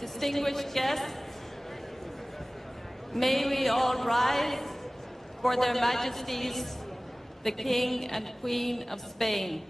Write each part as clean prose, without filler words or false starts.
distinguished guests, may we all rise for their Majesties, the King and Queen of Spain.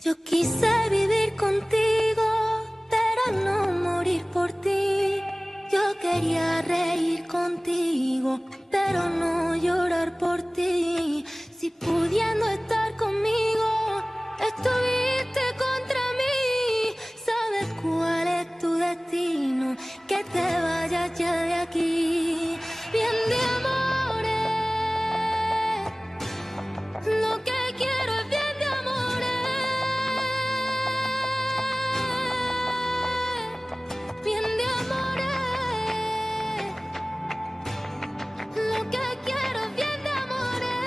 Yo quise vivir contigo, pero no morir por ti. Yo quería reír contigo, pero no llorar por ti. Si pudiendo estar conmigo, estuviste contra mí. ¿Sabes cuál es tu destino? Que te vayas ya de aquí. Bien de amores, lo que quiero es bien de amores. Bien de amores, lo que quiero es bien de amores.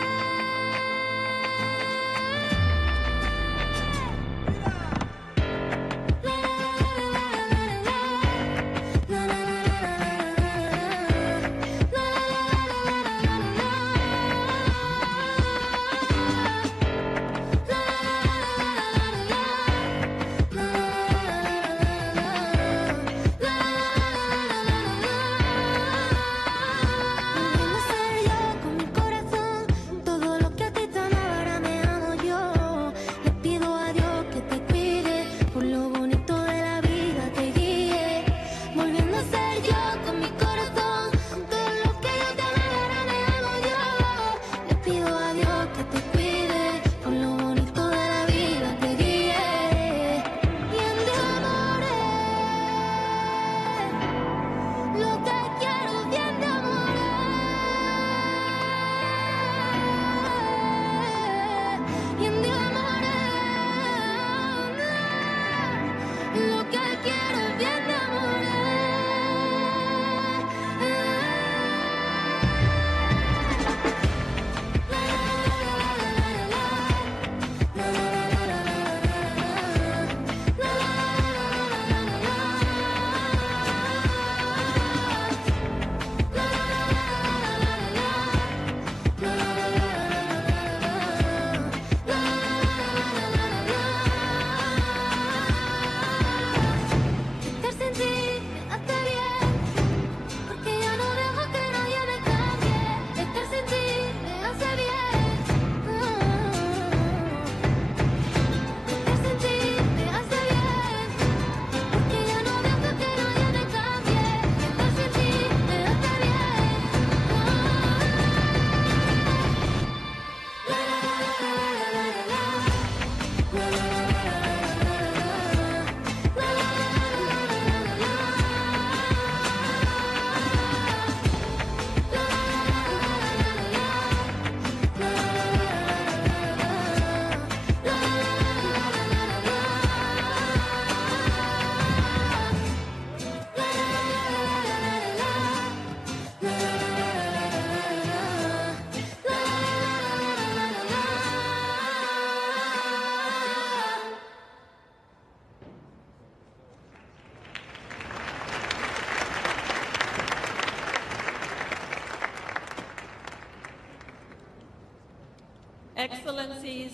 Excellencies,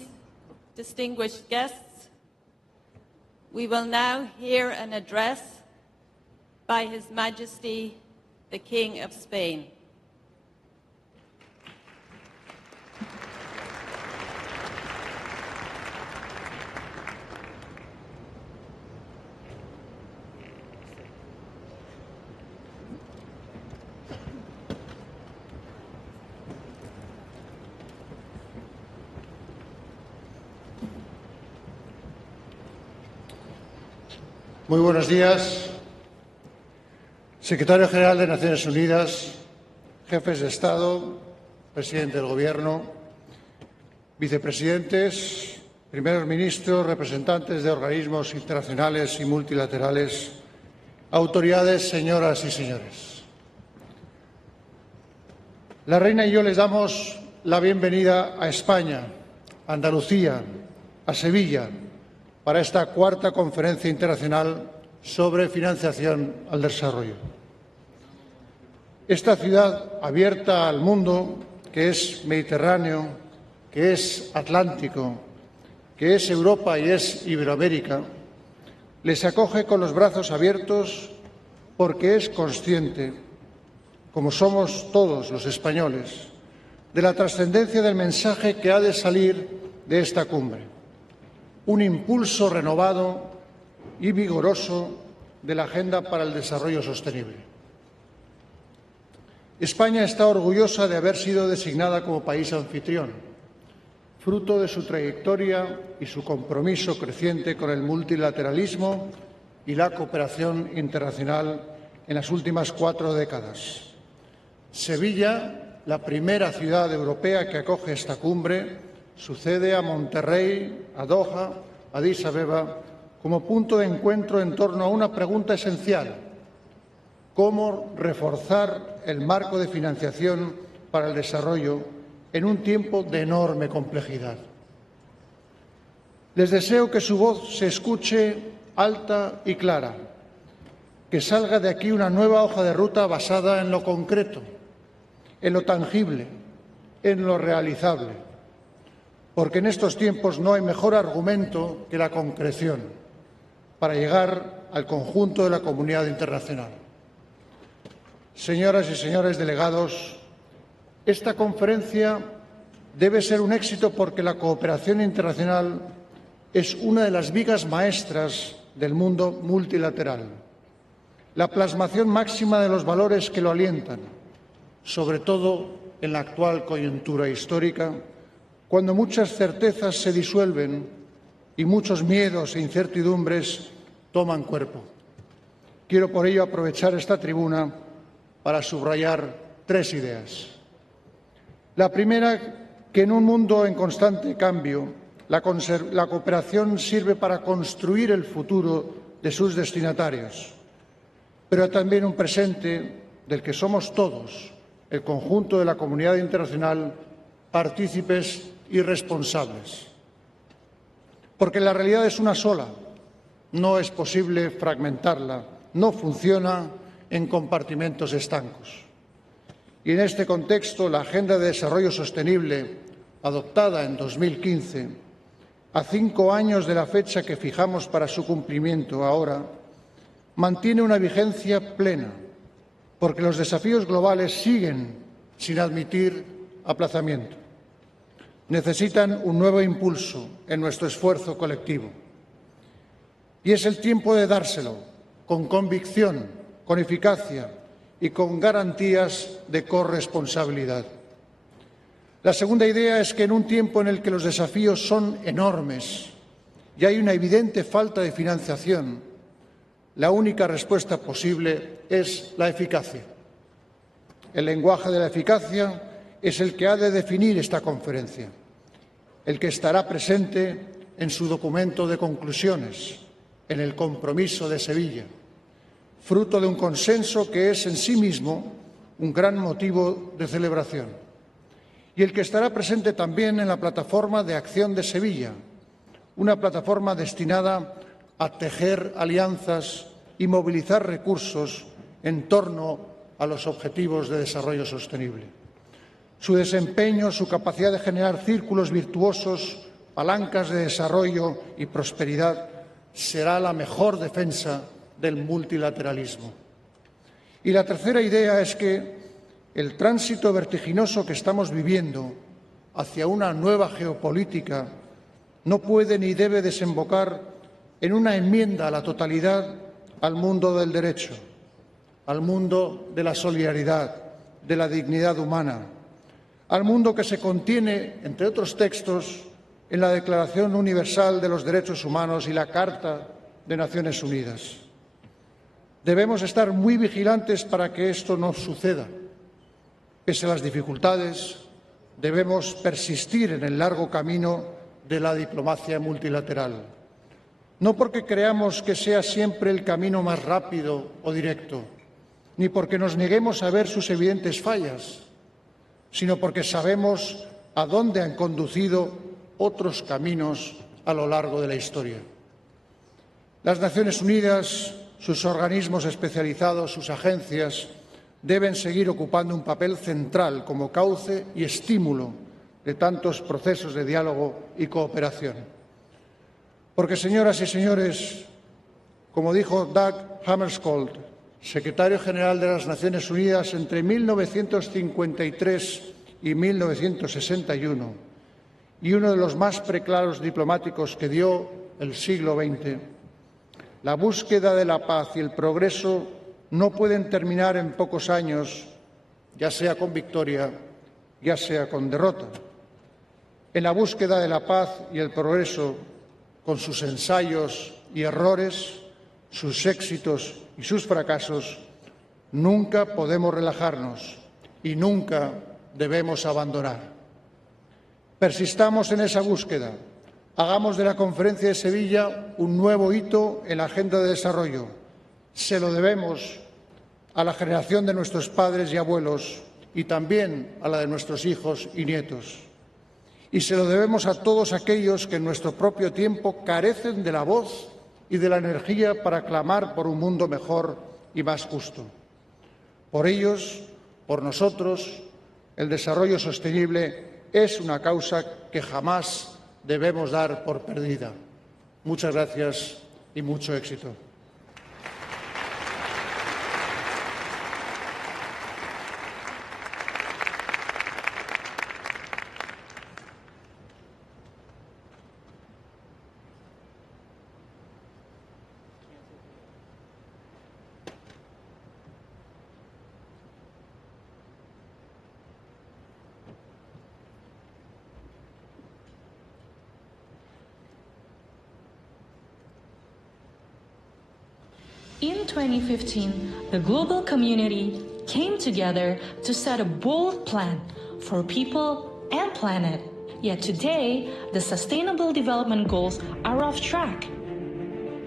distinguished guests, we will now hear an address by His Majesty, the King of Spain. Muy buenos días, Secretario General de Naciones Unidas, jefes de Estado, presidente del Gobierno, vicepresidentes, primeros ministros, representantes de organismos internacionales y multilaterales, autoridades, señoras y señores. La Reina y yo les damos la bienvenida a España, a Andalucía, a Sevilla, para esta cuarta Conferencia Internacional sobre Financiación al Desarrollo. Esta ciudad abierta al mundo, que es Mediterráneo, que es Atlántico, que es Europa y es Iberoamérica, les acoge con los brazos abiertos porque es consciente, como somos todos los españoles, de la trascendencia del mensaje que ha de salir de esta cumbre. Un impulso renovado y vigoroso de la Agenda para el Desarrollo Sostenible. España está orgullosa de haber sido designada como país anfitrión, fruto de su trayectoria y su compromiso creciente con el multilateralismo y la cooperación internacional en las últimas 4 décadas. Sevilla, la primera ciudad europea que acoge esta cumbre, sucede a Monterrey, a Doha, a Addis Abeba, como punto de encuentro en torno a una pregunta esencial: ¿cómo reforzar el marco de financiación para el desarrollo en un tiempo de enorme complejidad? Les deseo que su voz se escuche alta y clara, que salga de aquí una nueva hoja de ruta basada en lo concreto, en lo tangible, en lo realizable. Porque en estos tiempos no hay mejor argumento que la concreción para llegar al conjunto de la comunidad internacional. Señoras y señores delegados, esta conferencia debe ser un éxito porque la cooperación internacional es una de las vigas maestras del mundo multilateral, la plasmación máxima de los valores que lo alientan, sobre todo en la actual coyuntura histórica, cuando muchas certezas se disuelven y muchos miedos e incertidumbres toman cuerpo. Quiero por ello aprovechar esta tribuna para subrayar 3 ideas. La primera, que en un mundo en constante cambio, la cooperación sirve para construir el futuro de sus destinatarios, pero también un presente del que somos todos, el conjunto de la comunidad internacional, partícipes y responsables. Porque la realidad es una sola, no es posible fragmentarla, no funciona en compartimentos estancos. Y en este contexto, la Agenda de Desarrollo Sostenible, adoptada en 2015, a 5 años de la fecha que fijamos para su cumplimiento ahora, mantiene una vigencia plena, porque los desafíos globales siguen sin admitir aplazamiento. Necesitan un nuevo impulso en nuestro esfuerzo colectivo. Y es el tiempo de dárselo con convicción, con eficacia y con garantías de corresponsabilidad. La segunda idea es que en un tiempo en el que los desafíos son enormes y hay una evidente falta de financiación, la única respuesta posible es la eficacia. El lenguaje de la eficacia es el que ha de definir esta conferencia, el que estará presente en su documento de conclusiones, en el compromiso de Sevilla, fruto de un consenso que es en sí mismo un gran motivo de celebración, y el que estará presente también en la plataforma de acción de Sevilla, una plataforma destinada a tejer alianzas y movilizar recursos en torno a los Objetivos de Desarrollo Sostenible. Su desempeño, su capacidad de generar círculos virtuosos, palancas de desarrollo y prosperidad, será la mejor defensa del multilateralismo. Y la tercera idea es que el tránsito vertiginoso que estamos viviendo hacia una nueva geopolítica no puede ni debe desembocar en una enmienda a la totalidad al mundo del derecho, al mundo de la solidaridad, de la dignidad humana, al mundo que se contiene, entre otros textos, en la Declaración Universal de los Derechos Humanos y la Carta de Naciones Unidas. Debemos estar muy vigilantes para que esto no suceda. Pese a las dificultades, debemos persistir en el largo camino de la diplomacia multilateral. No porque creamos que sea siempre el camino más rápido o directo, ni porque nos neguemos a ver sus evidentes fallas, sino porque sabemos a dónde han conducido otros caminos a lo largo de la historia. Las Naciones Unidas, sus organismos especializados, sus agencias, deben seguir ocupando un papel central como cauce y estímulo de tantos procesos de diálogo y cooperación. Porque, señoras y señores, como dijo Dag Hammarskjöld, secretario general de las Naciones Unidas entre 1953 y 1961, y uno de los más preclaros diplomáticos que dio el siglo XX, la búsqueda de la paz y el progreso no pueden terminar en pocos años, ya sea con victoria, ya sea con derrota. En la búsqueda de la paz y el progreso, con sus ensayos y errores, sus éxitos y sus fracasos, nunca podemos relajarnos y nunca debemos abandonar. Persistamos en esa búsqueda. Hagamos de la Conferencia de Sevilla un nuevo hito en la agenda de desarrollo. Se lo debemos a la generación de nuestros padres y abuelos y también a la de nuestros hijos y nietos. Y se lo debemos a todos aquellos que en nuestro propio tiempo carecen de la voz y de la energía para clamar por un mundo mejor y más justo. Por ellos, por nosotros, el desarrollo sostenible es una causa que jamás debemos dar por perdida. Muchas gracias y mucho éxito. In 2015, the global community came together to set a bold plan for people and planet. Yet today, the Sustainable Development Goals are off track,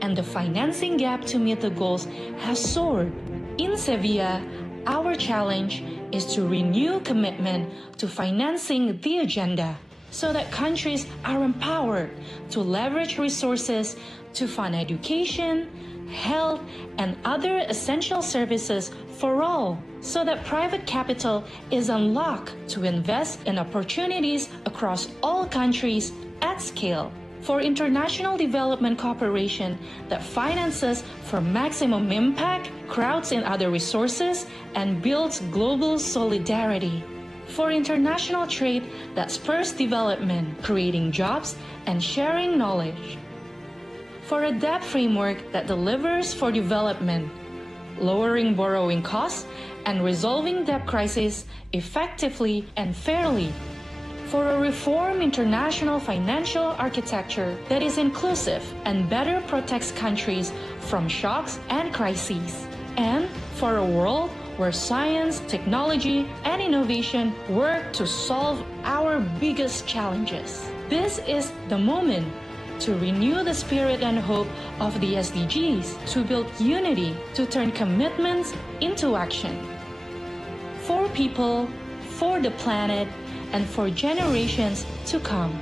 and the financing gap to meet the goals has soared. In Sevilla, our challenge is to renew commitment to financing the agenda so that countries are empowered to leverage resources to fund education, health, and other essential services for all, so that private capital is unlocked to invest in opportunities across all countries at scale. For international development cooperation that finances for maximum impact, crowds in other resources, and builds global solidarity. For international trade that spurs development, creating jobs and sharing knowledge. For a debt framework that delivers for development, lowering borrowing costs and resolving debt crises effectively and fairly. For a reformed international financial architecture that is inclusive and better protects countries from shocks and crises. And for a world where science, technology, and innovation work to solve our biggest challenges. This is the moment to renew the spirit and hope of the SDGs, to build unity, to turn commitments into action. For people, for the planet, and for generations to come.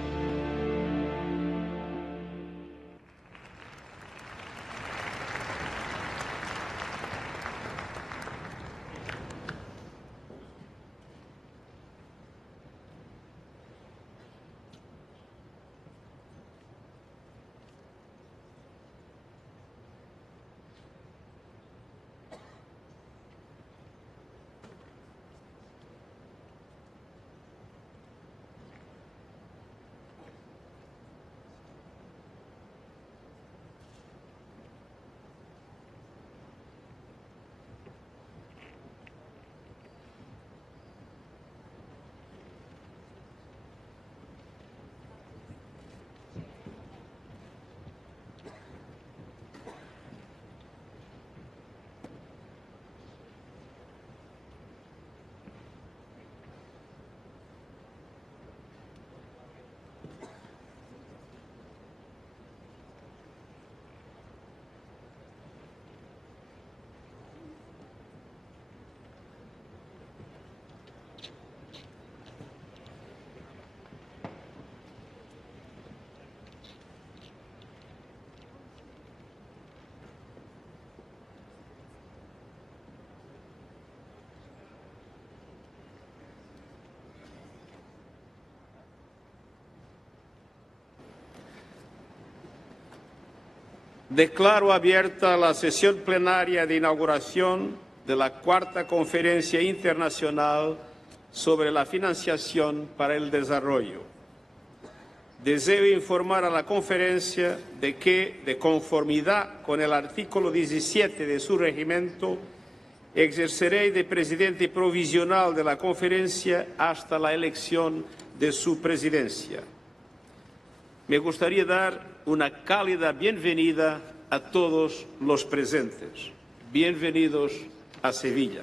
Declaro abierta la sesión plenaria de inauguración de la IV Conferencia Internacional sobre la Financiación para el Desarrollo. Deseo informar a la conferencia de que, de conformidad con el artículo 17 de su reglamento, ejerceré de presidente provisional de la conferencia hasta la elección de su presidencia. Me gustaría dar una cálida bienvenida a todos los presentes. Bienvenidos a Sevilla.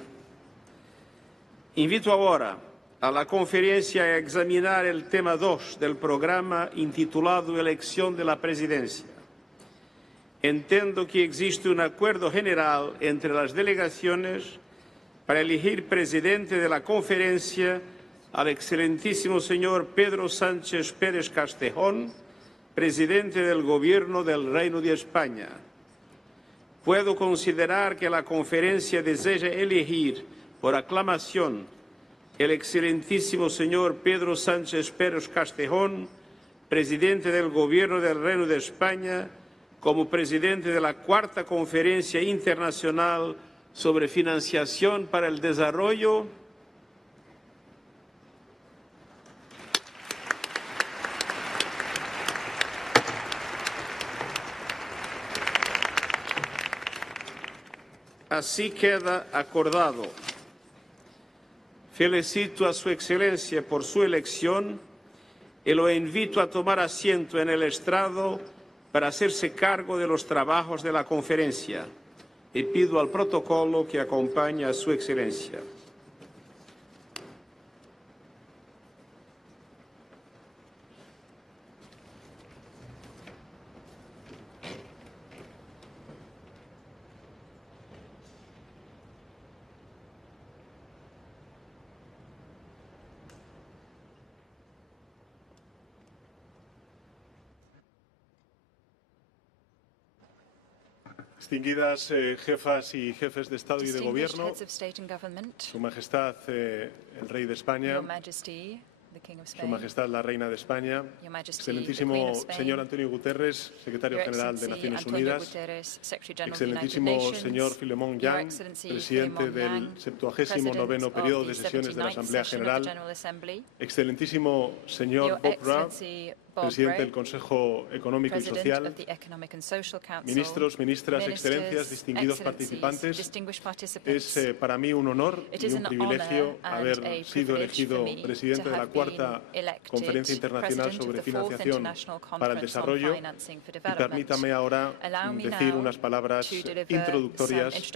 Invito ahora a la conferencia a examinar el tema 2 del programa intitulado Elección de la Presidencia. Entiendo que existe un acuerdo general entre las delegaciones para elegir presidente de la conferencia al excelentísimo señor Pedro Sánchez Pérez Castejón, presidente del Gobierno del Reino de España. Puedo considerar que la conferencia desea elegir por aclamación el excelentísimo señor Pedro Sánchez Pérez Castejón, presidente del Gobierno del Reino de España, como presidente de la IV Conferencia Internacional sobre Financiación para el Desarrollo. Así queda acordado. Felicito a Su Excelencia por su elección y lo invito a tomar asiento en el estrado para hacerse cargo de los trabajos de la conferencia. Y pido al protocolo que acompañe a Su Excelencia. Distinguidas jefas y jefes de Estado y de Gobierno, Su Majestad el Rey de España, Su Majestad la Reina de España, Excelentísimo señor Antonio Guterres, Secretario General de Naciones Unidas, Excelentísimo señor Filemón Yang, Presidente del 79º Periodo de Sesiones de la Asamblea General, Excelentísimo señor Bob Rowe, Presidente del Consejo Económico y Social, ministros, ministras, excelencias, distinguidos participantes, es para mí un honor y un privilegio haber sido elegido presidente de la IV Conferencia Internacional sobre Financiación para el Desarrollo y permítame ahora decir unas palabras introductorias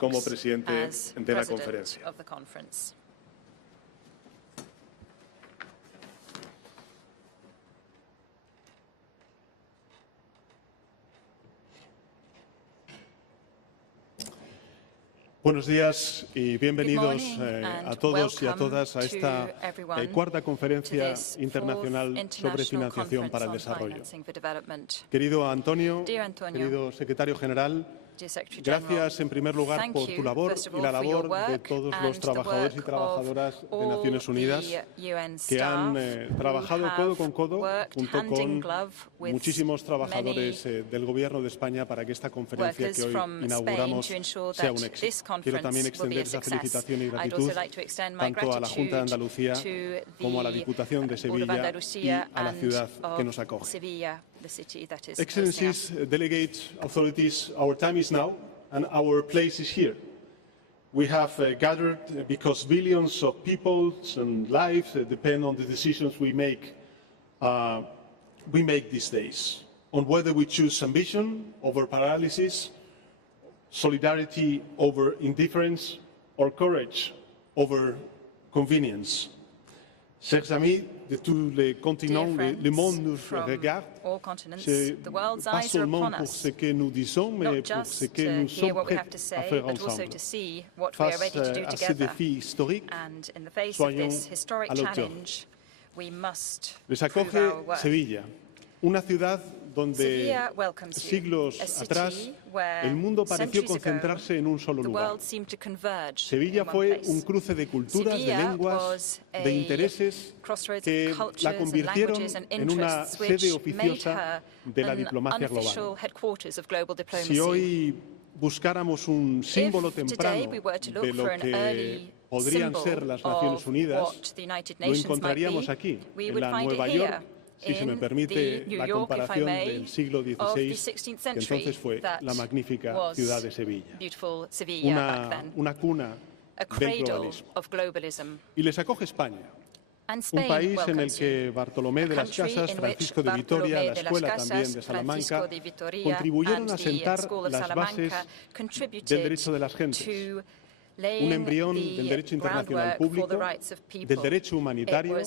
como presidente de la conferencia. Buenos días y bienvenidos a todos y a todas a esta cuarta conferencia internacional sobre financiación para el desarrollo. Querido Antonio, querido secretario general, gracias en primer lugar por tu labor y la labor de todos los trabajadores y trabajadoras de Naciones Unidas que han trabajado codo con codo junto con muchísimos trabajadores del Gobierno de España para que esta conferencia que hoy inauguramos sea un éxito. Quiero también extender esa felicitación y gratitud tanto a la Junta de Andalucía como a la Diputación de Sevilla y a la ciudad que nos acoge. Excellencies, delegates, authorities, our time is now and our place is here. We have gathered because billions of people's and lives depend on the decisions we make these days, on whether we choose ambition over paralysis, solidarity over indifference, or courage over convenience. Chers amis de tous les continents, le monde nous regarde, pas seulement pour ce que nous disons, mais pour ce que nous sommes prêts à faire ensemble. Face à ces défis historiques, soyons à l'auteur. Les acoge Sevilla, una ciudad donde siglos atrás el mundo pareció concentrarse en un solo lugar. Sevilla fue un cruce de culturas, de lenguas, de intereses que la convirtieron en una sede oficiosa de la diplomacia global. Si hoy buscáramos un símbolo temprano de lo que podrían ser las Naciones Unidas, lo encontraríamos aquí, en la Nueva York, si se me permite la comparación del siglo XVI, que entonces fue la magnífica ciudad de Sevilla, una cuna del globalismo. Y les acoge España, un país en el que Bartolomé de las Casas, Francisco de Vitoria, la escuela también de Salamanca, contribuyeron a sentar las bases del derecho de las gentes, un embrión del derecho internacional público, del derecho humanitario,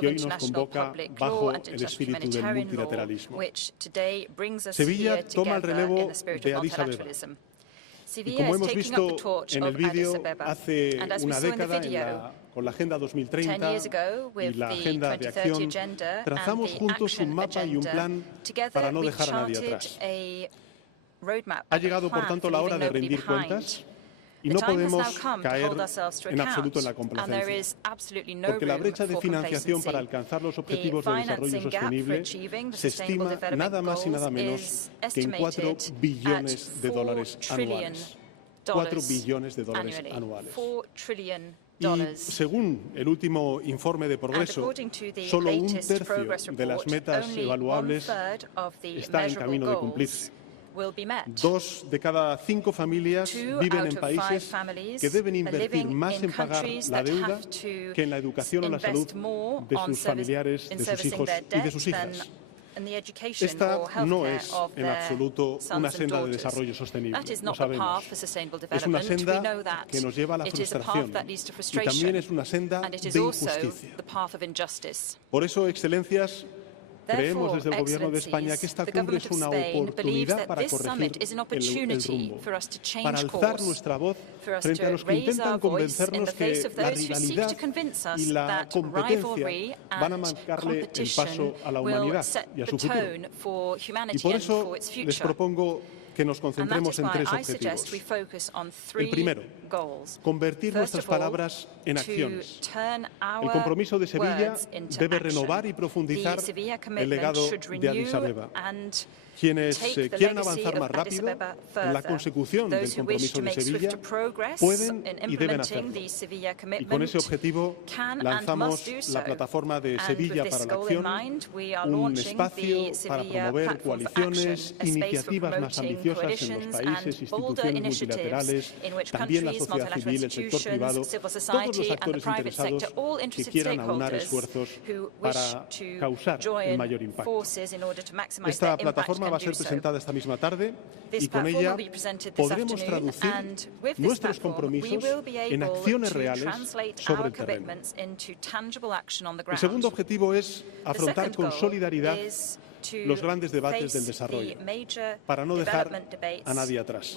que hoy nos convoca bajo el espíritu del multilateralismo. Sevilla toma el relevo de Addis Abeba. Y como hemos visto en el vídeo, hace una década, con la Agenda 2030 y la Agenda de Acción, trazamos juntos un mapa y un plan para no dejar a nadie atrás. Ha llegado, por tanto, la hora de rendir cuentas. Y no podemos caer en absoluto en la complacencia, porque la brecha de financiación para alcanzar los objetivos de desarrollo sostenible se estima nada más y nada menos que en $4 billones anuales. 4 billones de dólares anuales. Y según el último informe de progreso, solo un tercio de las metas evaluables está en camino de cumplirse. 2 de cada 5 familias viven en países que deben invertir más en pagar la deuda que en la educación o la salud de sus familiares, de sus hijos y de sus hijas. Esta no es en absoluto una senda de desarrollo sostenible, lo sabemos. Es una senda que nos lleva a la frustración y también es una senda de injusticia. Por eso, excelencias, creemos desde el Gobierno de España que esta cumbre es una oportunidad para corregir el rumbo, para alzar nuestra voz frente a los que intentan convencernos que la rivalidad y la competencia van a marcarle el paso a la humanidad y a su futuro. Y por eso les propongo que nos concentremos en 3 objetivos. El primero, convertir nuestras palabras en acciones. El compromiso de Sevilla debe renovar y profundizar el legado de Addis Abeba. Quienes quieran avanzar más rápido en la consecución del compromiso de Sevilla pueden y deben hacerlo. Y con ese objetivo lanzamos la plataforma de Sevilla para la Acción, un espacio para promover coaliciones, iniciativas más ambiciosas en los países, instituciones multilaterales, también la sociedad civil, el sector privado, todos los actores interesados que quieran aunar esfuerzos para causar el mayor impacto. Esta plataforma va a ser presentada esta misma tarde y con ella podremos traducir nuestros compromisos en acciones reales sobre el terreno. El segundo objetivo es afrontar con solidaridad los grandes debates del desarrollo, para no dejar a nadie atrás.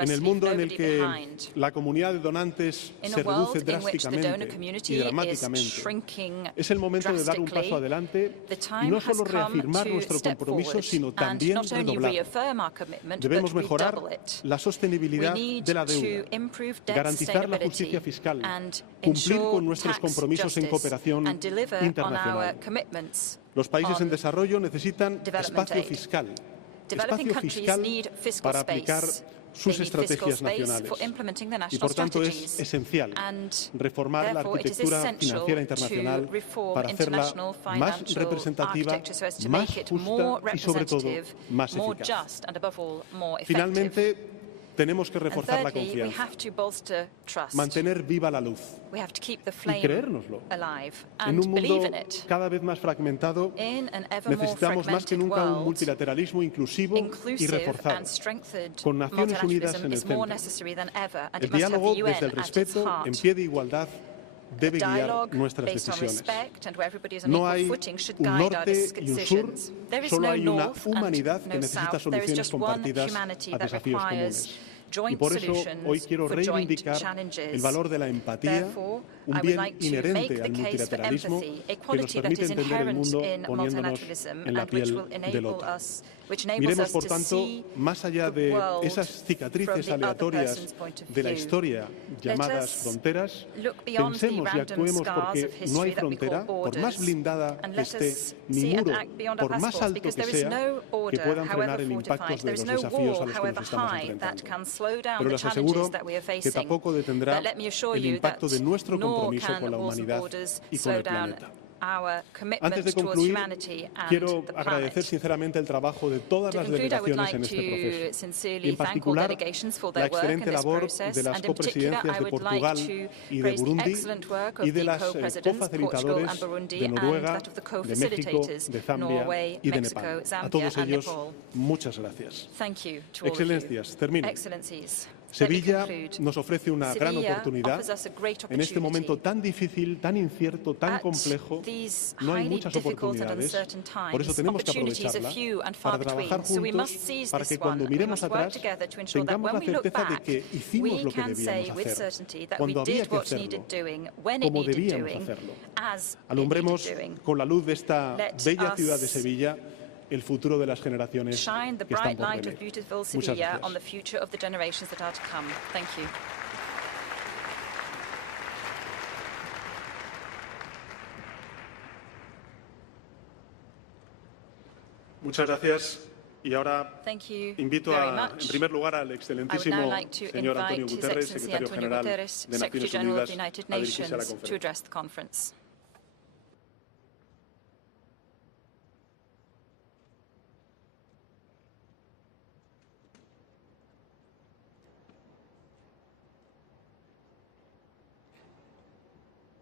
En el mundo en el que la comunidad de donantes se reduce drásticamente y dramáticamente, es el momento de dar un paso adelante y no solo reafirmar nuestro compromiso, sino también redoblarlo. Debemos mejorar la sostenibilidad de la deuda, garantizar la justicia fiscal, cumplir con nuestros compromisos en cooperación internacional. Los países en desarrollo necesitan espacio fiscal para aplicar sus estrategias nacionales. Y por tanto es esencial reformar la arquitectura financiera internacional para hacerla más representativa, más justa y sobre todo más eficaz. Finalmente, tenemos que reforzar la confianza, mantener viva la luz y creérnoslo. En un mundo cada vez más fragmentado, necesitamos más que nunca un multilateralismo inclusivo y reforzado, con Naciones Unidas en el centro. El diálogo desde el respeto, en pie de igualdad, debe guiar nuestras decisiones. No hay un norte y un sur, solo hay una humanidad que necesita soluciones compartidas a desafíos comunes. Y por eso hoy quiero reivindicar el valor de la empatía, un bien inherente al multilateralismo que nos permite entender el mundo poniéndonos en la piel del otro. Miremos, por tanto, más allá de esas cicatrices aleatorias de la historia llamadas fronteras, pensemos y actuemos porque no hay frontera, por más blindada que esté, ni muro, por más alto que sea, que puedan frenar el impacto de los desafíos a los que nos estamos enfrentando. Pero les aseguro que tampoco detendrá el impacto de nuestro compromiso con la humanidad y con el planeta. Antes de concluir, quiero agradecer sinceramente el trabajo de todas las delegaciones en este proceso, y en particular la excelente labor de las copresidencias de Portugal y de Burundi y de las cofacilitadores de Noruega, de México, de Zambia y de Nepal. A todos ellos, muchas gracias. Excelencias, termino. Sevilla nos ofrece una gran oportunidad. En este momento tan difícil, tan incierto, tan complejo, no hay muchas oportunidades. Por eso tenemos que aprovecharla para trabajar juntos, para que cuando miremos atrás tengamos la certeza de que hicimos lo que debíamos hacer, cuando había que hacerlo, como debíamos hacerlo. Alumbremos con la luz de esta bella ciudad de Sevilla el futuro de las generaciones que están por venir. Muchas gracias. Muchas gracias. Y ahora invito en primer lugar al excelentísimo señor Antonio Guterres, secretario general de Naciones Unidas, a dirigirse a la conferencia.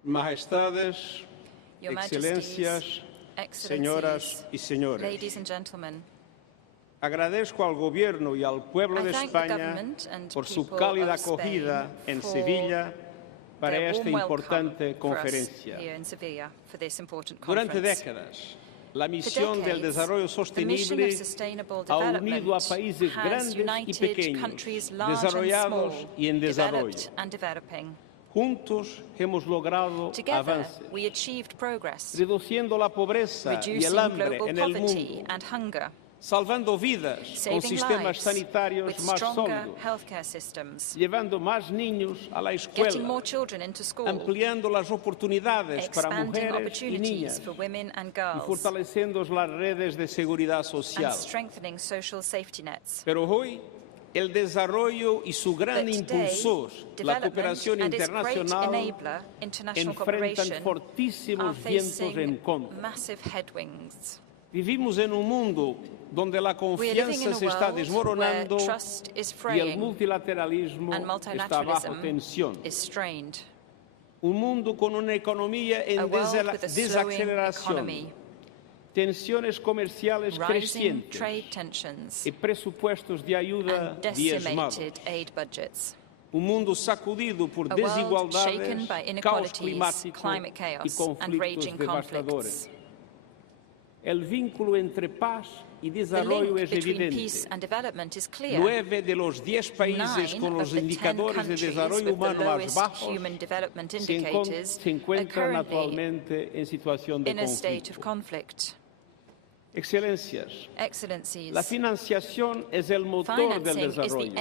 Majestades, excelencias, señoras y señores, agradezco al Gobierno y al pueblo de España por su cálida acogida en Sevilla para esta importante conferencia. Durante décadas, la misión del desarrollo sostenible ha unido a países grandes y pequeños, desarrollados y en desarrollo. Juntos hemos logrado avances, reduciendo la pobreza y el hambre en el mundo, salvando vidas con sistemas sanitarios más sólidos, llevando más niños a la escuela, ampliando las oportunidades para mujeres y niñas y fortaleciendo las redes de seguridad social. Pero hoy, el desarrollo y su gran impulsor, la cooperación internacional, enfrentan fortísimos vientos en contra. Vivimos en un mundo donde la confianza se está desmoronando y el multilateralismo está bajo tensión. Un mundo con una economía en desaceleración, tensiones comerciales crecientes y presupuestos de ayuda diezmados. Un mundo sacudido por desigualdades, caos climático y conflictos devastadores. El vínculo entre paz y desarrollo es evidente. 9 de los 10 países con los indicadores de desarrollo humano más bajos se encuentran actualmente en situación de conflicto. Excelencias, la financiación es el motor del desarrollo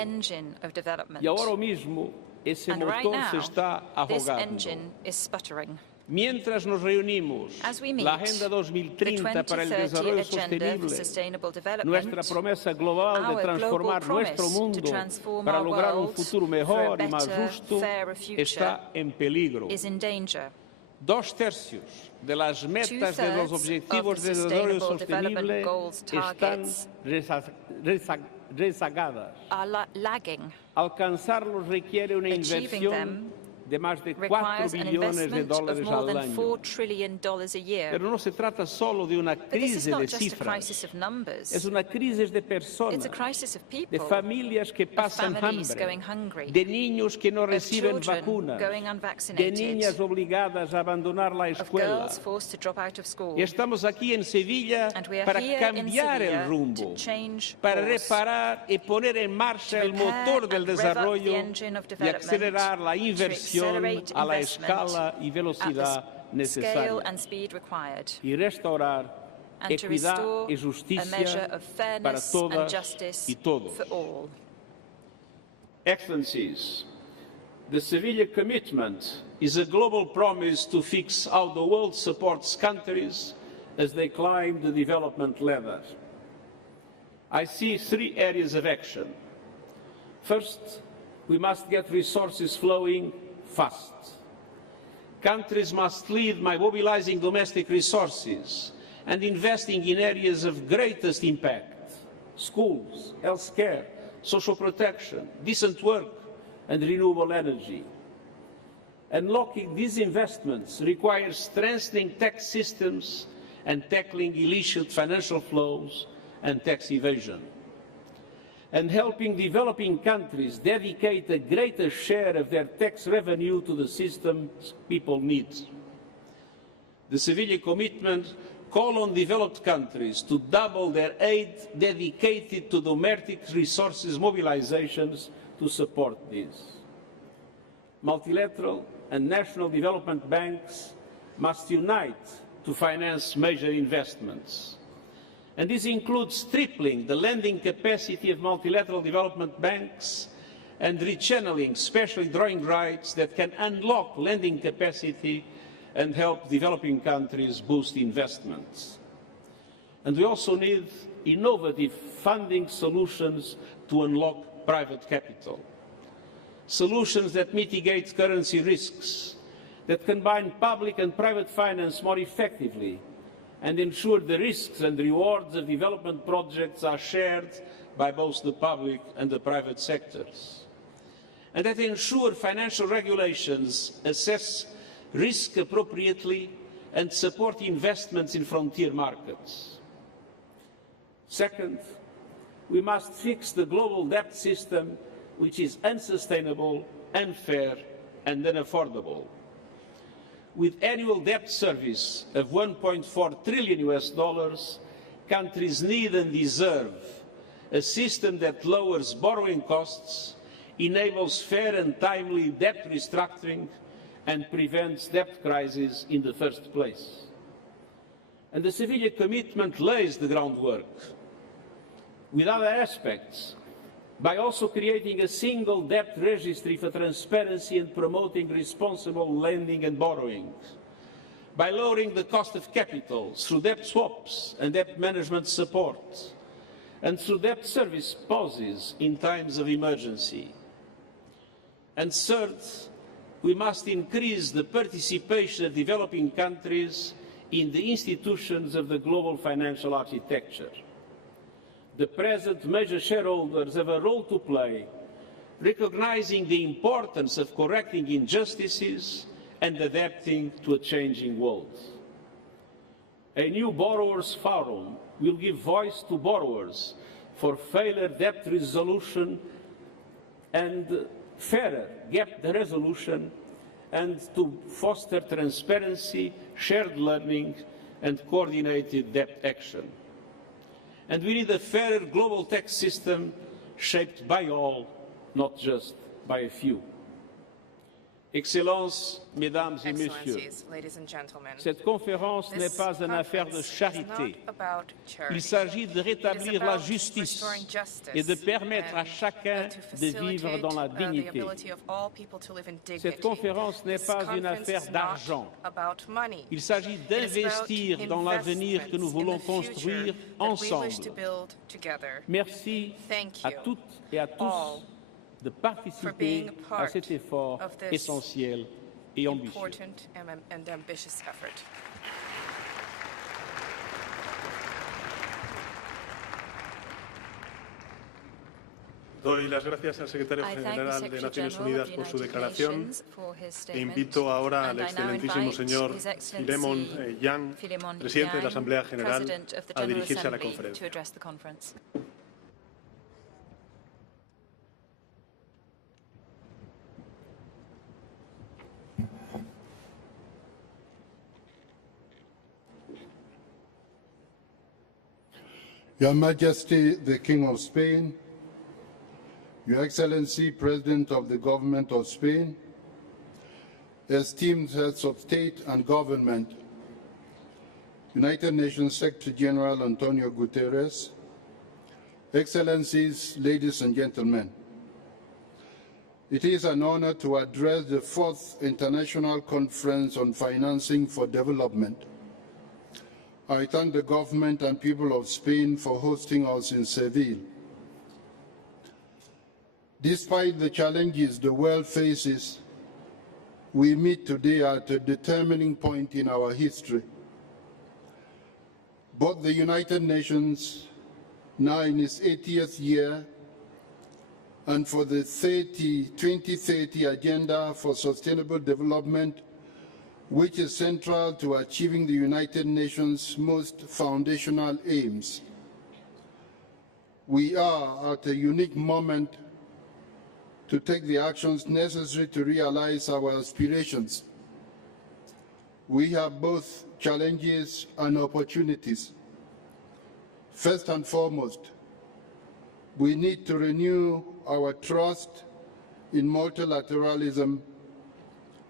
y ahora mismo ese motor se está ahogando. Mientras nos reunimos, la Agenda 2030 para el Desarrollo Sostenible, nuestra promesa global de transformar nuestro mundo para lograr un futuro mejor y más justo, está en peligro. 2/3 de las metas de los Objetivos de Desarrollo Sostenible están rezagadas. Alcanzarlos requiere una inversión de más de 4 requires an billones de investment of dólares more al than año. $4 trillion a year. Pero no se trata solo de una But this is crisis not de just a cifras, crisis of numbers. es una crisis de It's personas, a crisis of de people, familias que of pasan families hambre, going hungry, de niños que no of reciben children vacunas, going de unvaccinated, niñas obligadas a abandonar la of escuela. girls forced to drop out of school. Y estamos aquí en Sevilla And we are para here in cambiar Sevilla el rumbo, to change para course, reparar y poner en marcha el repair motor del and rev up desarrollo the engine of y development, acelerar la to inversión accelerate a la investment escala y at the velocidad scale necesaria and speed required, y restaurar and to equidad restore y a measure justicia of para fairness and todas justice y todos. for all. Excellencies, the Sevilla commitment is a global promise to fix how the world supports countries as they climb the development ladder. I see 3 areas of action. First, we must get resources flowing fast. Countries must lead by mobilizing domestic resources and investing in areas of greatest impact: schools, healthcare, social protection, decent work and renewable energy. Unlocking these investments requires strengthening tax systems and tackling illicit financial flows and tax evasion, and helping developing countries dedicate a greater share of their tax revenue to the systems people need. The Sevilla commitment calls on developed countries to double their aid dedicated to domestic resources mobilizations to support this. Multilateral and national development banks must unite to finance major investments. And this includes tripling the lending capacity of multilateral development banks and rechanneling special drawing rights that can unlock lending capacity and help developing countries boost investments. And we also need innovative funding solutions to unlock private capital. Solutions that mitigate currency risks, that combine public and private finance more effectively, and ensure the risks and rewards of development projects are shared by both the public and the private sectors. And that ensure financial regulations assess risk appropriately and support investments in frontier markets. Second, we must fix the global debt system, which is unsustainable, unfair and unaffordable. With annual debt service of $1.4 trillion, countries need and deserve a system that lowers borrowing costs, enables fair and timely debt restructuring, and prevents debt crises in the first place. And the Sevilla commitment lays the groundwork, with other aspects, by also creating a single debt registry for transparency and promoting responsible lending and borrowing, by lowering the cost of capital through debt swaps and debt management support, and through debt service pauses in times of emergency. And third, we must increase the participation of developing countries in the institutions of the global financial architecture. The present major shareholders have a role to play, recognizing the importance of correcting injustices and adapting to a changing world. A new borrowers' forum will give voice to borrowers for fairer debt resolution and fairer gap resolution, and to foster transparency, shared learning and coordinated debt action. And we need a fairer global tax system shaped by all, not just by a few. Excellences, Mesdames et Messieurs, cette conférence n'est pas une affaire de charité. Il s'agit de rétablir la justice et de permettre à chacun de vivre dans la dignité. Cette conférence n'est pas une affaire d'argent. Il s'agit d'investir dans l'avenir que nous voulons construire ensemble. Merci à toutes et à tous de participer à cet effort essentiel et ambitieux. Doy las gracias al secretario I thank the general de Secretary Naciones General Unidas of the por su United declaración Nations for his e statement, invito ahora al and I now excelentísimo invite señor His Excellency Filemón Yang, Philemon presidente de la Yang, Asamblea General, President of the a General dirigirse a la Assembly, to conferencia. address the conference. Your Majesty, the King of Spain, Your Excellency, President of the Government of Spain, esteemed heads of state and government, United Nations Secretary General Antonio Guterres, Excellencies, ladies and gentlemen, it is an honor to address the 4th International Conference on Financing for Development. I thank the government and people of Spain for hosting us in Seville. Despite the challenges the world faces, we meet today at a determining point in our history. Both the United Nations, now in its 80th year, and for the 2030 Agenda for Sustainable Development, which is central to achieving the United Nations' most foundational aims. We are at a unique moment to take the actions necessary to realize our aspirations. We have both challenges and opportunities. First and foremost, we need to renew our trust in multilateralism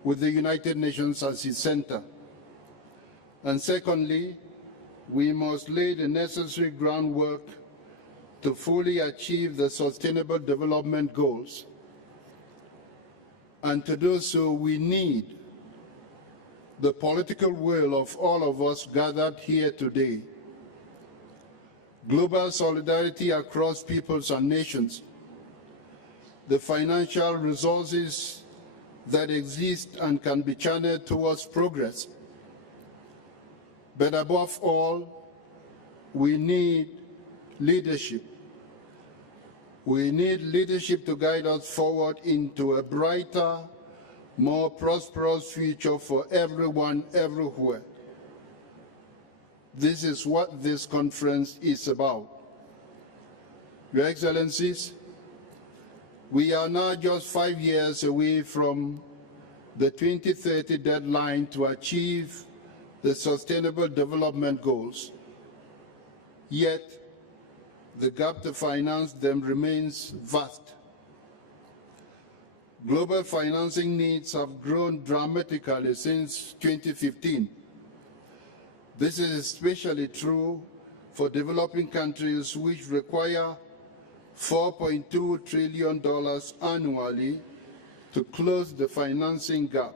with the United Nations as its center. And secondly, we must lay the necessary groundwork to fully achieve the Sustainable Development Goals. And to do so, we need the political will of all of us gathered here today. Global solidarity across peoples and nations, the financial resources that exist and can be channeled towards progress. But above all, we need leadership. We need leadership to guide us forward into a brighter, more prosperous future for everyone, everywhere. This is what this conference is about. Your Excellencies, we are now just 5 years away from the 2030 deadline to achieve the Sustainable Development Goals. Yet, the gap to finance them remains vast. Global financing needs have grown dramatically since 2015. This is especially true for developing countries which require $4.2 trillion annually to close the financing gap.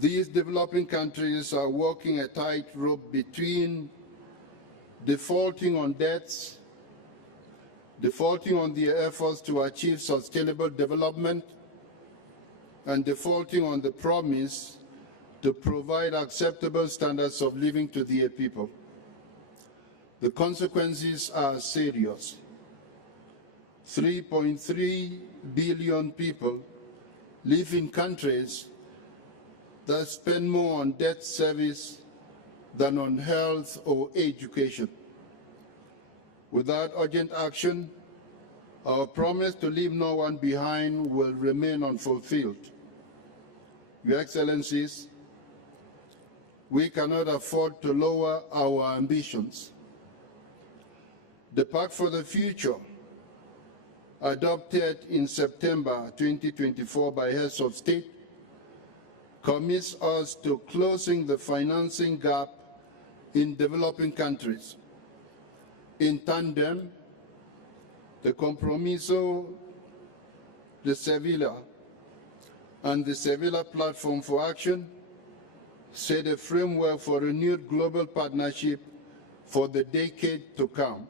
These developing countries are walking a tightrope between defaulting on debts, defaulting on their efforts to achieve sustainable development, and defaulting on the promise to provide acceptable standards of living to their people. The consequences are serious. 3.3 billion people live in countries that spend more on debt service than on health or education. Without urgent action, our promise to leave no one behind will remain unfulfilled. Your Excellencies, we cannot afford to lower our ambitions. The Pact for the Future, adopted in September 2024 by heads of state, commits us to closing the financing gap in developing countries. In tandem, the Compromiso de Sevilla and the Sevilla Platform for Action set a framework for renewed global partnership for the decade to come.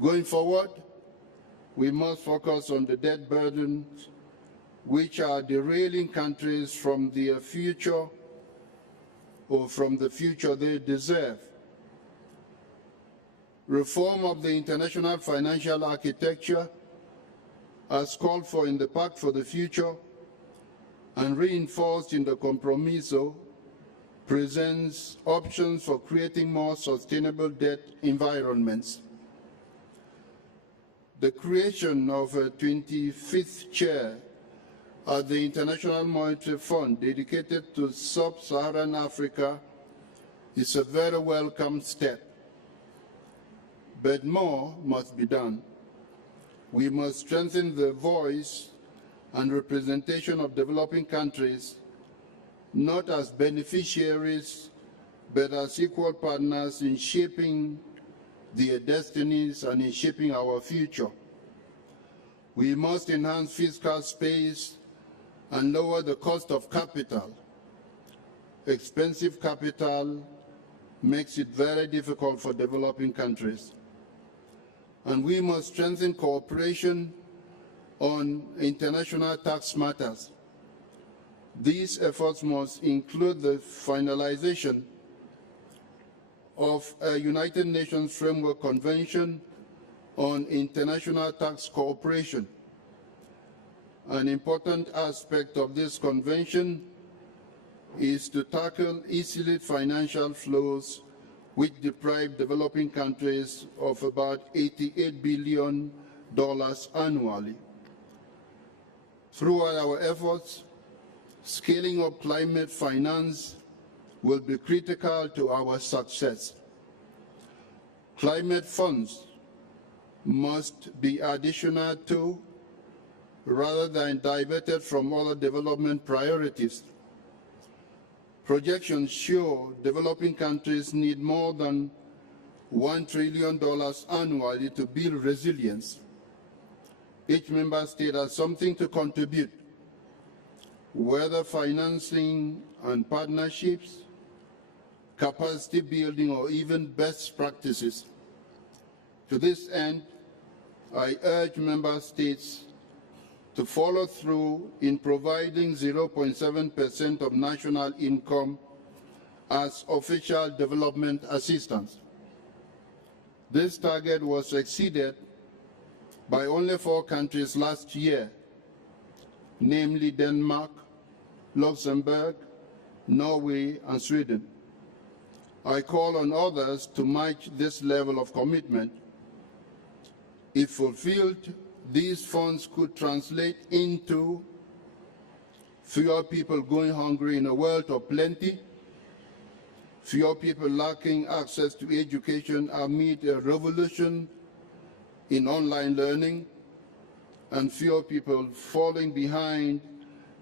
Going forward, we must focus on the debt burdens which are derailing countries from their future or from the future they deserve. Reform of the international financial architecture, as called for in the Pact for the Future and reinforced in the Compromiso, presents options for creating more sustainable debt environments. The creation of a 25th chair at the International Monetary Fund dedicated to sub-Saharan Africa is a very welcome step. But more must be done. We must strengthen the voice and representation of developing countries, not as beneficiaries, but as equal partners in shaping their destinies and in shaping our future. We must enhance fiscal space and lower the cost of capital. Expensive capital makes it very difficult for developing countries. And we must strengthen cooperation on international tax matters. These efforts must include the finalization of a United Nations Framework Convention on international tax cooperation. An important aspect of this convention is to tackle illicit financial flows which deprive developing countries of about $88 billion annually. Throughout our efforts, scaling up climate finance will be critical to our success. Climate funds must be additional to, rather than diverted from other development priorities. Projections show developing countries need more than $1 trillion annually to build resilience. Each member state has something to contribute, whether financing and partnerships, capacity building, or even best practices. To this end, I urge member states to follow through in providing 0.7% of national income as official development assistance. This target was exceeded by only 4 countries last year, namely Denmark, Luxembourg, Norway, and Sweden. I call on others to match this level of commitment. If fulfilled, these funds could translate into fewer people going hungry in a world of plenty, fewer people lacking access to education amid a revolution in online learning, and fewer people falling behind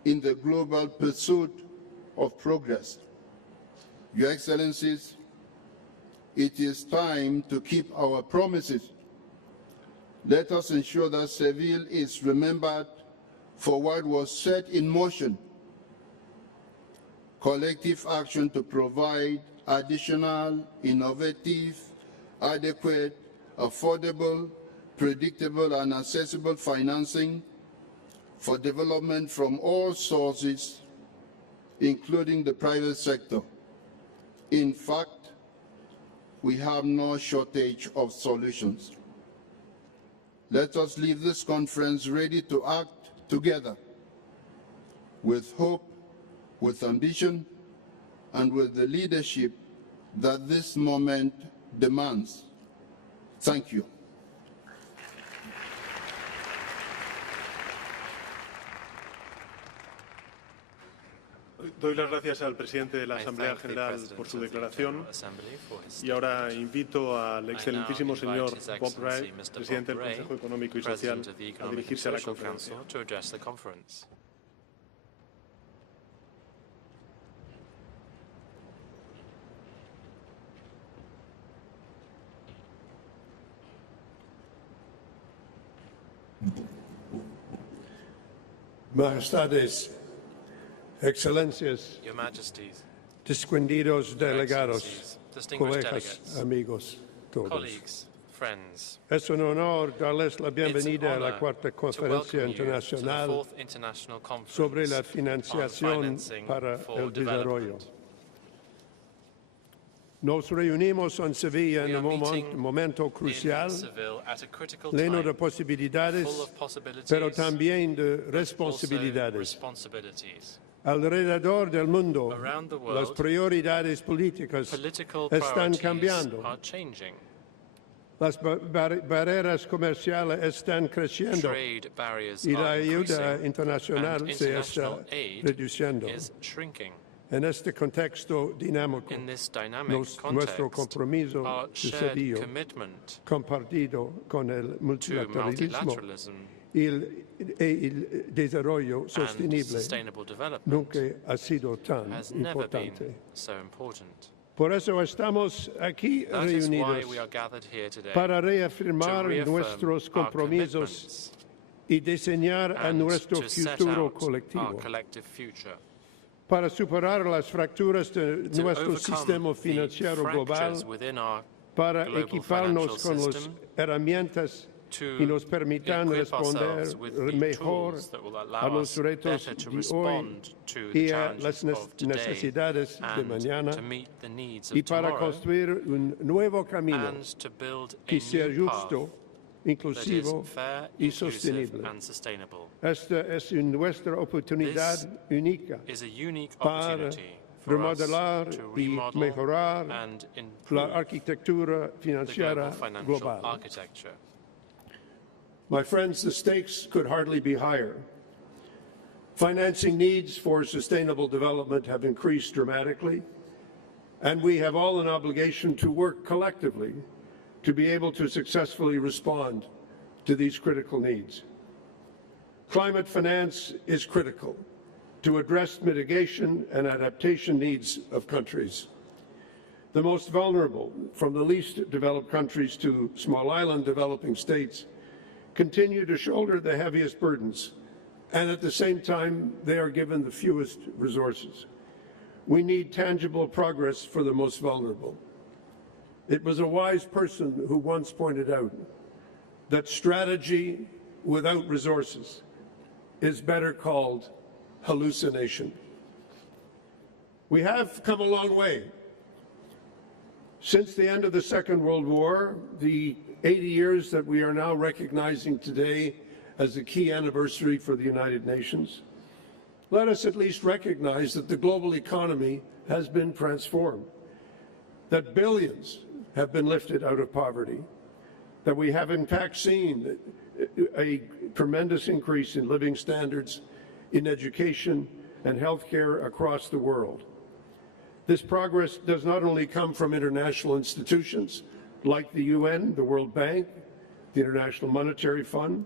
in the global pursuit of progress. Your Excellencies, it is time to keep our promises. Let us ensure that Seville is remembered for what was set in motion: collective action to provide additional, innovative, adequate, affordable, predictable, and accessible financing for development from all sources, including the private sector. In fact, we have no shortage of solutions. Let us leave this conference ready to act together with hope, with ambition, and with the leadership that this moment demands. Thank you. Doy las gracias al presidente de la Asamblea General por su declaración y ahora invito al excelentísimo señor Bob Wright, presidente del Consejo Económico y Social, a dirigirse a la conferencia. Majestades, Excelencias, Your Majesties, distinguidos delegados, distinguished colegas, delegates, amigos, todos. colleagues, friends. Es un honor darles la It's an bienvenida a la honor Cuarta to Conferencia welcome you to the Internacional 4th International Conference sobre la on financiación financing para for el desarrollo. development. Nos reunimos en Sevilla en We are un meeting momento in crucial, Seville at a critical lleno de time, posibilidades, full of possibilities, pero también de but also responsabilidades. responsibilities. Alrededor del mundo, Around the las world, prioridades políticas political están priorities cambiando. are changing. Las barreras comerciales están creciendo Trade barriers y la are ayuda increasing, internacional and se está international aid reduciendo. is shrinking. En este contexto dinámico, In this dynamic nuestro context, compromiso our de shared Sevilla, commitment compartido con el to multilateralismo multilateralism y el desarrollo and sostenible sustainable development nunca ha sido tan has never been importante. so important. Por eso estamos aquí That is why reunidos we are gathered here today, para to reafirmar reaffirm nuestros our compromisos commitments y diseñar a and nuestro to set futuro out our colectivo, collective future, para superar las fracturas de to nuestro overcome sistema the financiero global, fractures within our para global equiparnos con financial las system, herramientas to y nos permitan equip responder ourselves with the mejor tools that will a allow los us retos better to de hoy respond to y the a las challenges of today necesidades de and mañana, to meet the needs y of para tomorrow, construir un nuevo camino and to build a que sea new path justo, that is inclusivo fair, y inclusive sostenible. and sustainable. Esta es nuestra oportunidad This única is a unique para opportunity for us remodelar to y remodel mejorar and la improve arquitectura the financiera global financial global. architecture. My friends, the stakes could hardly be higher. Financing needs for sustainable development have increased dramatically, and we have all an obligation to work collectively to be able to successfully respond to these critical needs. Climate finance is critical to address mitigation and adaptation needs of countries. The most vulnerable, from the least developed countries to small island developing states, continue to shoulder the heaviest burdens, and at the same time, they are given the fewest resources. We need tangible progress for the most vulnerable. It was a wise person who once pointed out that strategy without resources is better called hallucination. We have come a long way. Since the end of the Second World War, the 80 years that we are now recognizing today as a key anniversary for the United Nations, let us at least recognize that the global economy has been transformed, that billions have been lifted out of poverty, that we have in fact seen a tremendous increase in living standards, in education and healthcare across the world. This progress does not only come from international institutions like the UN, the World Bank, the International Monetary Fund,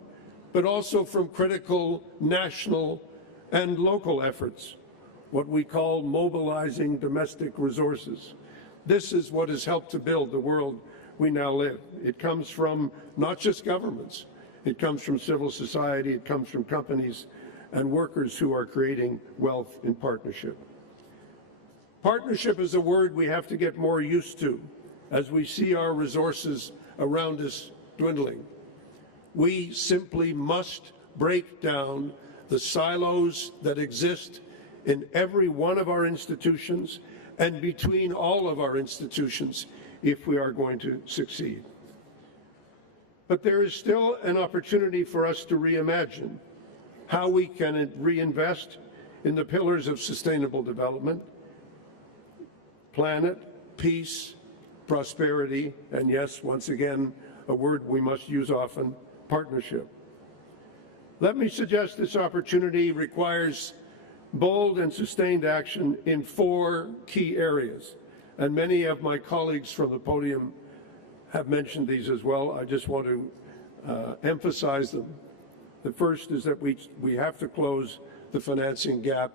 but also from critical national and local efforts, what we call mobilizing domestic resources. This is what has helped to build the world we now live. It comes from not just governments, it comes from civil society, it comes from companies and workers who are creating wealth in partnership. Partnership is a word we have to get more used to as we see our resources around us dwindling. We simply must break down the silos that exist in every one of our institutions and between all of our institutions if we are going to succeed. But there is still an opportunity for us to reimagine how we can reinvest in the pillars of sustainable development, planet, peace, prosperity, and yes, once again, a word we must use often, partnership. Let me suggest this opportunity requires bold and sustained action in 4 key areas, and many of my colleagues from the podium have mentioned these as well. I just want to emphasize them. The first is that we have to close the financing gap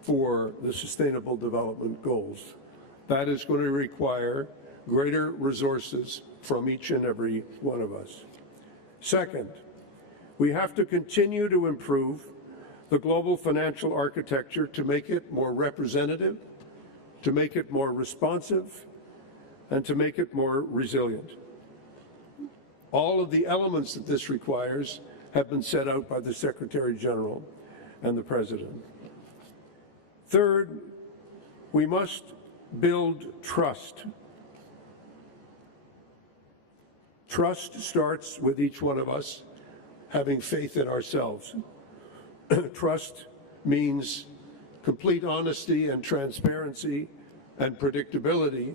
for the Sustainable Development Goals. That is going to require greater resources from each and every one of us. Second, we have to continue to improve the global financial architecture to make it more representative, to make it more responsive, and to make it more resilient. All of the elements that this requires have been set out by the Secretary General and the President. Third, we must build trust Trust starts with each one of us having faith in ourselves. Trust means complete honesty and transparency and predictability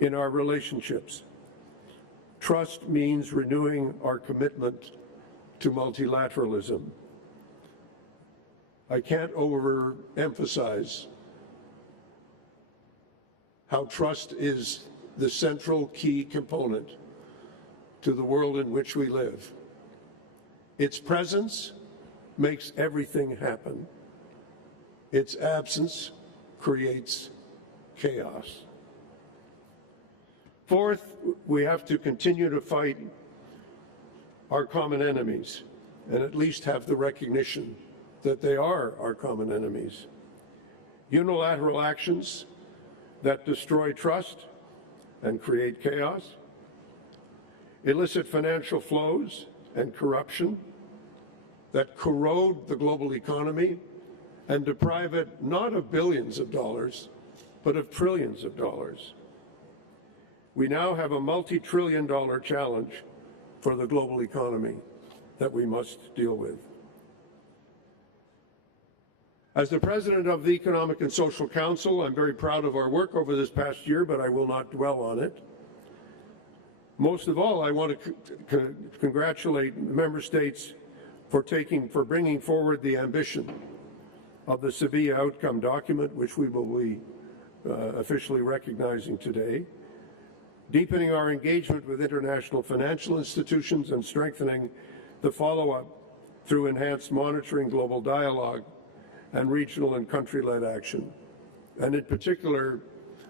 in our relationships. Trust means renewing our commitment to multilateralism. I can't overemphasize how trust is the central key component to the world in which we live. Its presence makes everything happen. Its absence creates chaos. Fourth, we have to continue to fight our common enemies and at least have the recognition that they are our common enemies. Unilateral actions that destroy trust and create chaos, illicit financial flows and corruption that corrode the global economy and deprive it not of billions of dollars, but of trillions of dollars. We now have a multi-trillion-dollar challenge for the global economy that we must deal with. As the President of the Economic and Social Council, I'm very proud of our work over this past year, but I will not dwell on it. Most of all, I want to congratulate member states for bringing forward the ambition of the Sevilla outcome document, which we will be officially recognizing today, deepening our engagement with international financial institutions and strengthening the follow-up through enhanced monitoring, global dialogue, and regional and country-led action. And in particular,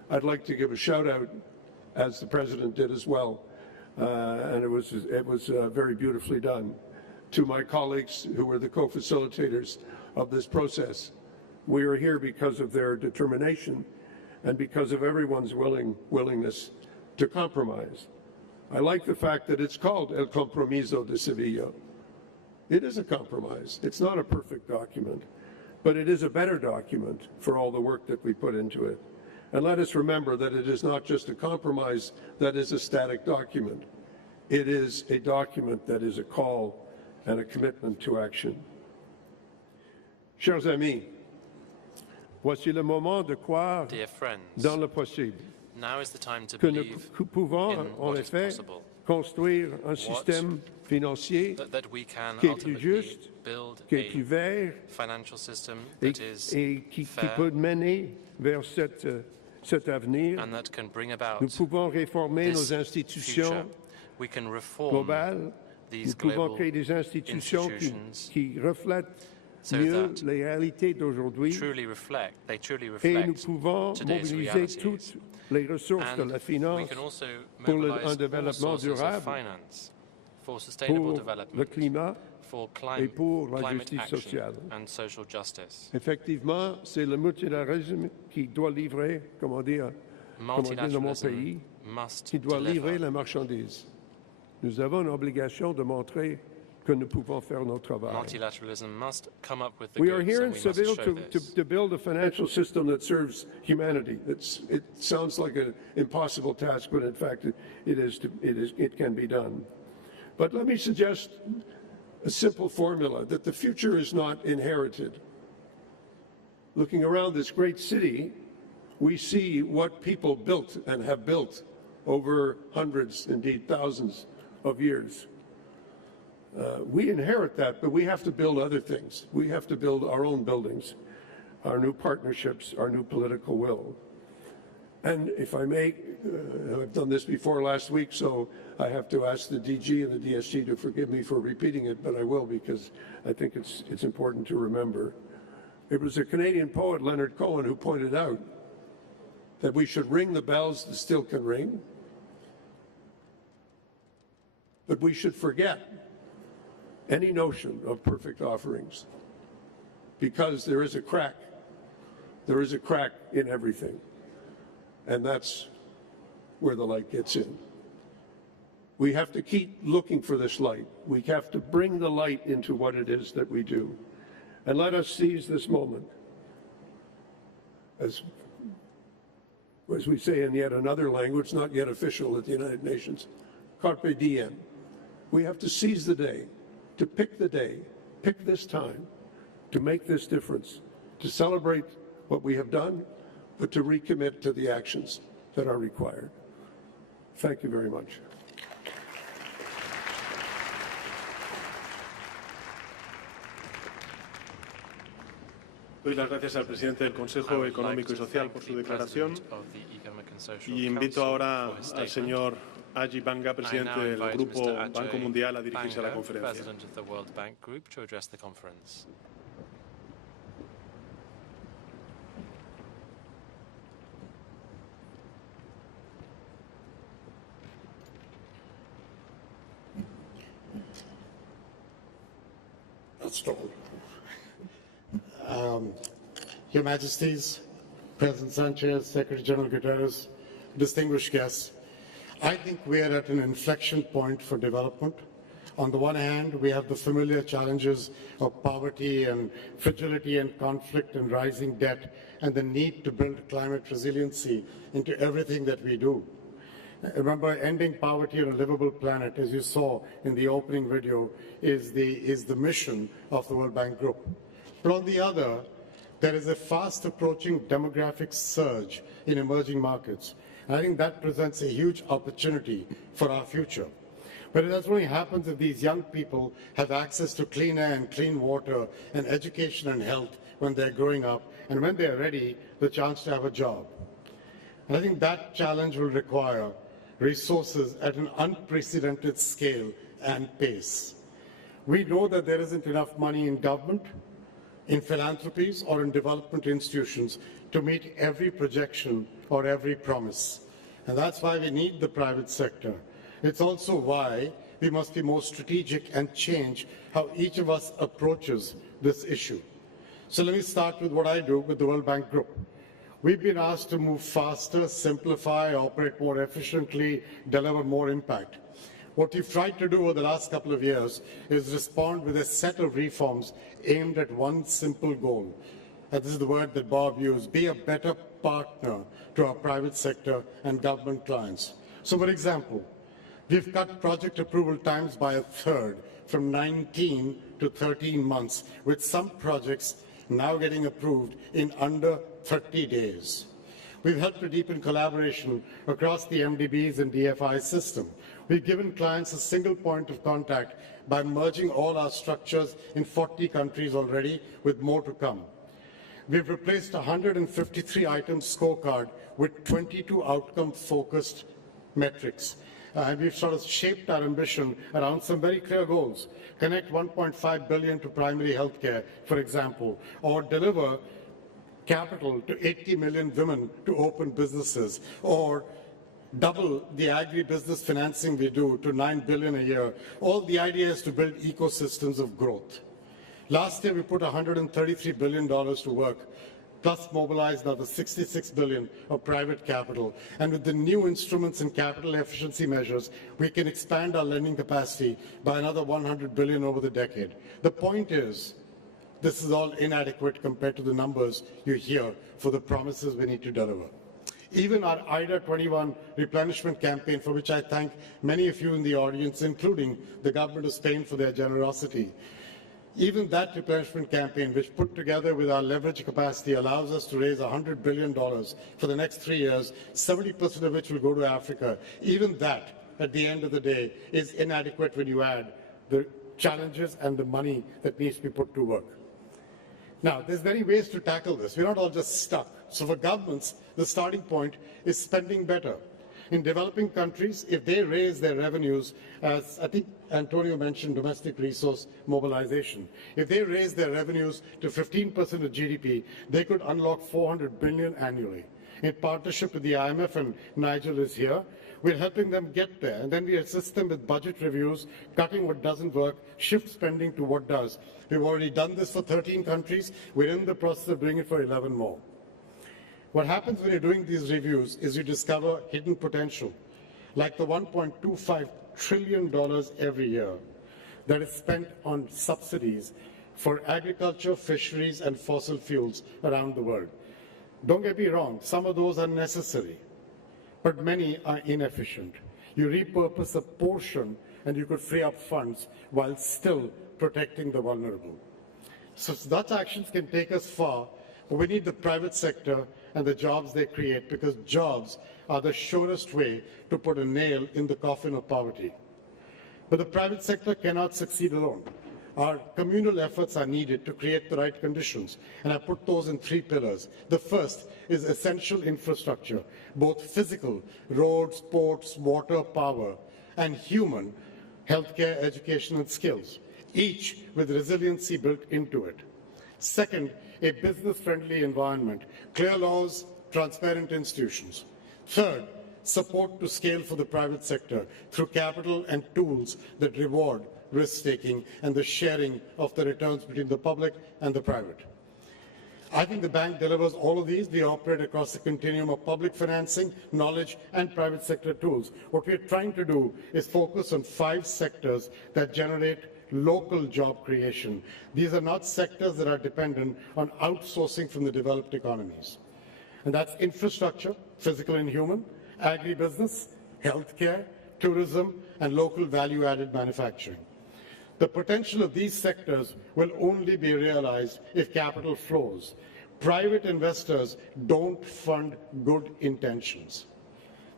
I'd like to give a shout-out, as the President did as well, and it was very beautifully done, to my colleagues who were the co-facilitators of this process. We are here because of their determination and because of everyone's willingness to compromise. I like the fact that it's called El Compromiso de Sevilla. It is a compromise. It's not a perfect document, but it is a better document for all the work that we put into it. And let us remember that it is not just a compromise that is a static document. It is a document that is a call and a commitment to action. Chers amis, voici le moment de croire dans le possible. Now is the time to Que nous believe pouvons, in en what is effet, possible. construire un système financier That we can qui est plus ultimately juste, build qui est plus a vert financial system et, that is qui fair peut mener vers cet avenir. and that can bring about Nous pouvons réformer this nos institutions future. We can reform globales. these Nous pouvons global créer des institutions institutions qui reflètent so mieux that les réalités d'aujourd'hui. they truly reflect Et nous pouvons today's mobiliser realities. toutes les ressources de And la we finance can also pour mobilize un all développement sources of durable, finance for sustainable pour le development, climat for et pour la climate justice action sociale. and social justice. Effectivement, c'est le multilatéralisme qui doit livrer, comme on dit dans mon Multilateralism pays, must qui doit livrer deliver. la marchandise. Nous avons une obligation de montrer que nous pouvons faire notre travail. Multilateralism must come up with the We are goods here and in we must Seville show this. to build a financial system that serves humanity. It sounds like an impossible task, but in fact it can be done. But let me suggest a simple formula that the future is not inherited. Looking around this great city, we see what people built and have built over hundreds, indeed thousands of years. We inherit that, but we have to build other things. We have to build our own buildings, our new partnerships, our new political will. And if I may, I've done this before last week, so I have to ask the DG and the DSG to forgive me for repeating it, but I will because I think it's important to remember. It was a Canadian poet, Leonard Cohen, who pointed out that we should ring the bells that still can ring, but we should forget any notion of perfect offerings, because there is a crack. There is a crack in everything, and that's where the light gets in. We have to keep looking for this light. We have to bring the light into what it is that we do. And let us seize this moment. As we say in yet another language, not yet official at the United Nations, carpe diem. We have to seize the day, to pick the day, pick this time, to make this difference, to celebrate what we have done, but to recommit to the actions that are required. Thank you very much. Doy las gracias al presidente del Consejo Económico y Social por su declaración y invito ahora al señor Ajay Banga, presidente del Grupo Banco Mundial, a dirigirse a la conferencia. Your Majesties, President Sanchez, Secretary General Guterres, distinguished guests, I think we are at an inflection point for development. On the one hand, we have the familiar challenges of poverty and fragility and conflict and rising debt and the need to build climate resiliency into everything that we do. Remember, ending poverty on a livable planet, as you saw in the opening video, is the mission of the World Bank Group. But on the other, there is a fast approaching demographic surge in emerging markets. I think that presents a huge opportunity for our future. But it only happens if these young people have access to clean air and clean water and education and health when they're growing up, and when they're ready, the chance to have a job. And I think that challenge will require resources at an unprecedented scale and pace. We know that there isn't enough money in government, in philanthropies, or in development institutions to meet every projection or every promise. And that's why we need the private sector. It's also why we must be more strategic and change how each of us approaches this issue. So let me start with what I do with the World Bank Group. We've been asked to move faster, simplify, operate more efficiently, deliver more impact. What we've tried to do over the last couple of years is respond with a set of reforms aimed at one simple goal. And this is the word that Bob used: be a better partner to our private sector and government clients. So, for example, we've cut project approval times by a third, from 19 to 13 months, with some projects now getting approved in under 30 days. We've helped to deepen collaboration across the MDBs and DFI system. We've given clients a single point of contact by merging all our structures in 40 countries already, with more to come. We've replaced a 153-item scorecard with 22 outcome-focused metrics. And we've sort of shaped our ambition around some very clear goals. Connect 1.5 billion to primary healthcare, for example, or deliver capital to 80 million women to open businesses, or double the agribusiness financing we do to 9 billion a year. All the idea is to build ecosystems of growth. Last year, we put $133 billion to work, plus mobilized another $66 billion of private capital. And with the new instruments and capital efficiency measures, we can expand our lending capacity by another $100 billion over the decade. The point is, this is all inadequate compared to the numbers you hear for the promises we need to deliver. Even our IDA 21 replenishment campaign, for which I thank many of you in the audience, including the government of Spain for their generosity, even that replenishment campaign, which put together with our leverage capacity, allows us to raise $100 billion for the next 3 years, 70% of which will go to Africa. Even that, at the end of the day, is inadequate when you add the challenges and the money that needs to be put to work. Now, there's many ways to tackle this. We're not all just stuck. So for governments, the starting point is spending better. In developing countries, if they raise their revenues, as I think Antonio mentioned, domestic resource mobilization, if they raise their revenues to 15% of GDP, they could unlock $400 billion annually. In partnership with the IMF, and Nigel is here, we're helping them get there, and then we assist them with budget reviews, cutting what doesn't work, shift spending to what does. We've already done this for 13 countries. We're in the process of doing it for 11 more. What happens when you're doing these reviews is you discover hidden potential, like the $1.25 trillion every year that is spent on subsidies for agriculture, fisheries, and fossil fuels around the world. Don't get me wrong, some of those are necessary, but many are inefficient. You repurpose a portion and you could free up funds while still protecting the vulnerable. So such actions can take us far, but we need the private sector and the jobs they create, because jobs are the surest way to put a nail in the coffin of poverty. But the private sector cannot succeed alone. Our communal efforts are needed to create the right conditions, and I put those in 3 pillars. The first is essential infrastructure, both physical, roads, ports, water, power, and human, healthcare, education, and skills, each with resiliency built into it. Second, a business-friendly environment, clear laws, transparent institutions. Third, support to scale for the private sector through capital and tools that reward risk-taking and the sharing of the returns between the public and the private. I think the bank delivers all of these. We operate across the continuum of public financing, knowledge, and private sector tools. What we're trying to do is focus on 5 sectors that generate local job creation. These are not sectors that are dependent on outsourcing from the developed economies. And that's infrastructure, physical and human, agribusiness, healthcare, tourism, and local value-added manufacturing. The potential of these sectors will only be realized if capital flows. Private investors don't fund good intentions.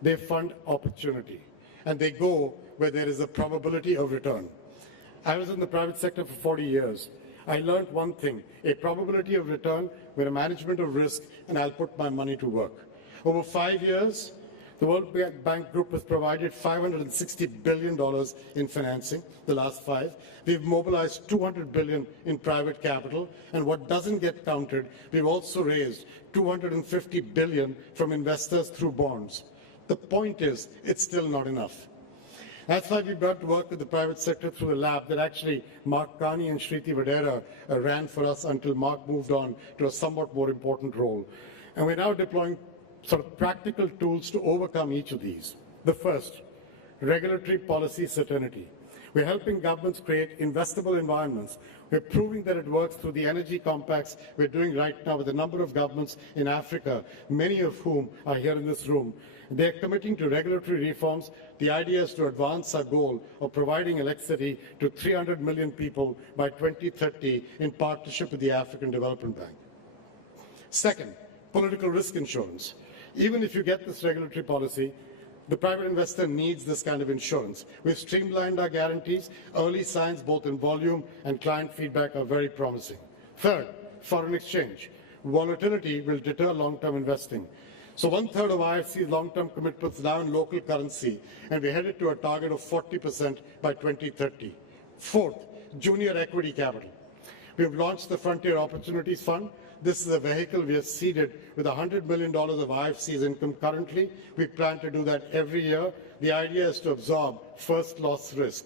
They fund opportunity, and they go where there is a probability of return. I was in the private sector for 40 years. I learned one thing: a probability of return with a management of risk, and I'll put my money to work. Over 5 years, the World Bank Group has provided $560 billion in financing, the last 5. We've mobilized $200 billion in private capital, and what doesn't get counted, we've also raised $250 billion from investors through bonds. The point is, it's still not enough. That's why we've got to work with the private sector through a lab that actually Mark Carney and Shriti Vadera ran for us until Mark moved on to a somewhat more important role. And we're now deploying sort of practical tools to overcome each of these. The first, regulatory policy certainty. We're helping governments create investable environments. We're proving that it works through the energy compacts we're doing right now with a number of governments in Africa, many of whom are here in this room. They're committing to regulatory reforms. The idea is to advance our goal of providing electricity to 300 million people by 2030 in partnership with the African Development Bank. Second, political risk insurance. Even if you get this regulatory policy, the private investor needs this kind of insurance. We've streamlined our guarantees. Early signs, both in volume and client feedback, are very promising. Third, foreign exchange. Volatility will deter long-term investing. So 1/3 of IFC's long-term commitments now in local currency, and we're headed to a target of 40% by 2030. Fourth, junior equity capital. We've launched the Frontier Opportunities Fund. This is a vehicle we have seeded with $100 million of IFC's income currently. We plan to do that every year. The idea is to absorb first loss risk.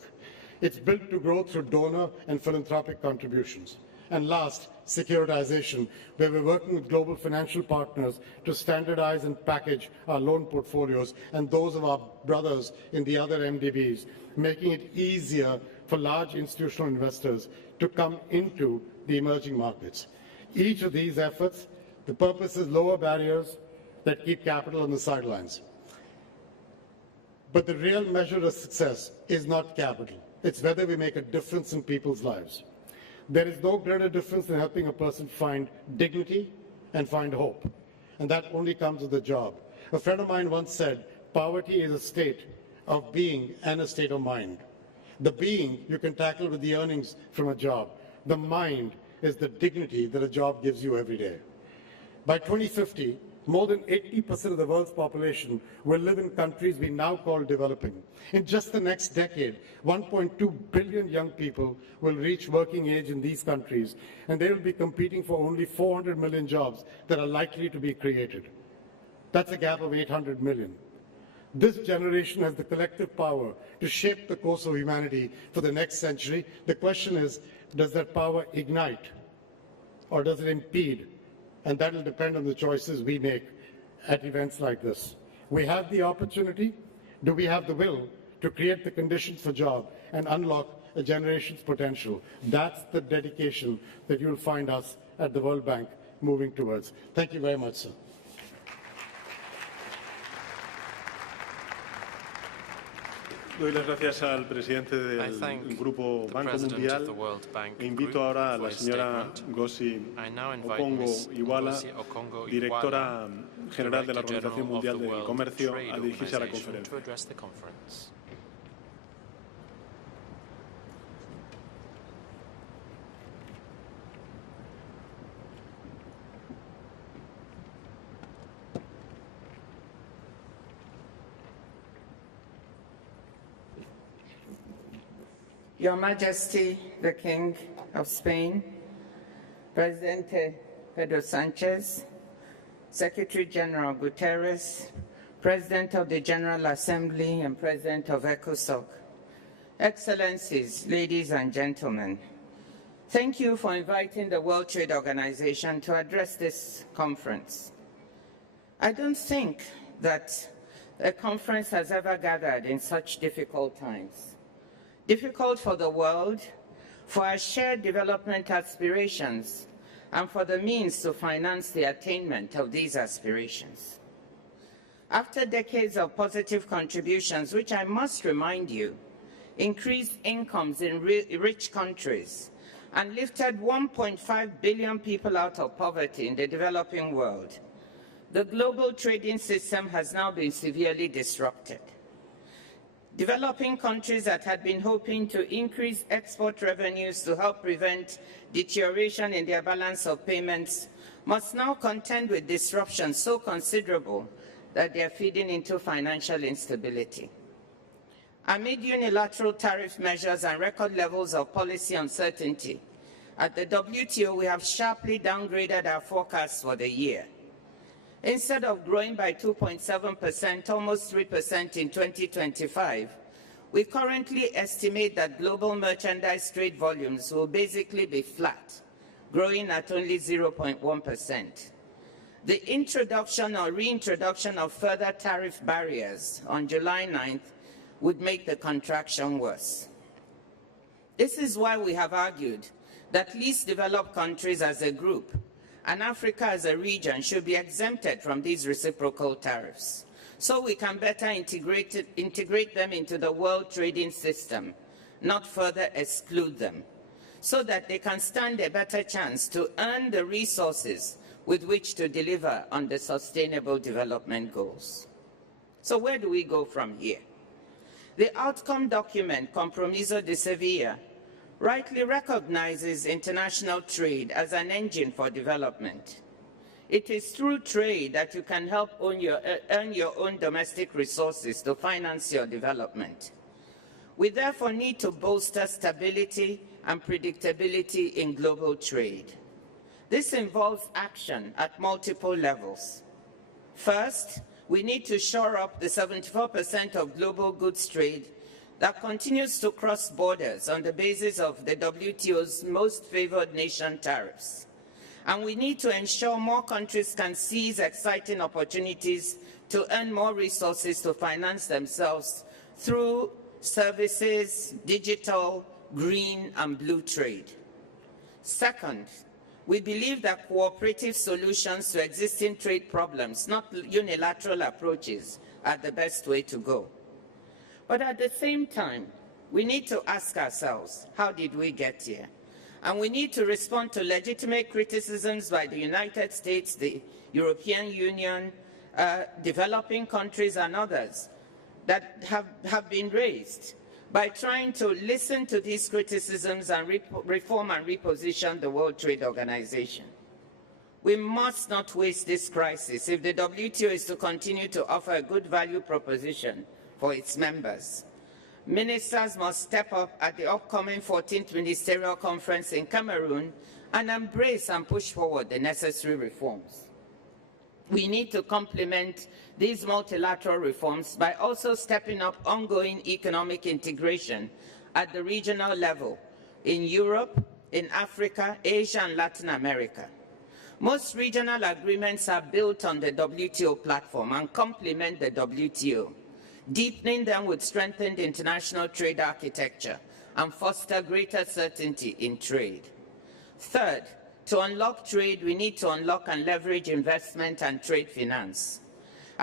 It's built to grow through donor and philanthropic contributions. And last, securitization, where we're working with global financial partners to standardize and package our loan portfolios and those of our brothers in the other MDBs, making it easier for large institutional investors to come into the emerging markets. Each of these efforts, the purpose is lower barriers that keep capital on the sidelines. But the real measure of success is not capital. It's whether we make a difference in people's lives. There is no greater difference than helping a person find dignity and find hope. And that only comes with a job. A friend of mine once said, poverty is a state of being and a state of mind. The being you can tackle with the earnings from a job. The mind is the dignity that a job gives you every day. By 2050, more than 80% of the world's population will live in countries we now call developing. In just the next decade, 1.2 billion young people will reach working age in these countries, and they will be competing for only 400 million jobs that are likely to be created. That's a gap of 800 million. This generation has the collective power to shape the course of humanity for the next century. The question is, does that power ignite or does it impede? And that will depend on the choices we make at events like this. We have the opportunity. Do we have the will to create the conditions for job and unlock a generation's potential? That's the dedication that you'll find us at the World Bank moving towards. Thank you very much, sir. Doy las gracias al presidente del Grupo Banco Mundial e invito ahora a la señora Ngozi Okonjo-Iweala, directora general de la Organización Mundial del Comercio, a dirigirse a la conferencia. Your Majesty, the King of Spain, President Pedro Sánchez, Secretary General Guterres, President of the General Assembly and President of ECOSOC, Excellencies, ladies and gentlemen, thank you for inviting the World Trade Organization to address this conference. I don't think that a conference has ever gathered in such difficult times. Difficult for the world, for our shared development aspirations, and for the means to finance the attainment of these aspirations. After decades of positive contributions, which I must remind you, increased incomes in rich countries and lifted 1.5 billion people out of poverty in the developing world, the global trading system has now been severely disrupted. Developing countries that had been hoping to increase export revenues to help prevent deterioration in their balance of payments must now contend with disruptions so considerable that they are feeding into financial instability. Amid unilateral tariff measures and record levels of policy uncertainty, at the WTO we have sharply downgraded our forecasts for the year. Instead of growing by 2.7%, almost 3% in 2025, we currently estimate that global merchandise trade volumes will basically be flat, growing at only 0.1%. The introduction or reintroduction of further tariff barriers on July 9th would make the contraction worse. This is why we have argued that least developed countries as a group and Africa as a region should be exempted from these reciprocal tariffs, so we can better integrate them into the world trading system, not further exclude them, so that they can stand a better chance to earn the resources with which to deliver on the Sustainable Development Goals. So where do we go from here? The outcome document, Compromiso de Sevilla, rightly recognizes international trade as an engine for development. It is through trade that you can help earn your own domestic resources to finance your development. We therefore need to bolster stability and predictability in global trade. This involves action at multiple levels. First, we need to shore up the 74% of global goods trade that continues to cross borders on the basis of the WTO's most favored nation tariffs. And we need to ensure more countries can seize exciting opportunities to earn more resources to finance themselves through services, digital, green, and blue trade. Second, we believe that cooperative solutions to existing trade problems, not unilateral approaches, are the best way to go. But at the same time, we need to ask ourselves, how did we get here? And we need to respond to legitimate criticisms by the United States, the European Union, developing countries and others that have been raised by trying to listen to these criticisms and reform and reposition the World Trade Organization. We must not waste this crisis if the WTO is to continue to offer a good value proposition for its members. Ministers must step up at the upcoming 14th Ministerial Conference in Cameroon and embrace and push forward the necessary reforms. We need to complement these multilateral reforms by also stepping up ongoing economic integration at the regional level in Europe, in Africa, Asia, and Latin America. Most regional agreements are built on the WTO platform and complement the WTO, deepening them with strengthened international trade architecture and foster greater certainty in trade. Third, to unlock trade, we need to unlock and leverage investment and trade finance.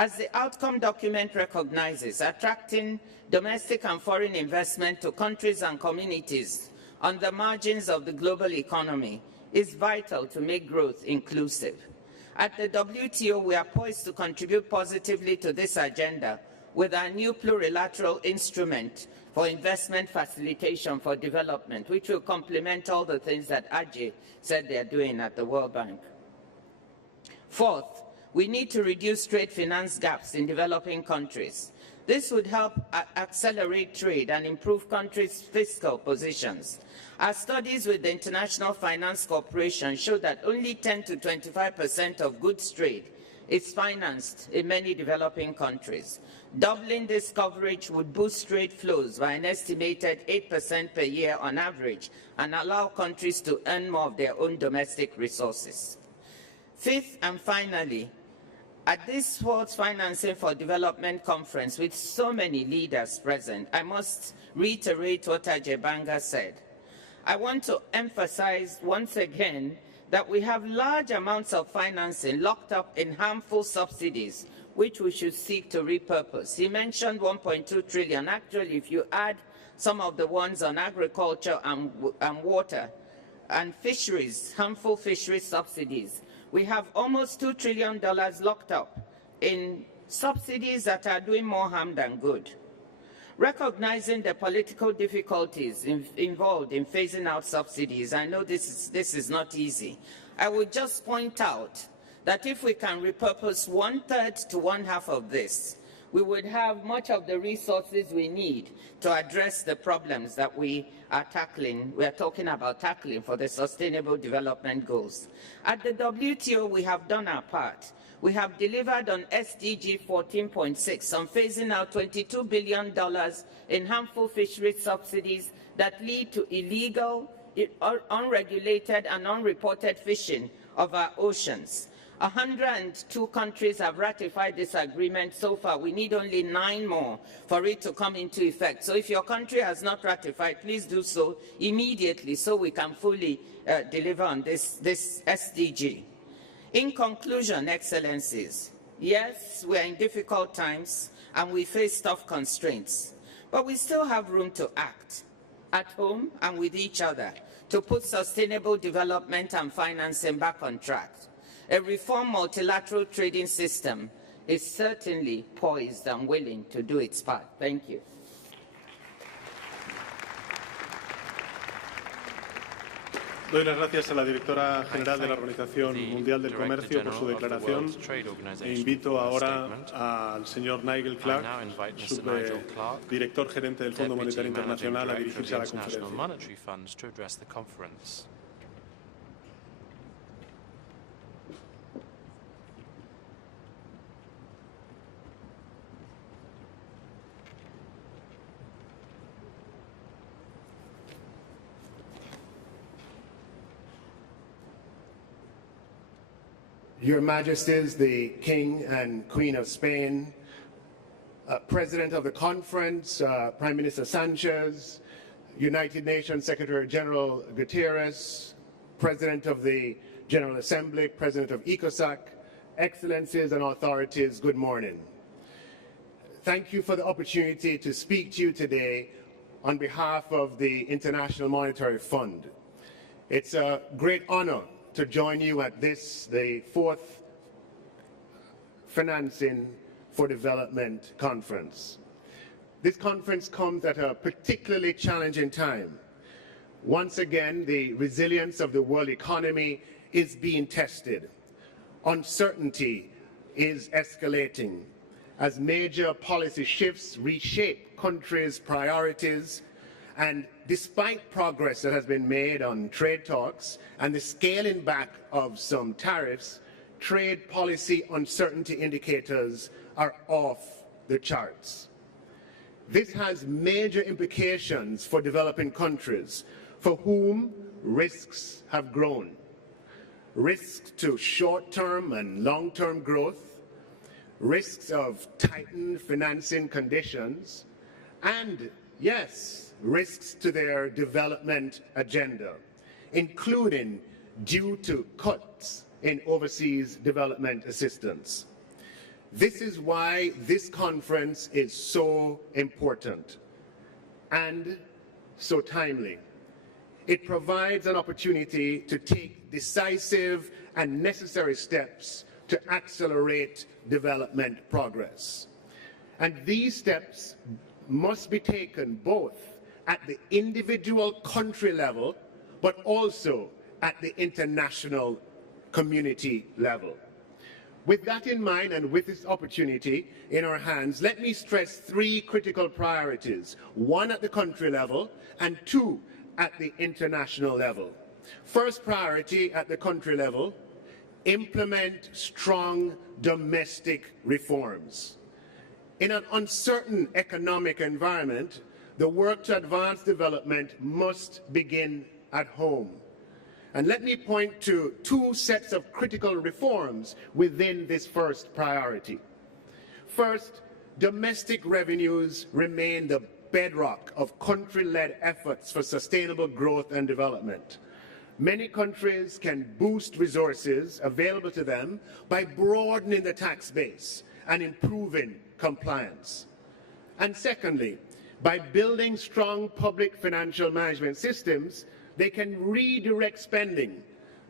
As the outcome document recognizes, attracting domestic and foreign investment to countries and communities on the margins of the global economy is vital to make growth inclusive. At the WTO, we are poised to contribute positively to this agenda with our new plurilateral instrument for investment facilitation for development, which will complement all the things that Ajay said they are doing at the World Bank. Fourth, we need to reduce trade finance gaps in developing countries. This would help accelerate trade and improve countries' fiscal positions. Our studies with the International Finance Corporation show that only 10 to 25% of goods trade is financed in many developing countries. Doubling this coverage would boost trade flows by an estimated 8% per year on average and allow countries to earn more of their own domestic resources. Fifth and finally, at this World Financing for Development Conference, with so many leaders present, I must reiterate what Ajay Banga said. I want to emphasize once again that we have large amounts of financing locked up in harmful subsidies, which we should seek to repurpose. He mentioned 1.2 trillion. Actually, if you add some of the ones on agriculture and water and fisheries, harmful fisheries subsidies, we have almost $2 trillion locked up in subsidies that are doing more harm than good. Recognizing the political difficulties involved in phasing out subsidies, I know this is not easy. I would just point out that if we can repurpose 1/3 to 1/2 of this, we would have much of the resources we need to address the problems that we are talking about tackling for the Sustainable Development Goals. At the WTO, we have done our part. We have delivered on SDG 14.6 on phasing out $22 billion in harmful fisheries subsidies that lead to illegal, unregulated, and unreported fishing of our oceans. 102 countries have ratified this agreement so far. We need only 9 more for it to come into effect. So if your country has not ratified, please do so immediately so we can fully deliver on this SDG. In conclusion, Excellencies, yes, we are in difficult times and we face tough constraints, but we still have room to act at home and with each other to put sustainable development and financing back on track. A reformed multilateral trading system is certainly poised and willing to do its part. Thank you. Doy las gracias a la directora general de la Organización Mundial del Comercio por su declaración e invito ahora al señor Nigel Clark, subdirector gerente del Fondo Monetario Internacional, a dirigirse a la conferencia. Your Majesties, the King and Queen of Spain, President of the Conference, Prime Minister Sanchez, United Nations Secretary General Guterres, President of the General Assembly, President of ECOSOC, Excellencies and authorities, good morning. Thank you for the opportunity to speak to you today on behalf of the International Monetary Fund. It's a great honor to join you at this, the 4th Financing for Development Conference. This conference comes at a particularly challenging time. Once again, the resilience of the world economy is being tested. Uncertainty is escalating as major policy shifts reshape countries' priorities. And despite progress that has been made on trade talks and the scaling back of some tariffs, trade policy uncertainty indicators are off the charts. This has major implications for developing countries for whom risks have grown. Risks to short-term and long-term growth, risks of tightened financing conditions, and, yes, risks to their development agenda, including due to cuts in overseas development assistance. This is why this conference is so important and so timely. It provides an opportunity to take decisive and necessary steps to accelerate development progress. And these steps must be taken both at the individual country level, but also at the international community level. With that in mind, and with this opportunity in our hands, let me stress three critical priorities, one at the country level and two at the international level. First priority at the country level, implement strong domestic reforms. In an uncertain economic environment, the work to advance development must begin at home. And let me point to two sets of critical reforms within this first priority. First, domestic revenues remain the bedrock of country-led efforts for sustainable growth and development. Many countries can boost resources available to them by broadening the tax base and improving compliance. And secondly, by building strong public financial management systems, they can redirect spending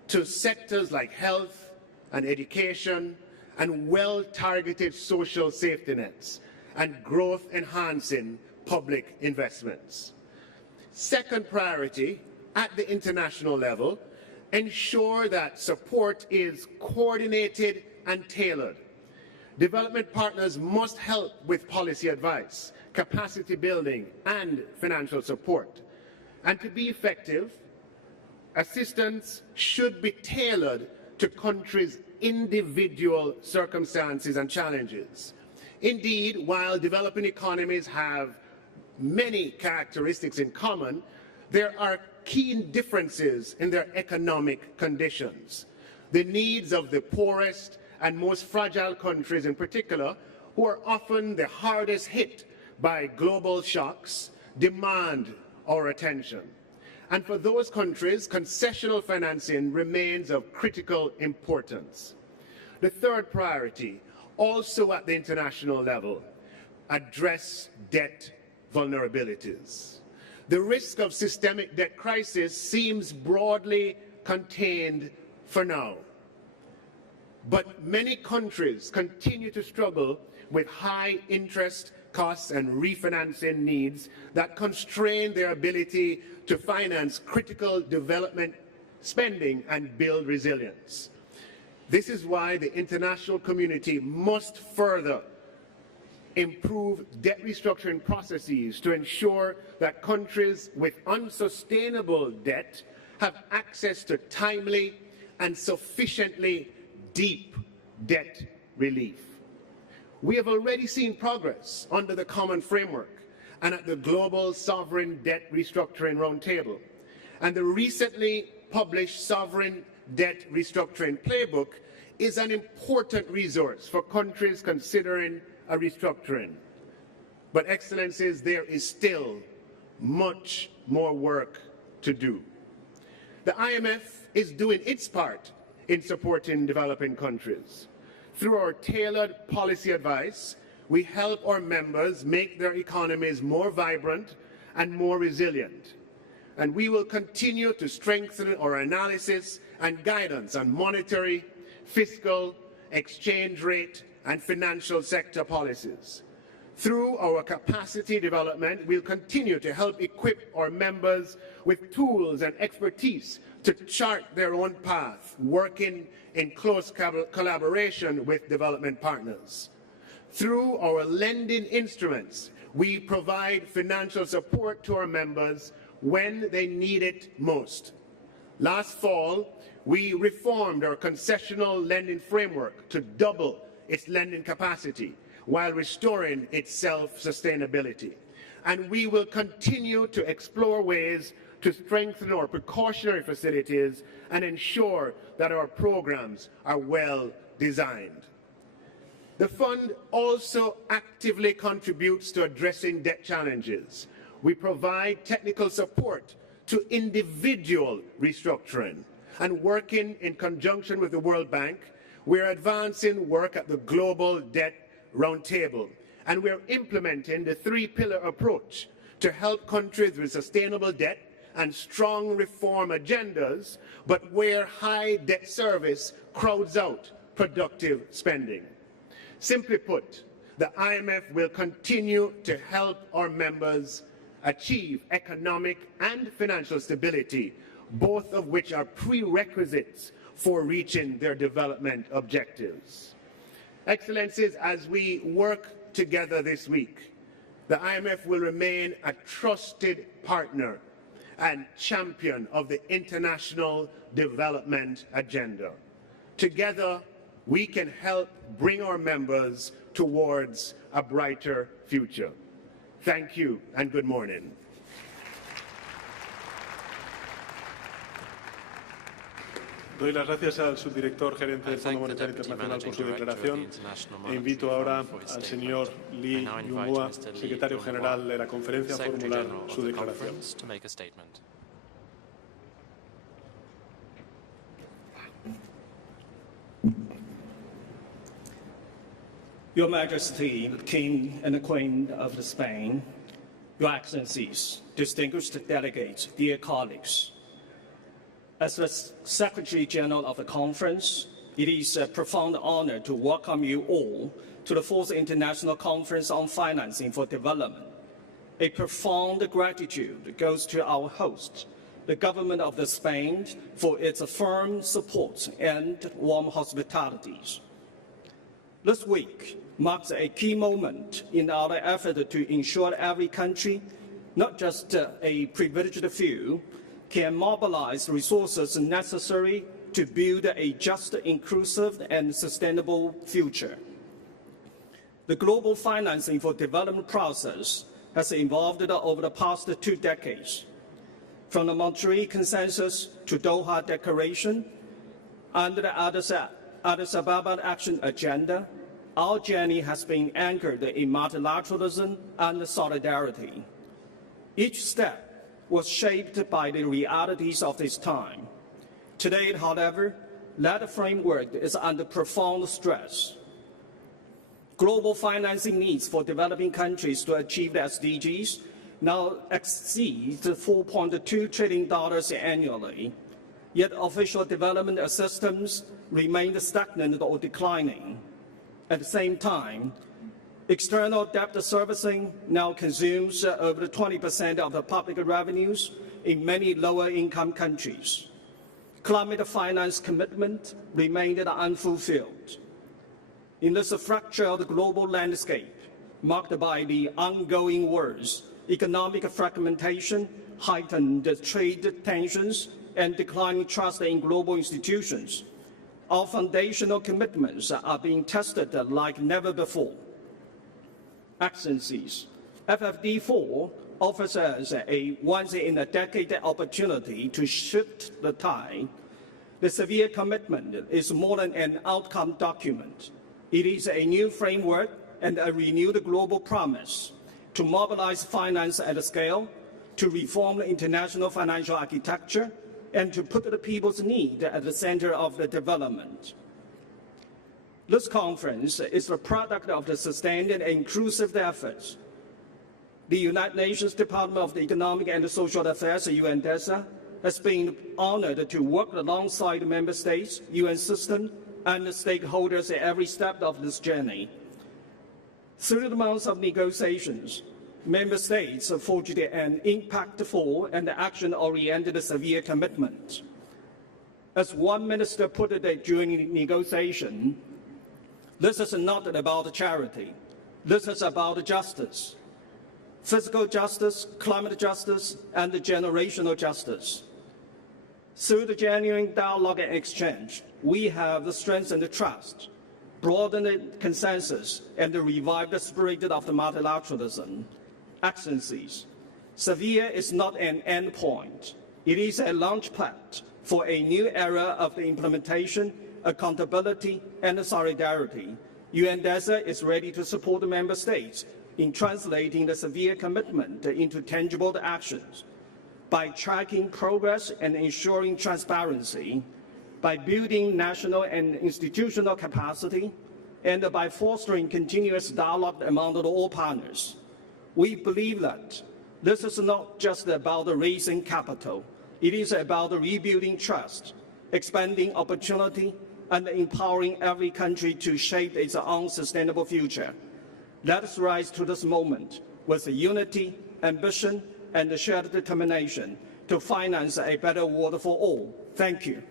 to sectors like health and education and well-targeted social safety nets and growth-enhancing public investments. Second priority, at the international level, ensure that support is coordinated and tailored. Development partners must help with policy advice, capacity building, and financial support. And to be effective, assistance should be tailored to countries' individual circumstances and challenges. Indeed, while developing economies have many characteristics in common, there are keen differences in their economic conditions. The needs of the poorest and most fragile countries in particular, who are often the hardest hit by global shocks, demand our attention. And for those countries, concessional financing remains of critical importance. The third priority, also at the international level, address debt vulnerabilities. The risk of systemic debt crisis seems broadly contained for now. But many countries continue to struggle with high interest costs and refinancing needs that constrain their ability to finance critical development spending and build resilience. This is why the international community must further improve debt restructuring processes to ensure that countries with unsustainable debt have access to timely and sufficiently deep debt relief. We have already seen progress under the Common Framework and at the Global Sovereign Debt Restructuring Roundtable. And the recently published Sovereign Debt Restructuring Playbook is an important resource for countries considering a restructuring. But, Excellencies, there is still much more work to do. The IMF is doing its part in supporting developing countries. Through our tailored policy advice, we help our members make their economies more vibrant and more resilient. And we will continue to strengthen our analysis and guidance on monetary, fiscal, exchange rate, and financial sector policies. Through our capacity development, we'll continue to help equip our members with tools and expertise to chart their own path, working in close collaboration with development partners. Through our lending instruments, we provide financial support to our members when they need it most. Last fall, we reformed our concessional lending framework to double its lending capacity while restoring its self-sustainability. And we will continue to explore ways to strengthen our precautionary facilities and ensure that our programs are well designed. The fund also actively contributes to addressing debt challenges. We provide technical support to individual restructuring, and working in conjunction with the World Bank, We're advancing work at the Global Debt Roundtable, and we're implementing the three-pillar approach to help countries with sustainable debt and strong reform agendas, but where high debt service crowds out productive spending. Simply put, the IMF will continue to help our members achieve economic and financial stability, both of which are prerequisites for reaching their development objectives. Excellencies, as we work together this week, the IMF will remain a trusted partner and champion of the international development agenda. Together, we can help bring our members towards a brighter future. Thank you and good morning. Doy las gracias al subdirector gerente del Fondo Monetario Internacional por su declaración e invito ahora al señor Lee Yunghua, secretario general de la conferencia, a formular su declaración. Your Majesty, the King and the Queen of Spain, Your Excellencies, distinguished delegates, dear colleagues, as the Secretary General of the Conference, it is a profound honor to welcome you all to the 4th International Conference on Financing for Development. A profound gratitude goes to our host, the Government of Spain, for its firm support and warm hospitalities. This week marks a key moment in our effort to ensure every country, not just a privileged few, can mobilize resources necessary to build a just, inclusive, and sustainable future. The global financing for development process has evolved over the past 2 decades. From the Montreal Consensus to Doha Declaration, under the Addis Ababa Action Agenda, our journey has been anchored in multilateralism and solidarity. Each step was shaped by the realities of this time. Today, however, that framework is under profound stress. Global financing needs for developing countries to achieve the SDGs now exceed $4.2 trillion annually, yet official development assistance remained stagnant or declining. At the same time, external debt servicing now consumes over 20% of the public revenues in many lower-income countries. Climate finance commitment remained unfulfilled. In this fractured global landscape, marked by the ongoing wars, economic fragmentation, heightened trade tensions, and declining trust in global institutions, our foundational commitments are being tested like never before. Excellencies, FFD4 offers us a once-in-a-decade opportunity to shift the tide. The Sevilla commitment is more than an outcome document. It is a new framework and a renewed global promise to mobilize finance at scale, to reform the international financial architecture, and to put the people's need at the center of the development. This conference is the product of the sustained and inclusive efforts. The United Nations Department of Economic and Social Affairs, UNDESA, has been honored to work alongside member states, UN system, and stakeholders at every step of this journey. Through the months of negotiations, member states forged an impactful and action-oriented Sevilla commitment. As one minister put it during the negotiation, this is not about charity. This is about justice. Physical justice, climate justice, and generational justice. Through the genuine dialogue and exchange, we have strengthened the trust, broadened the consensus, and revived the spirit of the multilateralism. Excellencies, Sevilla is not an endpoint. It is a launchpad for a new era of the implementation, accountability, and solidarity. UNDESA is ready to support the member states in translating the Sevilla commitment into tangible actions. By tracking progress and ensuring transparency, by building national and institutional capacity and by fostering continuous dialogue among all partners. We believe that this is not just about raising capital. It is about rebuilding trust, expanding opportunity, and empowering every country to shape its own sustainable future. Let us rise to this moment with unity, ambition, and shared determination to finance a better world for all. Thank you.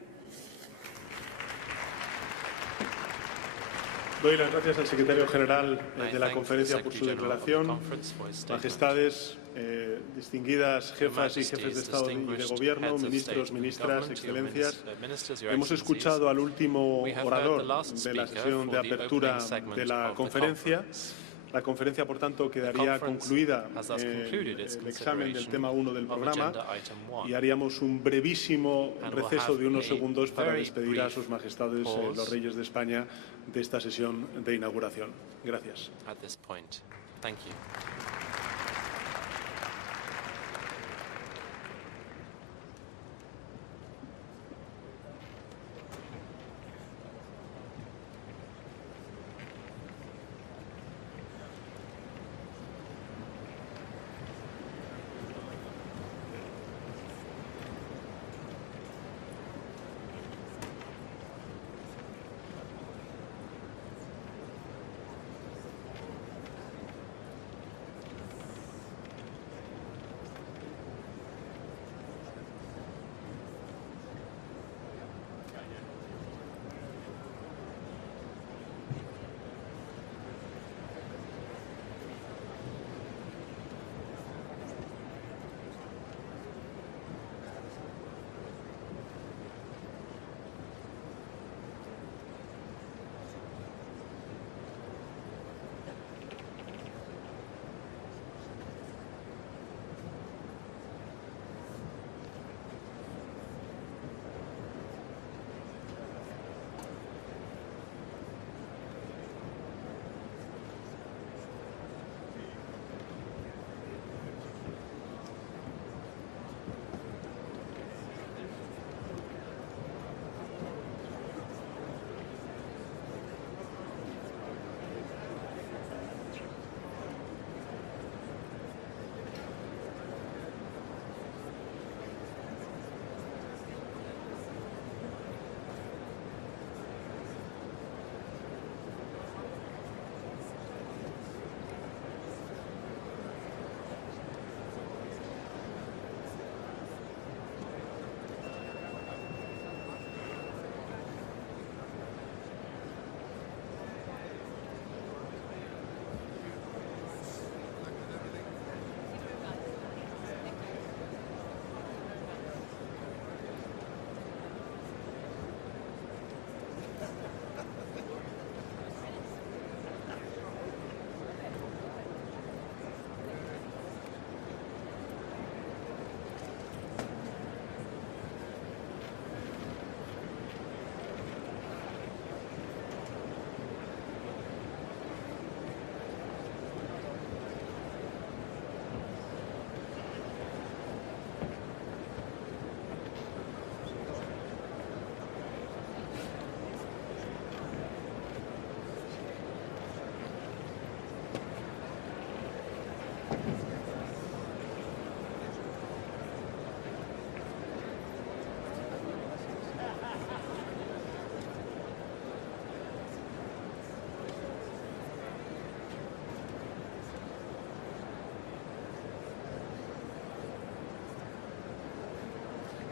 Doy las gracias al secretario general de la conferencia por su declaración. Majestades, distinguidas jefas y jefes de Estado y de Gobierno, ministros, ministras, excelencias, hemos escuchado al último orador de la sesión de apertura de la conferencia. La conferencia, por tanto, quedaría concluida el examen del tema 1 del programa y haríamos un brevísimo receso de unos segundos para despedir a sus majestades los reyes de España de esta sesión de inauguración. Gracias.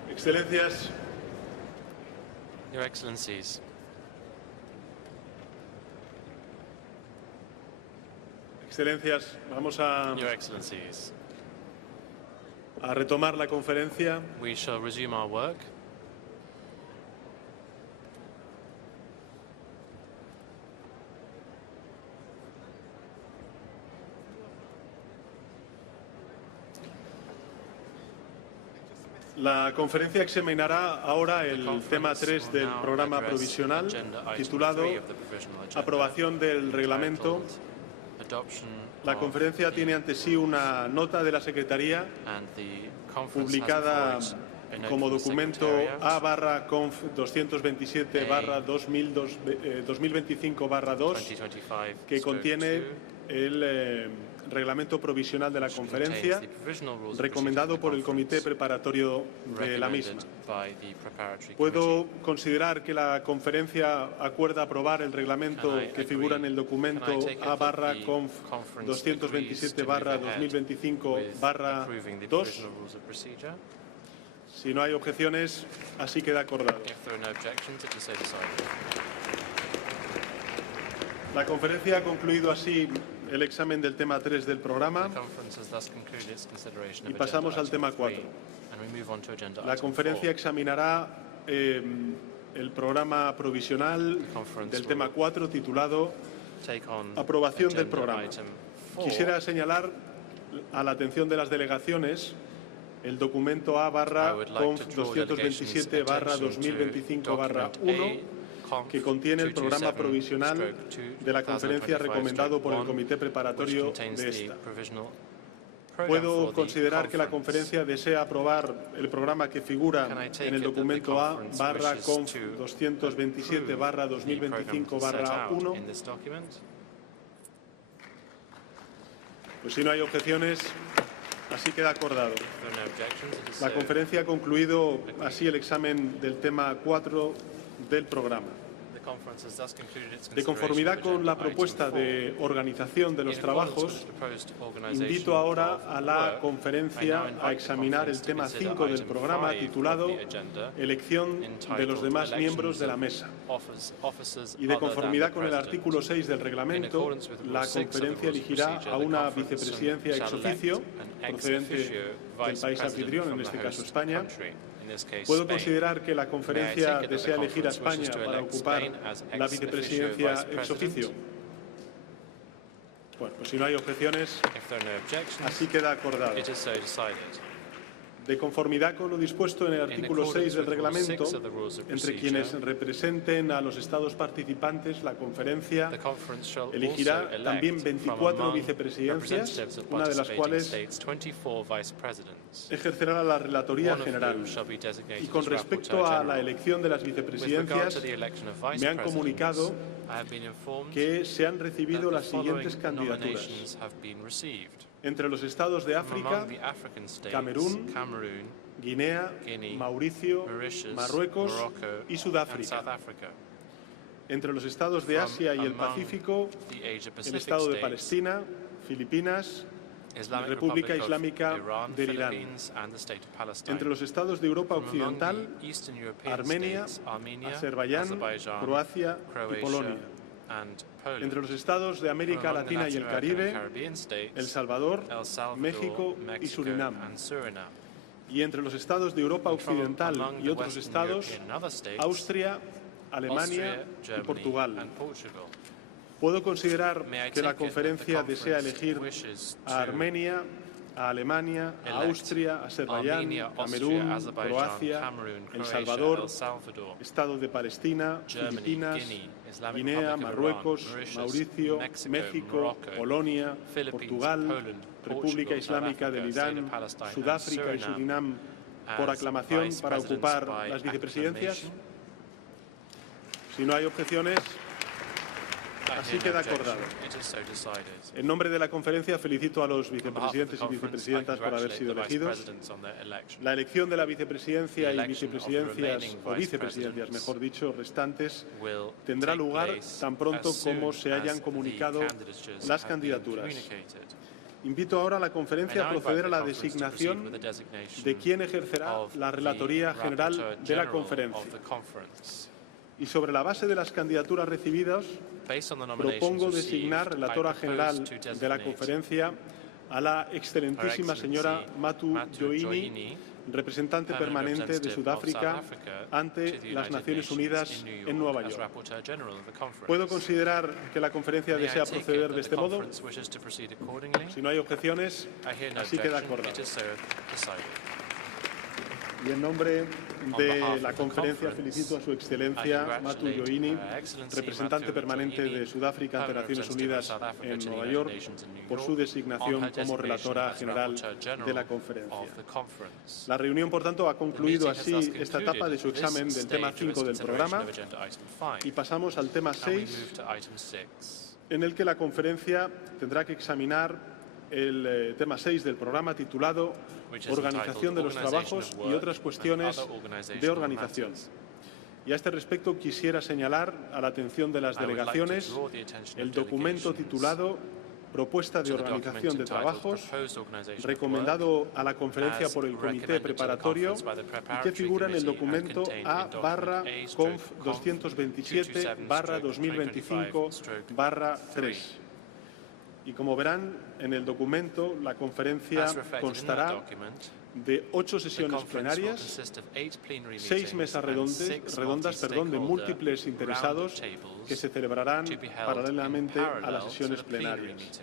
Excelencias. Your Excellencies. Excelencias, vamos Your Excellencies. a retomar la conferencia. We shall resume our work. La conferencia examinará ahora el tema 3 del programa provisional, titulado Aprobación del Reglamento. La conferencia tiene ante sí una nota de la Secretaría publicada como documento A/Conf 227/2025/2, que contiene el reglamento provisional de la conferencia, recomendado por el comité preparatorio de la misma. Puedo considerar que la conferencia acuerda aprobar el reglamento que figura en el documento A/Conf 227/2025/2. Si no hay objeciones, así queda acordado. La conferencia ha concluido así el examen del tema 3 del programa y pasamos al tema 4. La conferencia examinará el programa provisional del tema 4 titulado Aprobación del programa. Quisiera señalar a la atención de las delegaciones el documento A/Conf 227/2025/1, que contiene el programa provisional de la conferencia recomendado por el comité preparatorio de esta. Puedo considerar que la conferencia desea aprobar el programa que figura en el documento A/Conf 227/2025/1. Pues si no hay objeciones, así queda acordado. La conferencia ha concluido así el examen del tema 4 del programa. De conformidad con la propuesta de organización de los trabajos, invito ahora a la conferencia a examinar el tema 5 del programa titulado Elección de los demás miembros de la mesa. Y de conformidad con el artículo 6 del reglamento, la conferencia elegirá a una vicepresidencia ex oficio procedente del país anfitrión, en este caso España. Puedo considerar que la conferencia desea elegir a España para ocupar la vicepresidencia ex oficio. Bueno, pues si no hay objeciones, así queda acordado. De conformidad con lo dispuesto en el artículo 6 del reglamento, entre quienes representen a los Estados participantes, la conferencia elegirá también 24 vicepresidencias, una de las cuales ejercerá la relatoría general. Y con respecto a la elección de las vicepresidencias, me han comunicado que se han recibido las siguientes candidaturas. Entre los estados de África, Camerún, Guinea, Mauricio, Marruecos y Sudáfrica. Entre los estados de Asia y el Pacífico, el estado de Palestina, Filipinas, República Islámica del Irán. Entre los estados de Europa Occidental, Armenia, Azerbaiyán, Croacia y Polonia. Entre los estados de América Latina y el Caribe, El Salvador, México y Surinam. Y entre los estados de Europa Occidental y otros estados, Austria, Alemania y Portugal. Puedo considerar que la conferencia desea elegir a Armenia, a Alemania, a Austria, a Azerbaiyán, Camerún, Croacia, El Salvador, Estado de Palestina, Filipinas, Guinea, Marruecos, Mauricio, México, Polonia, Portugal, República Islámica del Irán, Sudáfrica y Surinam por aclamación para ocupar las vicepresidencias. Si no hay objeciones, así queda acordado. En nombre de la conferencia felicito a los vicepresidentes y vicepresidentas por haber sido elegidos. La elección de la vicepresidencia y vicepresidencias, o vicepresidencias mejor dicho, restantes, tendrá lugar tan pronto como se hayan comunicado las candidaturas. Invito ahora a la conferencia a proceder a la designación de quien ejercerá la relatoría general de la conferencia. Y sobre la base de las candidaturas recibidas, propongo designar relatora general de la conferencia a la excelentísima señora Matu Joini, representante permanente de Sudáfrica ante las Naciones Unidas en Nueva York. ¿Puedo considerar que la conferencia desea proceder de este modo? Si no hay objeciones, así queda acordado. Y en nombre de la conferencia felicito a Su Excelencia Matu Yoini, representante permanente de Sudáfrica ante Naciones Unidas en Nueva York, por su designación como relatora general de la conferencia. La reunión, por tanto, ha concluido así esta etapa de su examen del tema 5 del programa y pasamos al tema 6, en el que la conferencia tendrá que examinar el tema 6 del programa titulado Organización de los trabajos y otras cuestiones de organización. Y a este respecto quisiera señalar a la atención de las delegaciones el documento titulado Propuesta de Organización de Trabajos, recomendado a la conferencia por el Comité Preparatorio y que figura en el documento A/Conf 227/2025/3. Y como verán, en el documento la conferencia constará de 8 sesiones plenarias, 6 mesas redondas de múltiples interesados que se celebrarán paralelamente a las sesiones plenarias.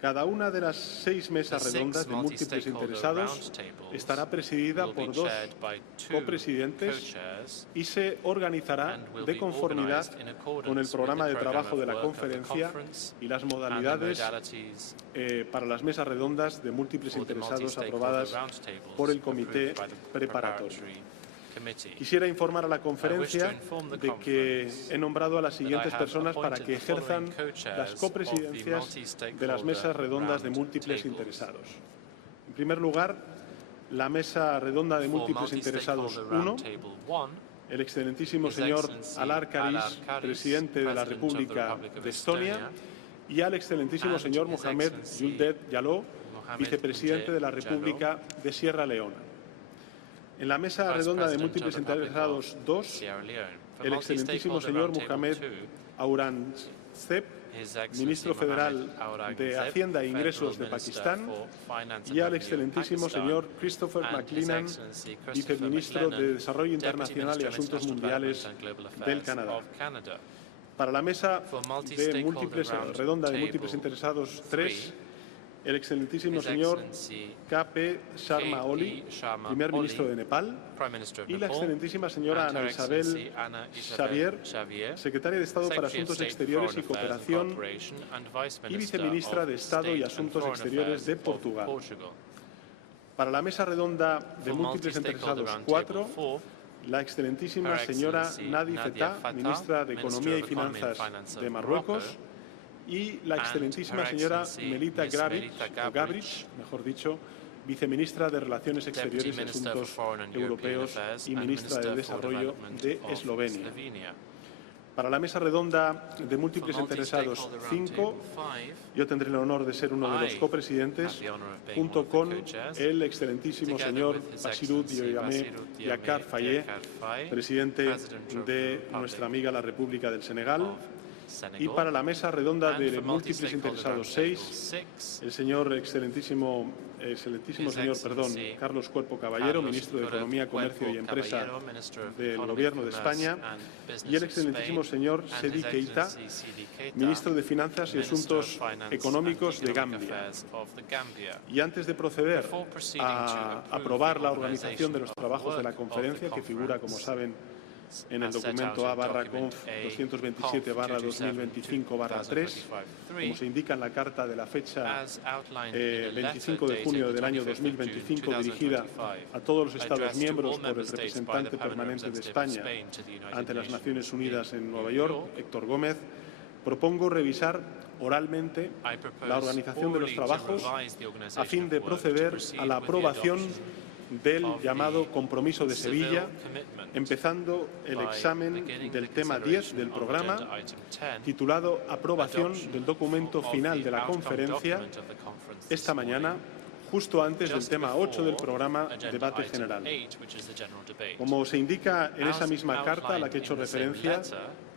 Cada una de las 6 mesas redondas de múltiples interesados estará presidida por 2 copresidentes y se organizará de conformidad con el programa de trabajo de la conferencia y las modalidades para las mesas redondas de múltiples interesados aprobadas por el Comité Preparatorio. Quisiera informar a la conferencia de que he nombrado a las siguientes personas para que ejerzan las copresidencias de las mesas redondas de múltiples interesados. En primer lugar, la mesa redonda de múltiples interesados 1, el excelentísimo señor Alar Karis, presidente de la República de Estonia, y al excelentísimo señor Mohamed Juldet Yalo, vicepresidente de la República de Sierra Leona. En la mesa redonda de múltiples interesados 2, el excelentísimo señor Mohamed Aurangzeb, ministro federal de Hacienda e Ingresos de Pakistán, y al excelentísimo señor Christopher McLennan, viceministro de Desarrollo Internacional y Asuntos Mundiales del Canadá. Para la mesa redonda de múltiples interesados 3, el excelentísimo señor K.P. Sharma Oli, primer ministro de Nepal, y la excelentísima señora Ana Isabel Xavier, secretaria de Estado para Asuntos Exteriores y Cooperación y viceministra de Estado y Asuntos Exteriores de Portugal. Para la mesa redonda de múltiples interesados 4, la excelentísima señora Nadi Feta, ministra de Economía y Finanzas de Marruecos, y la excelentísima señora Melita Gabric, mejor dicho, viceministra de Relaciones Exteriores y Asuntos Europeos y ministra de Desarrollo de Eslovenia. Para la mesa redonda de múltiples interesados 5, yo tendré el honor de ser uno de los copresidentes, junto con el excelentísimo señor Bassirou Diomaye Diakhar Faye, presidente de nuestra amiga la República del Senegal. Y para la mesa redonda de múltiples interesados 6, el excelentísimo señor Carlos Cuerpo Caballero, ministro de Economía, Comercio y Empresa del Gobierno de España, y el excelentísimo señor Sedi Keita, ministro de Finanzas y Asuntos Económicos de Gambia. Y antes de proceder a aprobar la organización de los trabajos de la conferencia, que figura, como saben, en el documento A/Conf 227/2025/3, como se indica en la carta de la fecha 25 de junio del año 2025, dirigida a todos los Estados miembros por el representante permanente de España ante las Naciones Unidas en Nueva York, Héctor Gómez, propongo revisar oralmente la organización de los trabajos a fin de proceder a la aprobación del llamado Compromiso de Sevilla, empezando el examen del tema 10 del programa, titulado Aprobación del documento final de la conferencia, esta mañana, justo antes del tema 8 del programa Debate General. Como se indica en esa misma carta a la que he hecho referencia,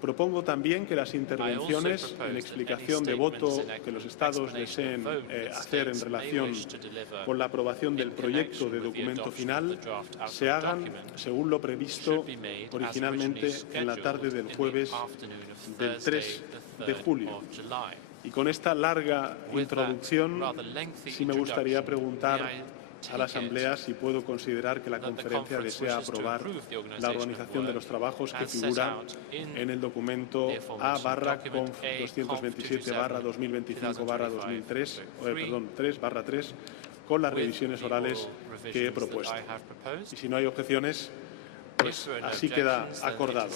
propongo también que las intervenciones en explicación de voto que los Estados deseen hacer en relación con la aprobación del proyecto de documento final se hagan según lo previsto originalmente en la tarde del jueves del 3 de julio. Y con esta larga introducción, sí me gustaría preguntar a la Asamblea si puedo considerar que la conferencia desea aprobar la organización de los trabajos que figura en el documento A/Conf 227/2025/2003, con las revisiones orales que he propuesto. Y si no hay objeciones, pues así queda acordado.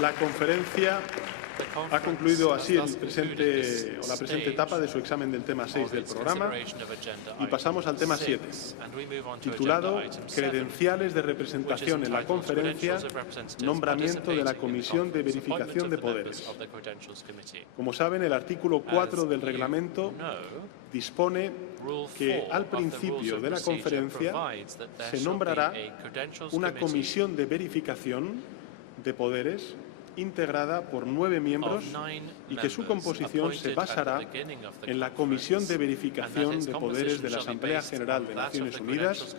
La conferencia ha concluido así la presente etapa de su examen del tema 6 del programa y pasamos al tema 7, titulado Credenciales de representación en la conferencia, nombramiento de la Comisión de Verificación de Poderes. Como saben, el artículo 4 del reglamento dispone que al principio de la conferencia se nombrará una comisión de verificación de poderes integrada por 9 miembros y que su composición se basará en la Comisión de Verificación de Poderes de la Asamblea General de Naciones Unidas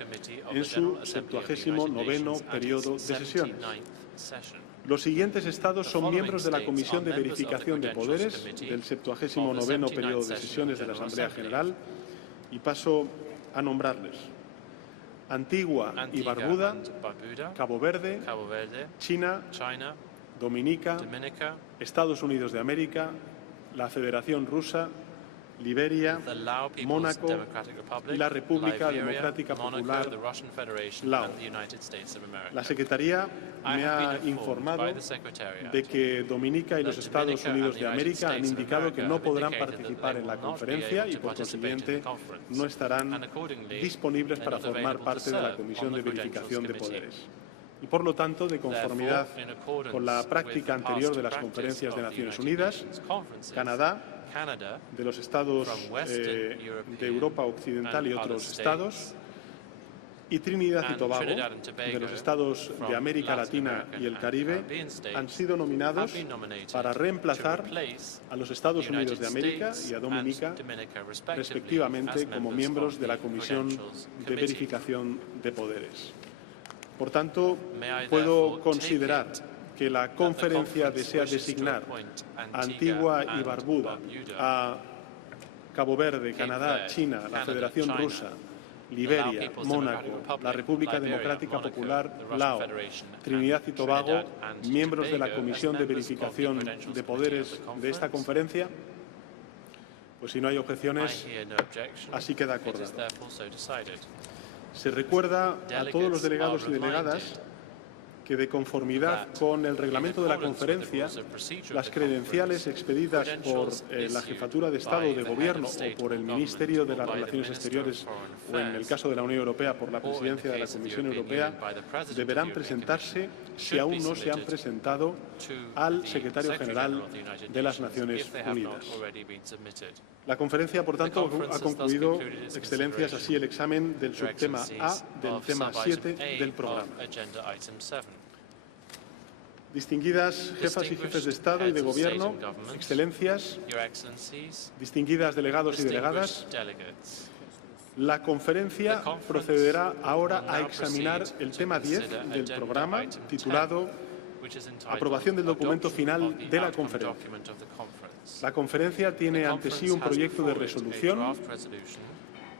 en su 79º periodo de sesiones. Los siguientes estados son miembros de la Comisión de Verificación de Poderes del 79º periodo de sesiones de la Asamblea General y paso a nombrarles: Antigua y Barbuda, Cabo Verde, China, Dominica, Estados Unidos de América, la Federación Rusa, Liberia, Mónaco y la República Democrática Popular Lao. La Secretaría me ha informado de que Dominica y los Estados Unidos de América han indicado que no podrán participar en la conferencia y, por consiguiente, no estarán disponibles para formar parte de la Comisión de Verificación de Poderes. Y, por lo tanto, de conformidad con la práctica anterior de las conferencias de Naciones Unidas, Canadá, de los estados de Europa Occidental y otros estados, y Trinidad y Tobago, de los estados de América Latina y el Caribe, han sido nominados para reemplazar a los Estados Unidos de América y a Dominica, respectivamente, como miembros de la Comisión de Verificación de Poderes. Por tanto, puedo considerar que la conferencia desea designar a Antigua y Barbuda, a Cabo Verde, Canadá, China, la Federación Rusa, Liberia, Mónaco, la República Democrática Popular Lao, Trinidad y Tobago, miembros de la Comisión de Verificación de Poderes de esta conferencia. Pues si no hay objeciones, así queda acordado. Se recuerda a todos los delegados y delegadas que, de conformidad con el reglamento de la conferencia, las credenciales expedidas por la Jefatura de Estado o de Gobierno o por el Ministerio de las Relaciones Exteriores o, en el caso de la Unión Europea, por la Presidencia de la Comisión Europea, deberán presentarse, si aún no se han presentado, al Secretario General de las Naciones Unidas. La conferencia, por tanto, ha concluido, Excelencias, así el examen del subtema A del tema 7 del programa. Distinguidas jefas y jefes de Estado y de Gobierno, Excelencias, distinguidas delegados y delegadas, la conferencia procederá ahora a examinar el tema 10 del programa, titulado Aprobación del documento final de la conferencia. La conferencia tiene ante sí un proyecto de resolución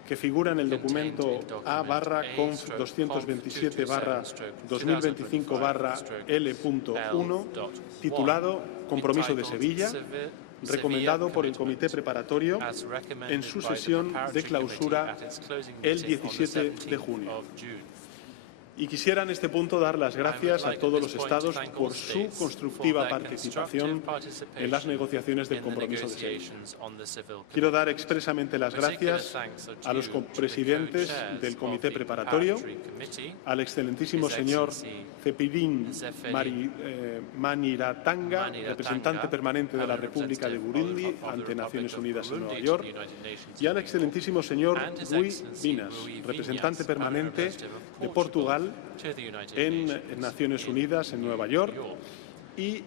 que figura en el documento A/Conf 227/2025/L.1, titulado Compromiso de Sevilla, recomendado por el Comité Preparatorio en su sesión de clausura el 17 de junio. Y quisiera en este punto dar las gracias a todos los Estados por su constructiva participación en las negociaciones del compromiso de Sevilla. Quiero dar expresamente las gracias a los copresidentes del Comité Preparatorio, al excelentísimo señor Cepidín Maniratanga, representante permanente de la República de Burundi ante Naciones Unidas en Nueva York, y al excelentísimo señor Rui Vinas, representante permanente de Portugal en Naciones Unidas en Nueva York, y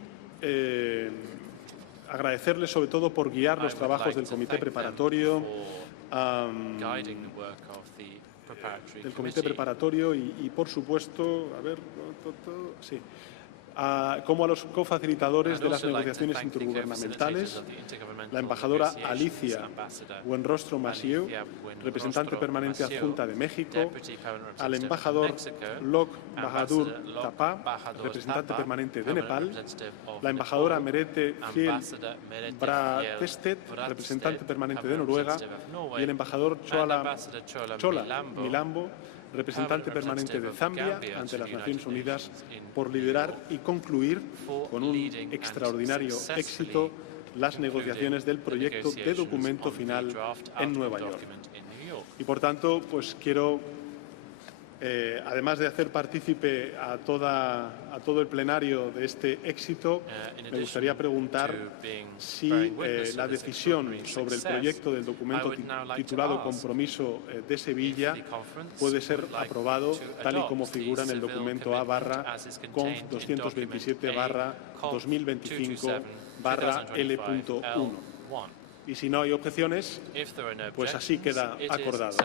agradecerles sobre todo por guiar los trabajos del Comité Preparatorio, y por supuesto, como a los cofacilitadores de las negociaciones intergubernamentales, la embajadora Alicia Buenrostro Masieu, representante permanente adjunta de México, al embajador Lok Bahadur Thapa, representante permanente de Nepal, la embajadora Merete Fiel Bratested, representante permanente de Noruega, y el embajador Chola Milambo, representante permanente de Zambia ante las Naciones Unidas, por liderar y concluir con un extraordinario éxito las negociaciones del proyecto de documento final en Nueva York. Y por tanto, pues quiero, además de hacer partícipe a todo el plenario de este éxito, me gustaría preguntar si la decisión sobre el proyecto del documento titulado Compromiso de Sevilla puede ser aprobado tal y como figura en el documento A/Conf 227/2025/L.1. Y si no hay objeciones, pues así queda acordado.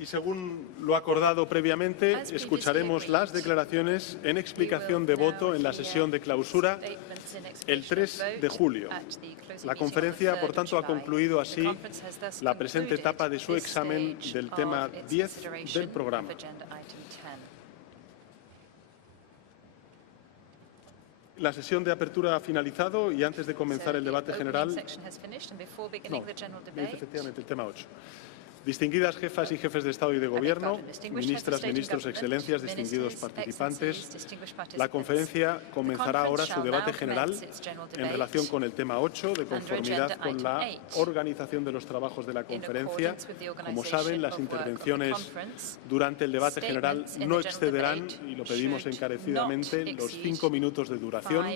Y según lo acordado previamente, escucharemos las declaraciones en explicación de voto en la sesión de clausura el 3 de julio. La conferencia, por tanto, ha concluido así la presente etapa de su examen del tema 10 del programa. La sesión de apertura ha finalizado y antes de comenzar el debate general... efectivamente, el tema 8. Distinguidas jefas y jefes de Estado y de Gobierno, ministras, ministros, excelencias, distinguidos participantes, la conferencia comenzará ahora su debate general en relación con el tema 8, de conformidad con la organización de los trabajos de la conferencia. Como saben, las intervenciones durante el debate general no excederán, y lo pedimos encarecidamente, los 5 minutos de duración,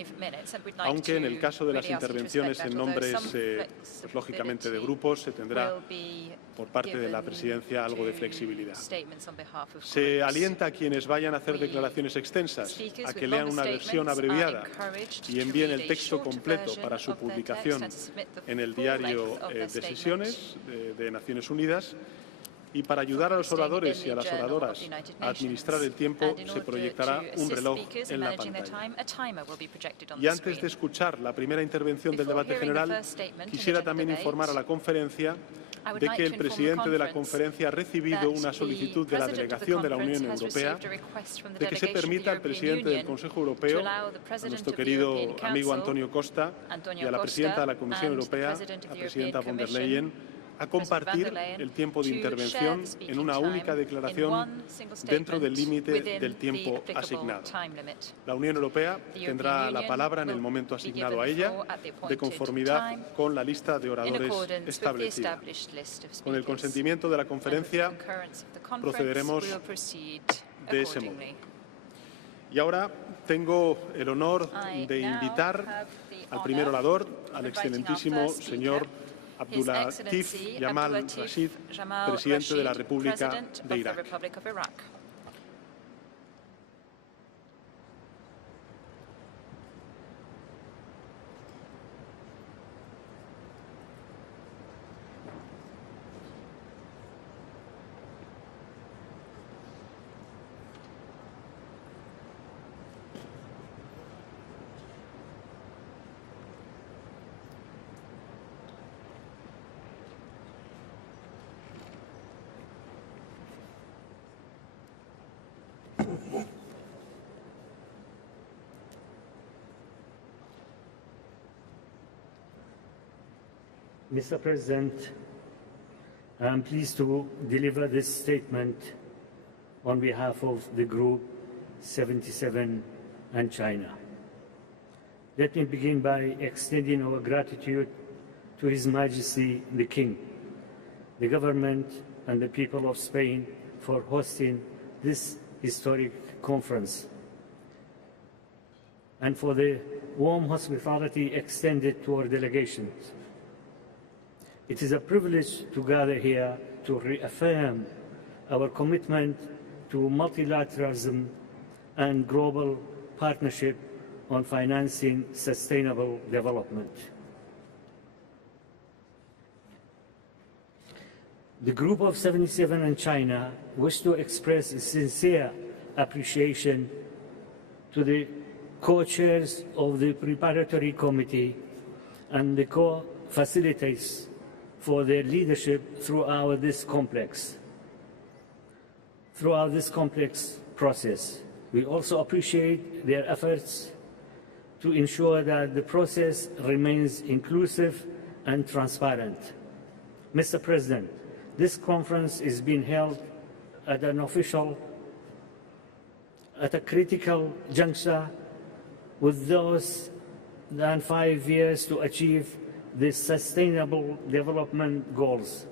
aunque en el caso de las intervenciones en nombres, pues, lógicamente, de grupos, se tendrá por parte de la Presidencia algo de flexibilidad. Se alienta a quienes vayan a hacer declaraciones extensas a que lean una versión abreviada y envíen el texto completo para su publicación en el diario de sesiones de Naciones Unidas. Y para ayudar a los oradores y a las oradoras a administrar el tiempo, se proyectará un reloj en la pantalla. Y antes de escuchar la primera intervención del debate general, quisiera también informar a la conferencia de que el presidente de la conferencia ha recibido una solicitud de la delegación de la Unión Europea de que se permita al presidente del Consejo Europeo, a nuestro querido amigo Antonio Costa, y a la presidenta de la Comisión Europea, la presidenta von der Leyen, a compartir el tiempo de intervención en una única declaración dentro del límite del tiempo asignado. La Unión Europea tendrá la palabra en el momento asignado a ella, de conformidad con la lista de oradores establecida. Con el consentimiento de la conferencia, procederemos de ese modo. Y ahora tengo el honor de invitar al primer orador, al excelentísimo señor Abdulatif Jamal Rashid, presidente de la República de Irak. Mr. President, I am pleased to deliver this statement on behalf of the Group 77 and China. Let me begin by extending our gratitude to His Majesty the King, the government and the people of Spain for hosting this historic conference. and for the warm hospitality extended to our delegations. It is a privilege to gather here to reaffirm our commitment to multilateralism and global partnership on financing sustainable development. The Group of 77 and China wish to express a sincere appreciation to the co-chairs of the preparatory committee and the co-facilitators for their leadership throughout this complex process. We also appreciate their efforts to ensure that the process remains inclusive and transparent. Mr. President, this conference is being held at a critical juncture with those than 5 years to achieve the Sustainable Development Goals.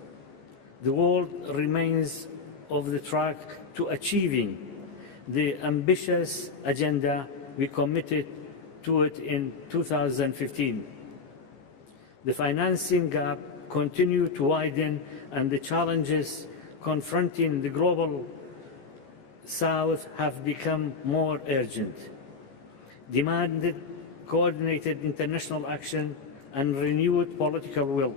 The world remains on the track to achieving the ambitious agenda we committed to it in 2015. The financing gap continues to widen, and the challenges confronting the global South have become more urgent, demanded coordinated international action and renewed political will.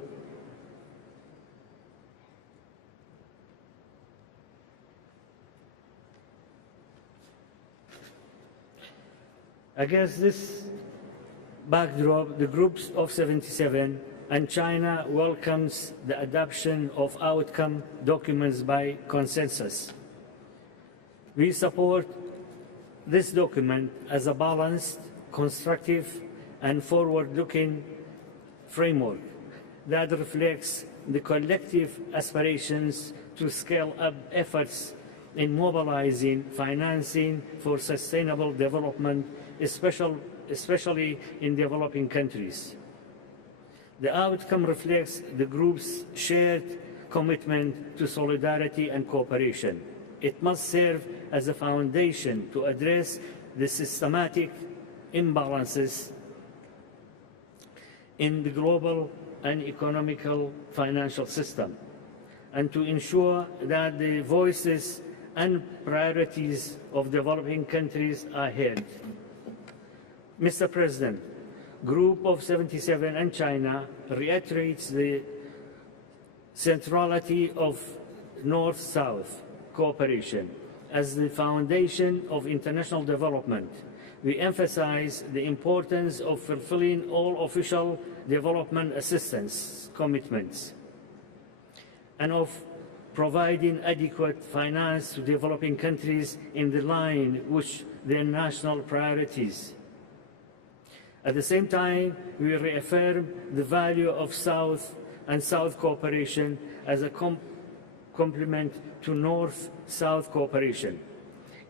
Against this backdrop, the Groups of 77 and China welcomes the adoption of outcome documents by consensus. We support this document as a balanced, constructive, and forward-looking framework that reflects the collective aspirations to scale up efforts in mobilizing financing for sustainable development, especially in developing countries. The outcome reflects the group's shared commitment to solidarity and cooperation. It must serve as a foundation to address the systematic imbalances in the global and economical financial system, and to ensure that the voices and priorities of developing countries are heard. Mr. President, Group of 77 and China reiterates the centrality of North-South cooperation as the foundation of international development. We emphasize the importance of fulfilling all official development assistance commitments and of providing adequate finance to developing countries in the line with their national priorities. At the same time, we reaffirm the value of South and South cooperation as a complement to North-South cooperation,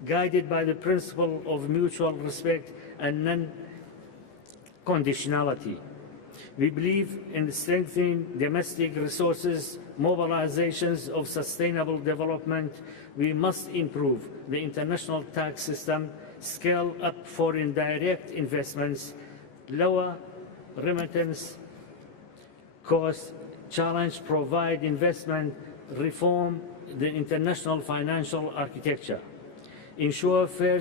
guided by the principle of mutual respect and non-conditionality. We believe in strengthening domestic resources, mobilizations of sustainable development. We must improve the international tax system, scale up foreign direct investments, lower remittance costs, challenge provide investment, reform the international financial architecture, ensure fair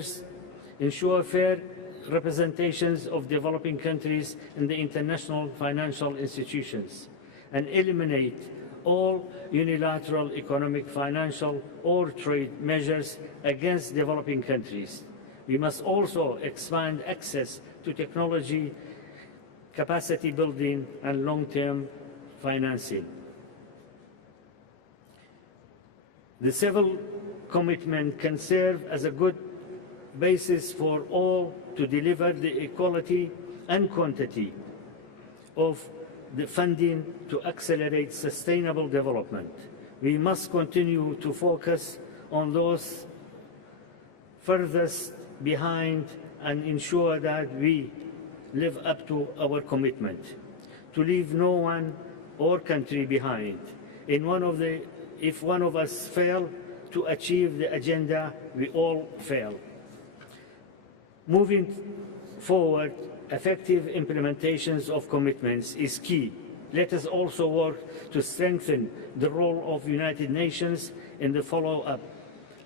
representations of developing countries in the international financial institutions, and eliminate all unilateral economic, financial, or trade measures against developing countries. We must also expand access to technology, capacity building, and long-term financing. The civil commitment can serve as a good basis for all to deliver the equality and quantity of the funding to accelerate sustainable development. We must continue to focus on those furthest behind and ensure that we live up to our commitment to leave no one or country behind. If one of us fails to achieve the agenda, we all fail. Moving forward, effective implementations of commitments is key. Let us also work to strengthen the role of the United Nations in the follow-up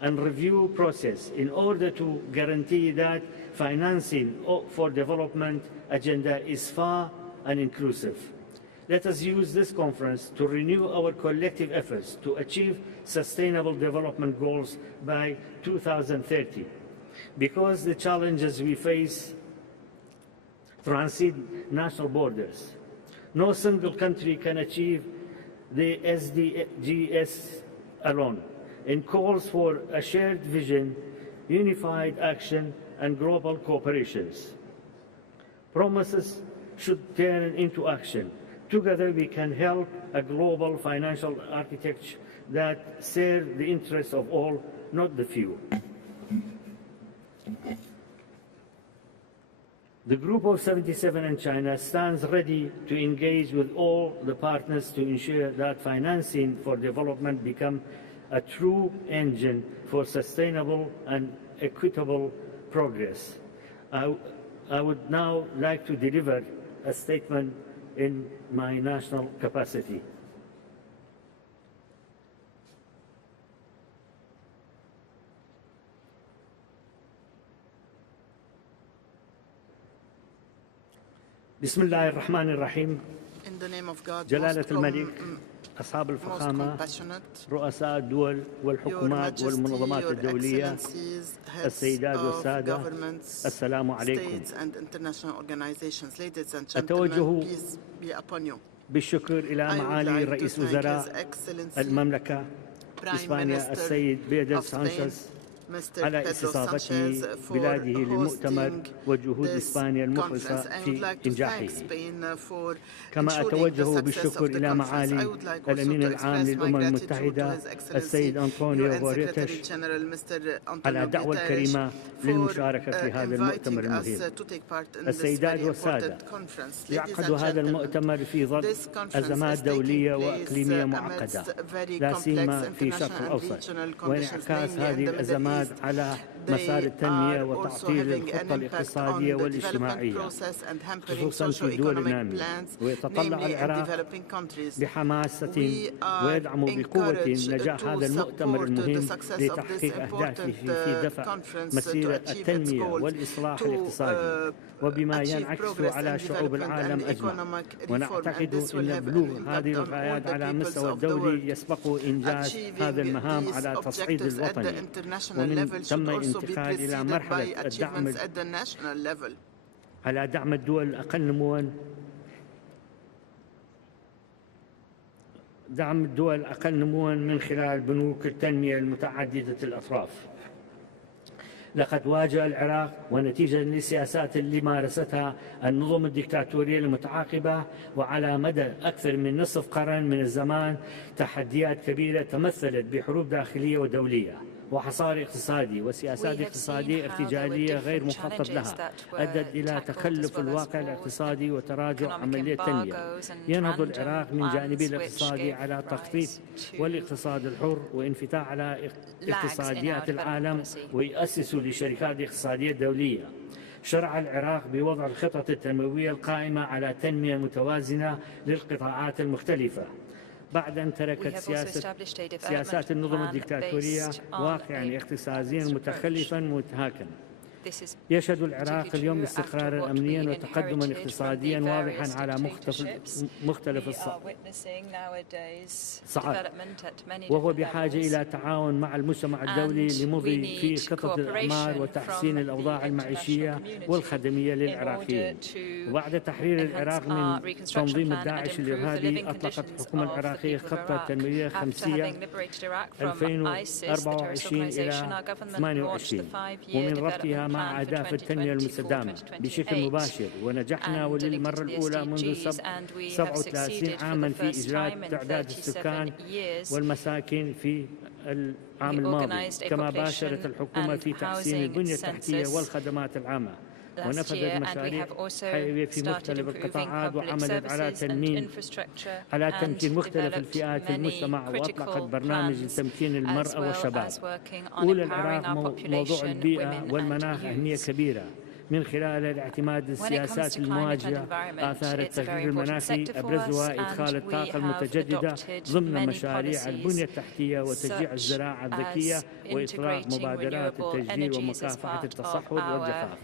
and review process in order to guarantee that financing for development agenda is fair and inclusive. Let us use this conference to renew our collective efforts to achieve sustainable development goals by 2030. Because the challenges we face transcend national borders. No single country can achieve the SDGs alone. It calls for a shared vision, unified action, and global cooperation. Promises should turn into action. Together we can help a global financial architecture that serves the interests of all, not the few. The Group of 77 in China stands ready to engage with all the partners to ensure that financing for development becomes a true engine for sustainable and equitable progress. I would now like to deliver a statement in my national capacity. بسم الله الرحمن الرحيم. جلالة الملك، أصحاب الفخامة، رؤساء الدول والحكومات والمنظمات الدولية، السيدات والسادة، السلام عليكم. أتوجه بالشكر إلى معالي رئيس وزراء المملكة إسبانيا السيد بيدرو سانشيز على استضافتي بلاده للمؤتمر وجهود إسبانيا المخلصة في إنجاحه. كما أتوجه بالشكر إلى معالي الأمين العام للأمم المتحدة السيد أنطونيو غوريتش على الدعوة الكريمة للمشاركة في هذا المؤتمر المهم. السيدات والسادة، يعقد هذا المؤتمر في ظل أزمات دولية وإقليمية معقدة لا سيما في الشرق الأوسط، وانعكاس هذه الأزمات على مسار التنمية وتعطيل الخطة الاقتصادية والاجتماعية خصوصا في الدول النامية. ويتطلع العراق بحماسة ويدعم بقوة نجاح هذا المؤتمر المهم لتحقيق أهدافه في دفع مسيرة التنمية والإصلاح الاقتصادي وبما ينعكس على شعوب العالم أجمع. ونعتقد أن بلوغ هذه الغايات على مستوى الدولي يسبق إنجاز هذا المهام على التصعيد الوطني، ومن ثم الانتقال إلى مرحلة الدعم على دعم الدول الأقل نمواً من خلال بنوك التنمية المتعددة الأطراف. لقد واجه العراق ونتيجة للسياسات اللي مارستها النظم الدكتاتورية المتعاقبة وعلى مدى أكثر من نصف قرن من الزمان تحديات كبيرة تمثلت بحروب داخلية ودولية وحصار اقتصادي وسياسات اقتصادية ارتجالية غير مخطط لها أدت إلى تخلف الواقع الاقتصادي وتراجع عملية التنمية. ينهض العراق من جانبه الاقتصادي على تخطيط والاقتصاد الحر وانفتاح على اقتصاديات العالم ويؤسس لشركات اقتصادية دولية. شرع العراق بوضع الخطط التنموية القائمة على تنمية متوازنة للقطاعات المختلفة بعد أن تركت سياسات النظم الدكتاتورية واقعاً اقتصادياً متخلفاً متهاكماً. يشهد العراق اليوم استقراراً أمنياً وتقدماً اقتصادياً واضحاً على مختلف الصعاب، وهو بحاجة إلى تعاون مع المجتمع الدولي لمضي في خطط الأعمار وتحسين الأوضاع المعيشية والخدمية للعراقيين. وبعد تحرير العراق من تنظيم الداعش الإرهابي أطلقت الحكومة العراقية خطة تنموية خمسية 2024 إلى 28 ومن ربطها مع أهداف التنمية المستدامة بشكل مباشر. ونجحنا وللمرة الأولى منذ 37 عاما في إجراء تعداد السكان والمساكن في العام الماضي. كما باشرت الحكومة في تحسين البنية التحتية والخدمات العامة ونفذت مشاريع حيوية في مختلف القطاعات وعملت على تمكين مختلف الفئات في المجتمع وأطلقت برنامج لتمكين المرأة والشباب. أولى العراق موضوع البيئة والمناخ أهمية كبيرة من خلال الاعتماد السياسات المواجهة آثار التغيير المناخي أبرزها إدخال الطاقة المتجددة ضمن مشاريع البنية التحتية وتشجيع الزراعة الذكية وإطلاق مبادرات التشجير ومكافحة التصحر والجفاف.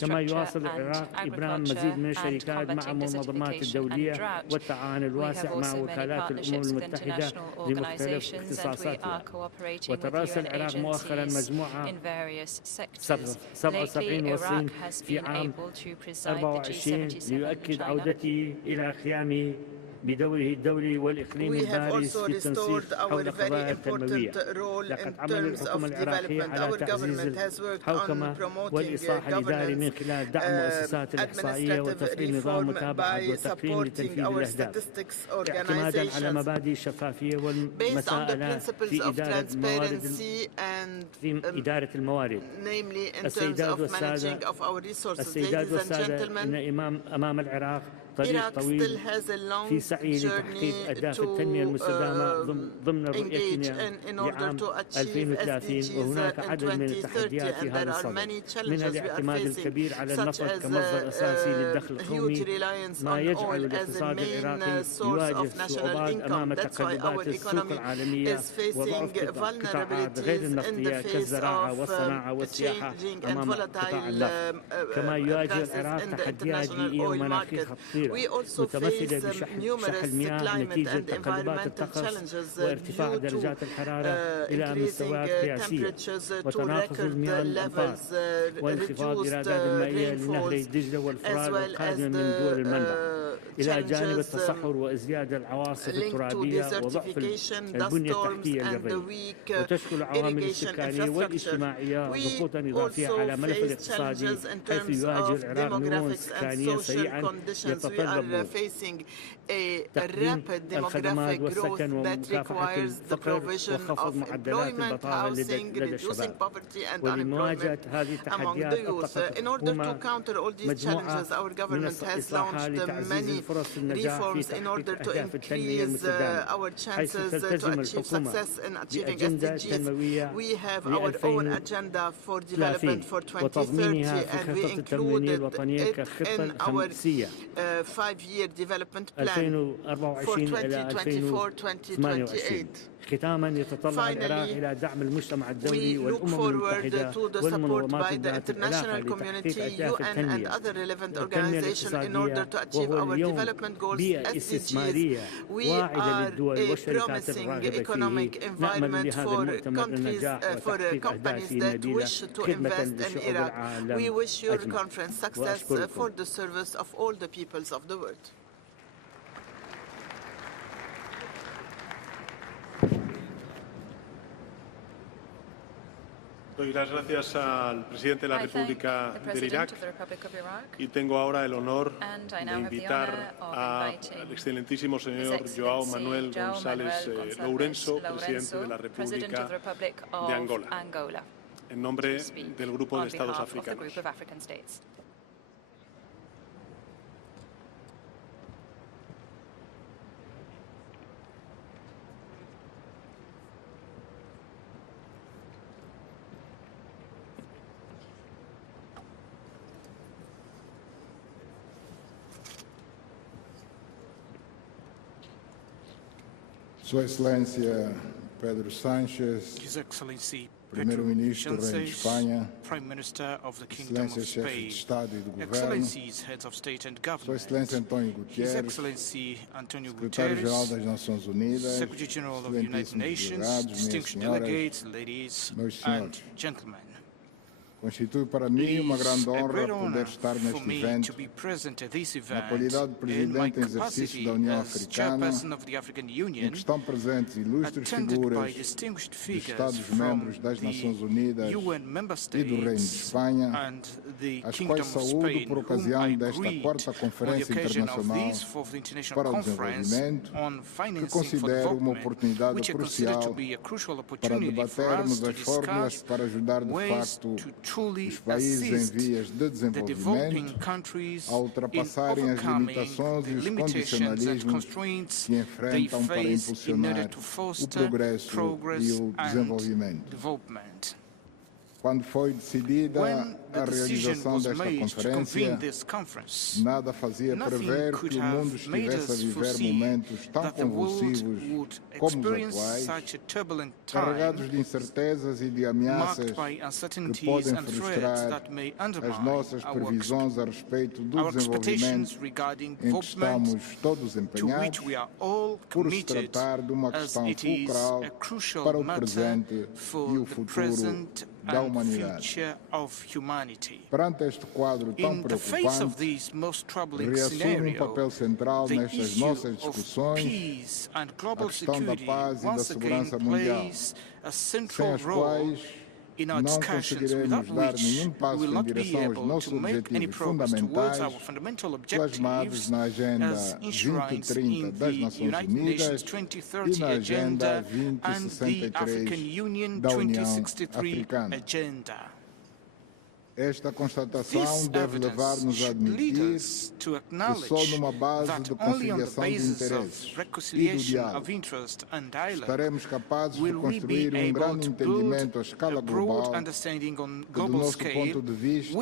كما يواصل العراق إبرام مزيد من الشركات مع المنظمات الدولية والتعاون الواسع مع وكالات الأمم المتحدة لمختلف اختصاصاتها. وترأس العراق مؤخرا مجموعة 77 والصين في عام 24 ليؤكد عودته إلى قيامه بدوره الدولي والإقليمي البارز في التنسيق حول قضايا التنموية. لقد عمل الحكومة العراقية على تعزيز الحوكمة والإصلاح الإداري من خلال دعم مؤسسات الإحصائية وتفعيل نظام متابعة وتقييم لتنفيذ الأهداف، اعتمادا على مبادئ الشفافية والمساءلة في إدارة الموارد. السيدات والسادة، إن أمام العراق طريق طويل في سعي لتحقيق أهداف التنمية المستدامة ضمن رؤيتنا لعام 2030، وهناك عدد من التحديات في هذا الصدد، من الاعتماد الكبير على النفط كمصدر أساسي للدخل القومي، ما يجعل الاقتصاد العراقي يواجه صعوبات أمام تقلبات السوق العالمية وضعف قطاعات غير النفطية كالزراعة والصناعة والسياحة أمام قطاع النفط. كما يواجه العراق تحديات بيئية ومناخية خطيرة متمثلة بشح المياه نتيجة تقلبات الطقس وارتفاع درجات الحرارة إلى مستويات قياسية، وتناقص المياه الأمطار، وانخفاض الإيرادات المائية لنهري دجلة والفرات القادمة من دول المنبع، إلى جانب التصحر وازدياد العواصف الترابية وضعف البنية التحتية للري. وتشكل العوامل السكانية والاجتماعية ضغوطا إضافية على الملف الاقتصادي، حيث يواجه العراق نموا سكانيا سريعا يتطلب تقديم الخدمات والسكن ومكافحة الفقر وخفض معدلات البطالة لدى الشباب. ولمواجهة هذه التحديات أطلقت الحكومة مجموعة من الإصلاحات لتعزيز الفرص النجاح في تحقيق أهداف التنمية المستدامة، حيث تلتزم الحكومة بأجندة تنموية ل2030 وتضمينها في الخطط التنموية الوطنية كخطة الخمسية 2024 إلى 2028. ختاما، يتطلع العراق إلى دعم المجتمع الدولي والأمم المتحدة والمنظمات ذات العلاقة لتحقيق أهداف التنمية الاقتصادية، وهو اليوم بيئة استثمارية واعدة للدول والشركات الراغبة فيه. نأمل لهذا المؤتمر النجاح وتحقيق أهداف نبيلة خدمة لشعوب العالم أجمع. وأشكركم. Doy las gracias al presidente de la República del Irak y tengo ahora el honor de invitar al excelentísimo señor João Manuel González Lourenço, presidente de la República de Angola, en nombre del Grupo de Estados Africanos. Sua Excelência Pedro Sánchez, Primeiro-Ministro do Reino de Espanha, Excelência Chefe de Estado e do Governo, Sua Excelência António Guterres, Secretário-Geral das Nações Unidas, excelentíssimos delegados, minhas senhoras, meus senhores. Constitui para mim uma grande honra poder estar neste evento, na qualidade de Presidente em exercício da União Africana, em que estão presentes ilustres figuras dos Estados-membros das Nações Unidas e do Reino de Espanha, as quais saúdo por ocasião desta IV Conferência Internacional para o Desenvolvimento, que considero uma oportunidade crucial para debatermos as fórmulas para ajudar de facto os países em vias de desenvolvimento a ultrapassarem as limitações e os condicionalismos que enfrentam para impulsionar o progresso e o desenvolvimento. Quando foi decidida a realização desta conferência, nada fazia prever que o mundo estivesse a viver momentos tão convulsivos como os atuais, carregados de incertezas e de ameaças que podem frustrar as nossas previsões a respeito do desenvolvimento em que estamos todos empenhados, por se tratar de uma questão fulcral para o presente e o futuro da humanidade. Perante este quadro tão preocupante, reassume um papel central nestas nossas discussões a questão da paz e da segurança mundial, sem as quais não conseguiremos dar nenhum passo em direção aos nossos objetivos fundamentais plasmados na Agenda 2030 das Nações Unidas e na Agenda 2063 da União Africana. Esta constatação deve levar-nos a admitir que só numa base de conciliação de interesses e do diálogo estaremos capazes de construir um grande entendimento à escala global que, do nosso ponto de vista,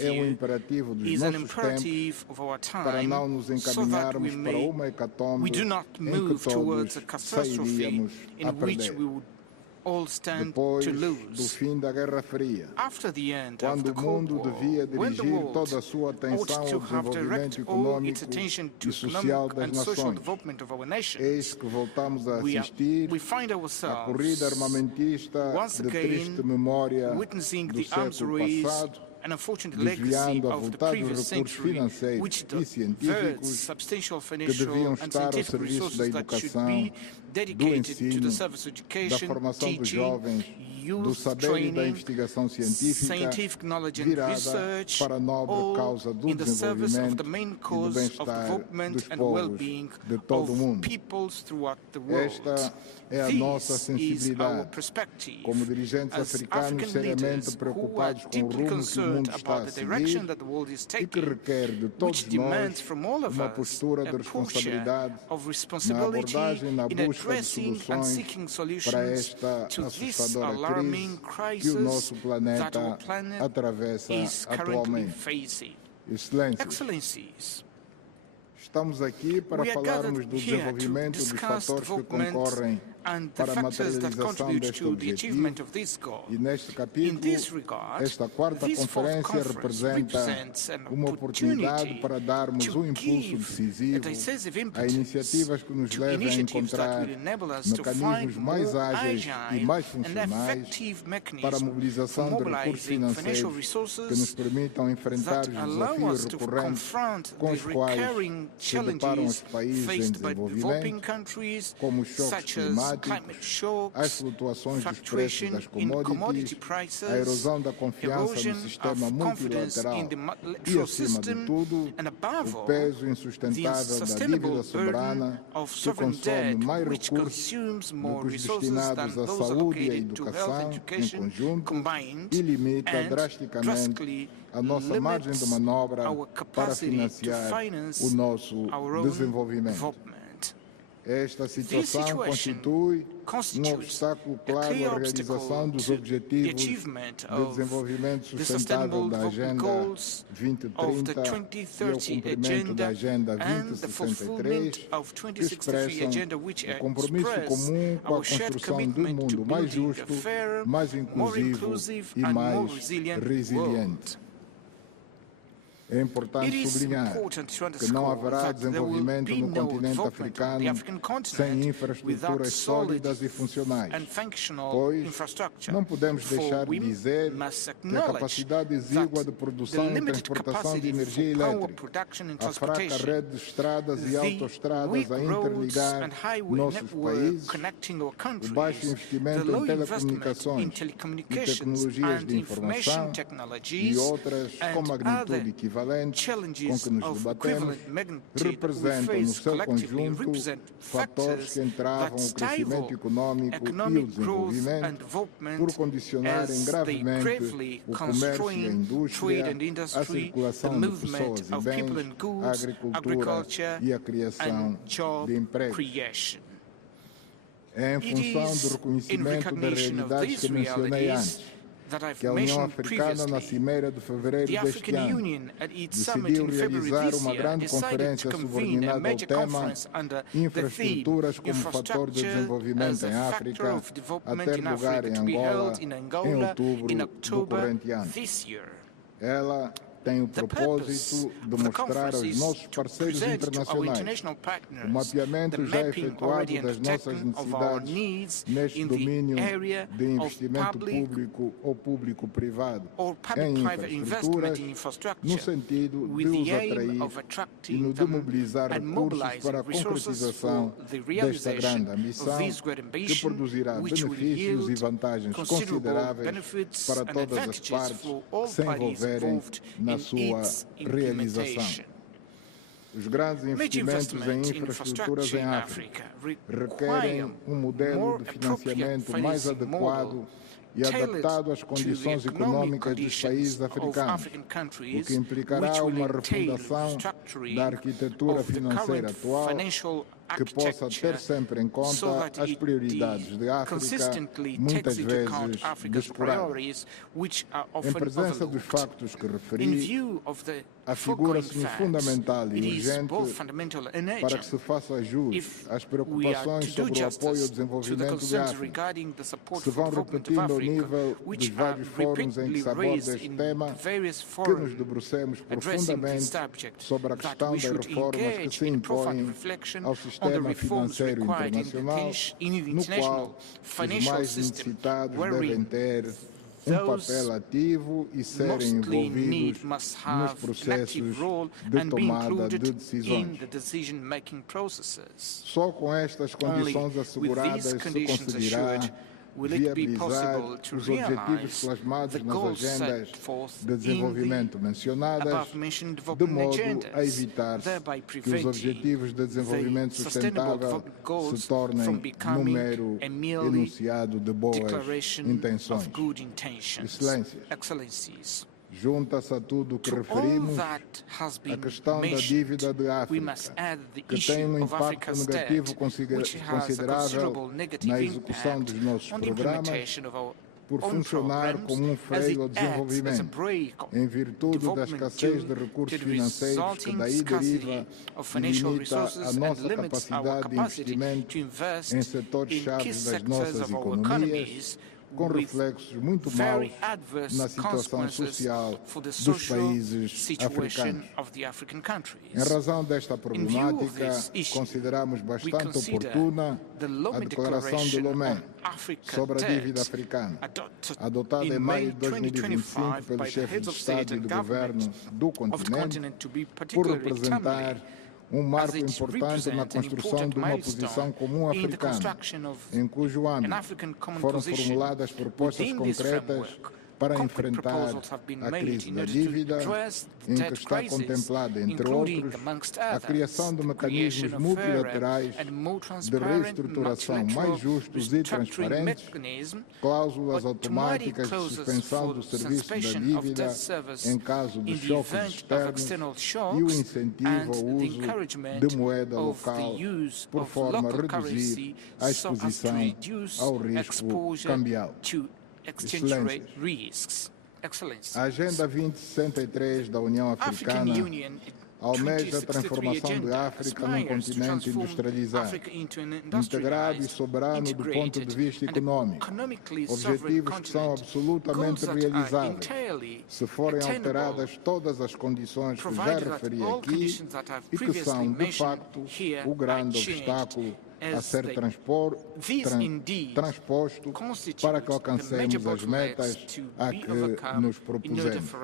é um imperativo dos nossos tempos para não nos encaminharmos para uma hecatombe em que todos sairíamos a perder. Depois do fim da Guerra Fria, quando o mundo devia dirigir toda a sua atenção ao desenvolvimento econômico e social das nações, eis que voltamos a assistir à corrida armamentista de triste memória do século passado, desviando avultados recursos financeiros e científicos que deviam estar ao serviço da educação, do ensino, da formação dos jovens, do saber e da investigação científica, virada para a nobre causa do desenvolvimento e do bem-estar dos povos de todo o mundo. Esta é a nossa sensibilidade. Como dirigentes africanos seriamente preocupados com o rumo que o mundo está a seguir e que requer de todos nós uma postura de responsabilidade na abordagem, na busca de soluções para esta assustadora crise que o nosso planeta atravessa atualmente. Excelências, estamos aqui para falarmos do desenvolvimento dos fatores que concorrem para a materialização deste objetivo e, neste capítulo, esta quarta conferência representa uma oportunidade para darmos um impulso decisivo a iniciativas que nos levem a encontrar mecanismos mais ágeis e mais funcionais para a mobilização de recursos financeiros que nos permitam enfrentar os desafios recorrentes com os quais se deparam os países em desenvolvimento, como os choques climáticos, as flutuações dos preços das commodities, a erosão da confiança no sistema multilateral e, acima de tudo, o peso insustentável da dívida soberana que consome mais recursos do que os destinados à saúde e à educação em conjunto e limita drasticamente a nossa margem de manobra para financiar o nosso desenvolvimento. Esta situação constitui um obstáculo claro à realização dos Objetivos de Desenvolvimento Sustentável da Agenda 2030 e ao cumprimento da Agenda 2063, que expressam o compromisso comum com a construção de um mundo mais justo, mais inclusivo e mais resiliente. É importante sublinhar que não haverá desenvolvimento no continente africano sem infraestruturas sólidas e funcionais, pois não podemos deixar de dizer que a capacidade exígua de produção e transportação de energia elétrica, a fraca rede de estradas e autoestradas a interligar nossos países, o baixo investimento em telecomunicações e tecnologias de informação e outras com magnitude equivalente com que nos debatemos, representam no seu conjunto fatores que entravam o crescimento econômico e o desenvolvimento por condicionarem gravemente o comércio e a indústria, a circulação de pessoas e bens, a agricultura e a criação de empregos. É em função do reconhecimento das realidades que mencionei antes que a União Africana, na Cimeira de fevereiro deste ano, decidiu realizar uma grande conferência subordinada ao tema Infraestruturas como fator de desenvolvimento em África, a ter lugar em Angola em outubro do corrente ano. Ela tem o propósito de mostrar aos nossos parceiros internacionais o mapeamento já efetuado das nossas necessidades neste domínio de investimento público ou público-privado em infraestruturas, no sentido de os atrair e no de mobilizar recursos para a concretização desta grande ambição que produzirá benefícios e vantagens consideráveis para todas as partes que se envolverem na sua realização. Os grandes investimentos em infraestruturas em África requerem um modelo de financiamento mais adequado e adaptado às condições econômicas dos países africanos, o que implicará uma refundação da arquitetura financeira atual que possa ter sempre em conta as prioridades de África, muitas vezes descuradas. Em presença dos factos que referi, afigura-se-me fundamental e urgente para que se faça jus às preocupações sobre o apoio ao desenvolvimento de África, se vão repetindo ao nível dos vários fóruns em que se aborda este tema, que nos debrucemos profundamente sobre a questão das reformas que se impõem ao sistema financeiro internacional, no qual os mais necessitados devem ter um papel ativo e serem envolvidos nos processos de tomada de decisões. Só com estas condições asseguradas se conseguirá viabilizar os objetivos plasmados nas agendas de desenvolvimento mencionadas, de modo a evitar que os objetivos de desenvolvimento sustentável se tornem um mero enunciado de boas intenções. Excelências, junta-se a tudo o que referimos a questão da dívida de África, que tem um impacto negativo considerável na execução dos nossos programas, por funcionar como um freio ao desenvolvimento, em virtude da escassez de recursos financeiros que daí deriva e limita a nossa capacidade de investimento em setores-chave das nossas economias, com reflexos muito maus na situação social dos países africanos. Em razão desta problemática, consideramos bastante oportuna a declaração de Lomé sobre a dívida africana, adotada em maio de 2025 pelos chefes de Estado e de Governo do continente, por representar um marco importante na construção de uma posição comum africana, em cujo âmbito foram formuladas propostas concretas para enfrentar a crise da dívida, em que está contemplada, entre outros, a criação de mecanismos multilaterais de reestruturação mais justos e transparentes, cláusulas automáticas de suspensão do serviço da dívida em caso de choques externos e o incentivo ao uso de moeda local, por forma a reduzir a exposição ao risco cambial. Excelências, a Agenda 2063 da União Africana almeja a transformação de África num continente industrializado, integrado e soberano do ponto de vista econômico, objetivos que são absolutamente realizáveis se forem alteradas todas as condições que já referi aqui e que são, de facto, o grande obstáculo a ser transposto para que alcancemos as metas a que nos propusemos.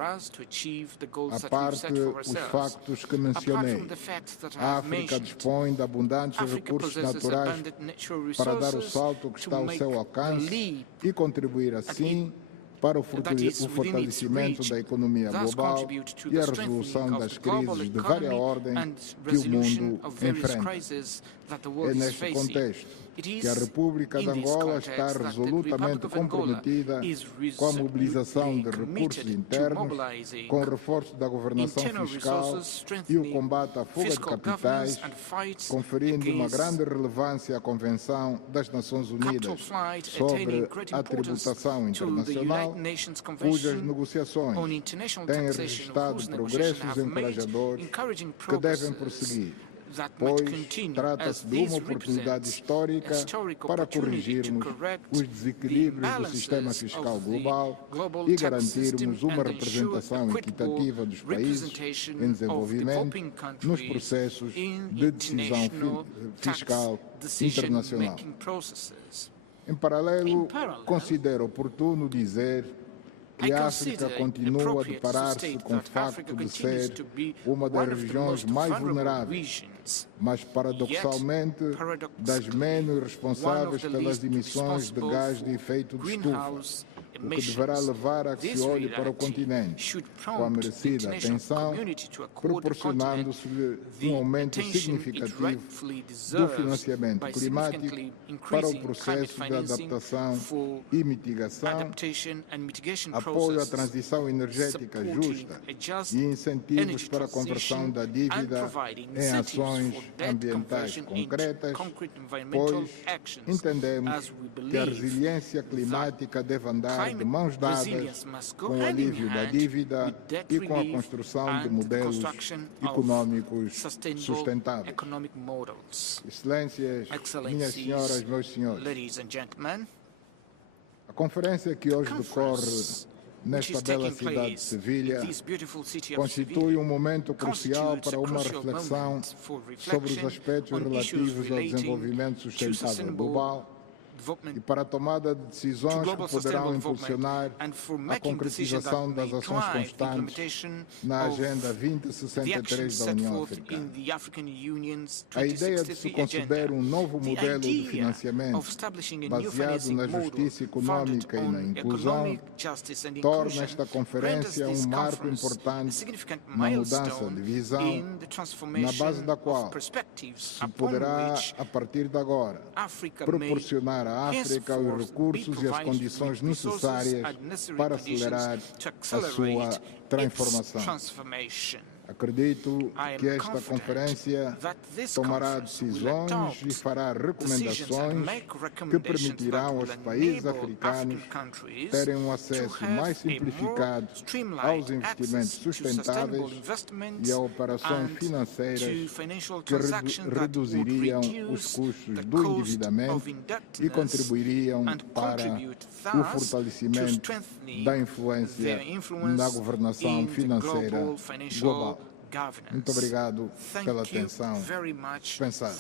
A parte os factos que mencionei, a África dispõe de abundantes recursos naturais para dar o salto que está ao seu alcance e contribuir assim para o fortalecimento da economia global e a resolução das crises de várias ordens que o mundo enfrenta. É neste contexto que a República de Angola está resolutamente comprometida com a mobilização de recursos internos, com o reforço da governação fiscal e o combate à fuga de capitais, conferindo uma grande relevância à Convenção das Nações Unidas sobre a tributação internacional, cujas negociações têm registrado progressos encorajadores que devem prosseguir, pois trata-se de uma oportunidade histórica para corrigirmos os desequilíbrios do sistema fiscal global e garantirmos uma representação equitativa dos países em desenvolvimento nos processos de decisão fiscal internacional. Em paralelo, considero oportuno dizer que a África continua a deparar-se com o facto de ser uma das regiões mais vulneráveis, mas paradoxalmente das menos responsáveis pelas emissões de gás de efeito de estufa, o que deverá levar a que se olhe para o continente com a merecida atenção, proporcionando-se um aumento significativo do financiamento climático para o processo de adaptação e mitigação, apoio à transição energética justa e incentivos para a conversão da dívida em ações ambientais concretas, pois entendemos que a resiliência climática deve andar de mãos dadas com o alívio da dívida e com a construção de modelos econômicos sustentáveis. Excelências, minhas senhoras, meus senhores, a conferência que hoje decorre nesta bela cidade de Sevilha constitui um momento crucial para uma reflexão sobre os aspectos relativos ao desenvolvimento sustentável global e para a tomada de decisões que poderão impulsionar a concretização das ações constantes na Agenda 2063 da União Africana. A ideia de se considerar um novo modelo de financiamento baseado na justiça econômica e na inclusão torna esta conferência um marco importante na mudança de visão, na base da qual se poderá, a partir de agora, proporcionar à África os recursos e as condições necessárias para acelerar a sua transformação. Acredito que esta conferência tomará decisões e fará recomendações que permitirão aos países africanos terem um acesso mais simplificado aos investimentos sustentáveis e a operações financeiras que reduziriam os custos do endividamento e contribuiriam para o fortalecimento da influência na governação financeira global. Muito obrigado pela atenção dispensada.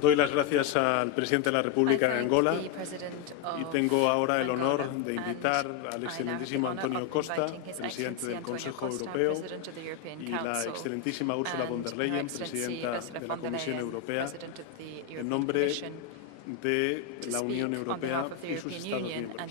Doy las gracias al presidente de la República de Angola y tengo ahora el honor de invitar al excelentísimo Antonio Costa, presidente del Consejo Europeo, y la excelentísima Ursula von der Leyen, presidenta de la Comisión Europea, en nombre de la Unión Europea y sus Estados miembros.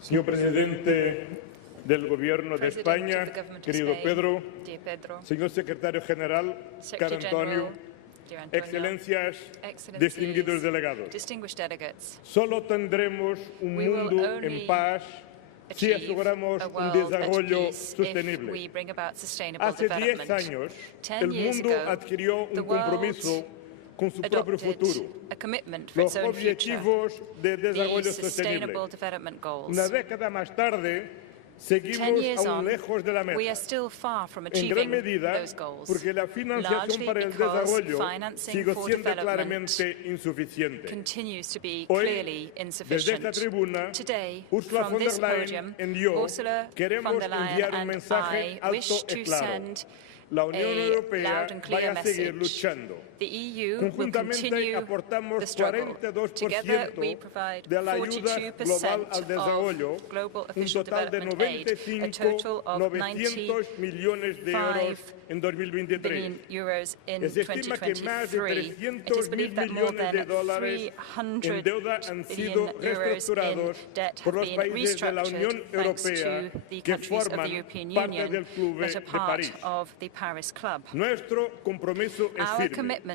Señor presidente del Gobierno de España, querido Pedro, señor secretario general, caro Antonio, excelencias, distinguidos delegados, solo tendremos un mundo en paz si aseguramos un desarrollo sostenible. Hace 10 años, el mundo adquirió un compromiso con su propio futuro, los Objetivos de Desarrollo Sostenible. Una década más tarde, Seguimos 10 years aún on, lejos de la meta. we are still far from En gran achieving medida those goals, porque la financiación largely para el because desarrollo financing sigue for siendo development claramente insuficiente. continues to be Hoy, clearly desde insufficient. esta tribuna, Today, Ursula from von der this Leyen podium, y yo Ursula queremos von der Leyen enviar un and mensaje I wish alto to y claro. send La Unión a Europea loud and clear va a seguir message. luchando. The EU will Conjuntamente continue aportamos the struggle. 42% Together we provide de la ayuda global al 42% desarrollo, of global un official total de development aid, a total of 900 millones de euros en 2023. billion euros in Se estima que más de 2023. It 300 is believed that more millones de than dólares en 300 deuda han sido billion euros in reestructurados debt por have los been países de la Unión restructured thanks Europea to the que countries of the forman European parte Union del Club that are de part París. of the Paris Club. Nuestro compromiso es Our firme. commitment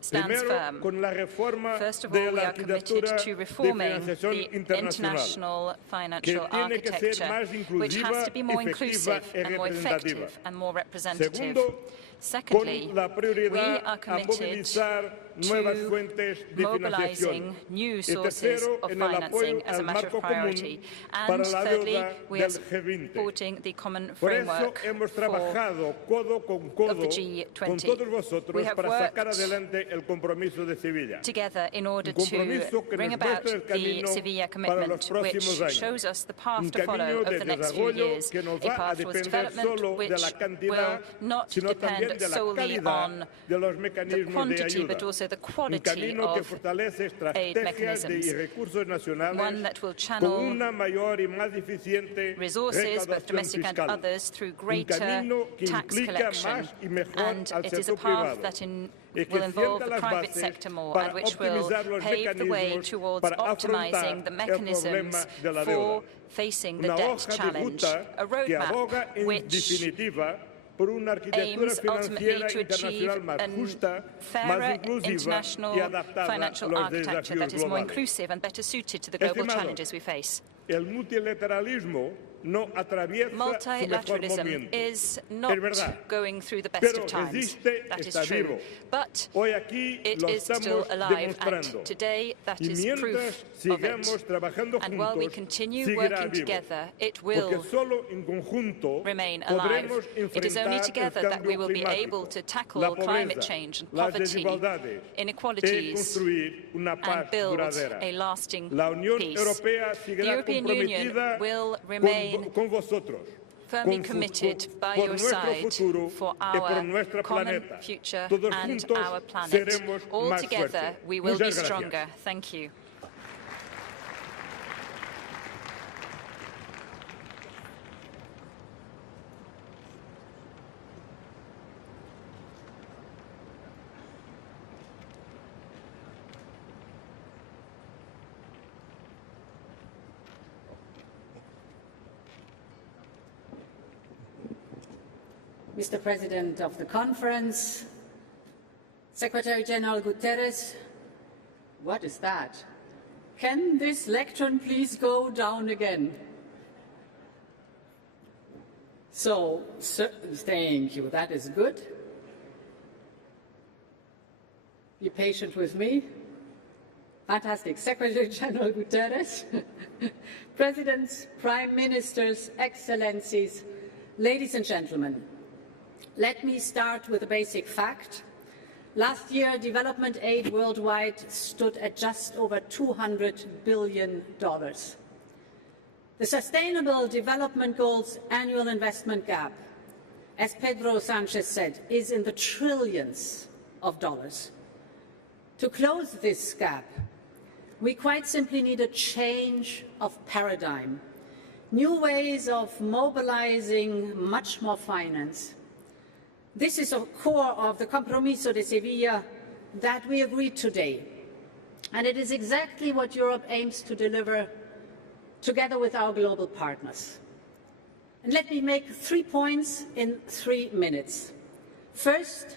stands Primero, firm. con la reforma First of de all, we la are committed arquitectura to de reforming financiación the internacional, international que financial tiene que ser architecture, más which has inclusiva, to be more efectiva inclusive y and more representativa. effective and more representative. Segundo, Secondly, con la we prioridad are a committed movilizar nuevas to fuentes de mobilizing financiación. new Y sources tercero, of en el financing apoyo as a al matter marco of priority. común para And la thirdly, deuda we are del G20. supporting the common Por eso framework hemos for trabajado codo con codo of the G20. con todos We vosotros have para sacar worked adelante el compromiso de Sevilla. together in order Un compromiso to que bring nos about muestra el the camino Sevilla para los commitment, which próximos años. shows us the path Un to follow camino over de the next few desarrollo years, que no a va a path towards depender development solo which de la will cantidad, not sino también depend de la solely calidad on de los the mecanismos de quantity, ayuda. but also the Un quality camino que of fortalece aid estrategias y mechanisms. recursos nacionales One that will con channel una mayor y más eficiente resources, both recaudación domestic and fiscal. others, through Un greater camino que tax implica collection. más y mejor And al it is a sector path privado. that Y que will involve sienta the las private bases sector more, para and which will optimizar los pave the way mecanismos towards para optimizing the afrontar el mechanisms problema de la for deuda. facing the Una debt hoja de challenge, ruta a que aboga roadmap en which definitiva por una arquitectura aims ultimately financiera to achieve internacional más a justa, más fairer inclusiva international y adaptada a financial los architecture desafíos that is more globales. inclusive and better suited to the global Estimados, challenges we face. El multilateralismo no atraviesa su mejor Multilateralism momento. is Es not verdad. going through the best Pero of times. existe, That is está true. vivo. But Hoy aquí it lo is still estamos alive, demostrando. and today that Y is mientras proof of sigamos it. trabajando And while we juntos, continue seguirá working vivo. together, it will Porque solo en conjunto remain alive. podremos It is only enfrentar together el that we cambio will be climático, able to tackle la climate pobreza, change and las poverty, desigualdades, y inequalities, construir una paz and build duradera. a lasting La Unión peace. Europea The seguirá European Union comprometida will remain con vosotros, firmly committed by por your nuestro side futuro for y por our nuestro common planeta. future Todos and juntos our planet. seremos All más together, fuertes. we will be Muchas gracias. stronger. Thank you. Mr. President of the Conference, Secretary General Guterres, what is that? Can this lectern please go down again? So, thank you, that is good. Be patient with me. Fantastic. Secretary General Guterres, Presidents, Prime Ministers, Excellencies, ladies and gentlemen, let me start with a basic fact. Last year, development aid worldwide stood at just over $200 billion. The Sustainable Development Goals annual investment gap, as Pedro Sánchez said, is in the trillions of dollars. To close this gap, we quite simply need a change of paradigm, new ways of mobilizing much more finance. This is a core of the Compromiso de Sevilla that we agreed today. And it is exactly what Europe aims to deliver together with our global partners. And let me make 3 points in 3 minutes. First,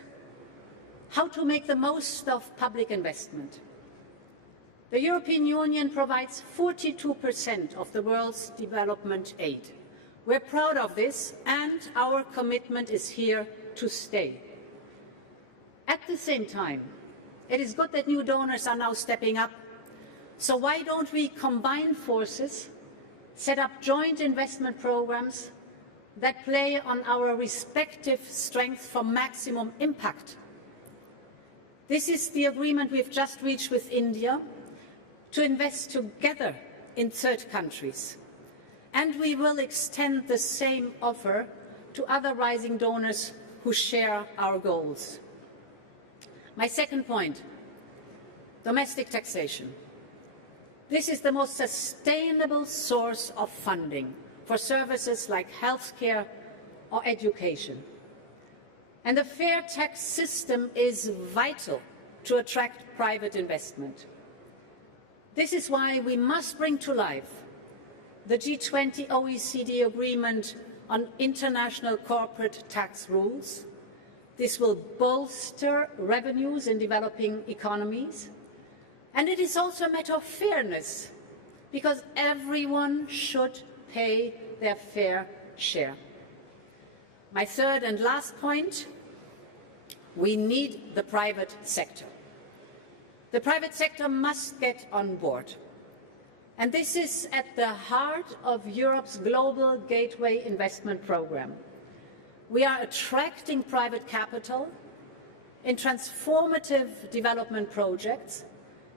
how to make the most of public investment. The European Union provides 42% of the world's development aid. We're proud of this, and our commitment is here to stay. At the same time, it is good that new donors are now stepping up. So why don't we combine forces set up joint investment programs that play on our respective strengths for maximum impact. This is the agreement we've just reached with India to invest together in third countries. And we will extend the same offer to other rising donors who share our goals. My second point, domestic taxation. This is the most sustainable source of funding for services like healthcare or education. And a fair tax system is vital to attract private investment. This is why we must bring to life the G20 OECD agreement on international corporate tax rules. This will bolster revenues in developing economies. And it is also a matter of fairness, because everyone should pay their fair share. My third and last point, we need the private sector. The private sector must get on board. And this is at the heart of Europe's Global Gateway Investment Programme. We are attracting private capital in transformative development projects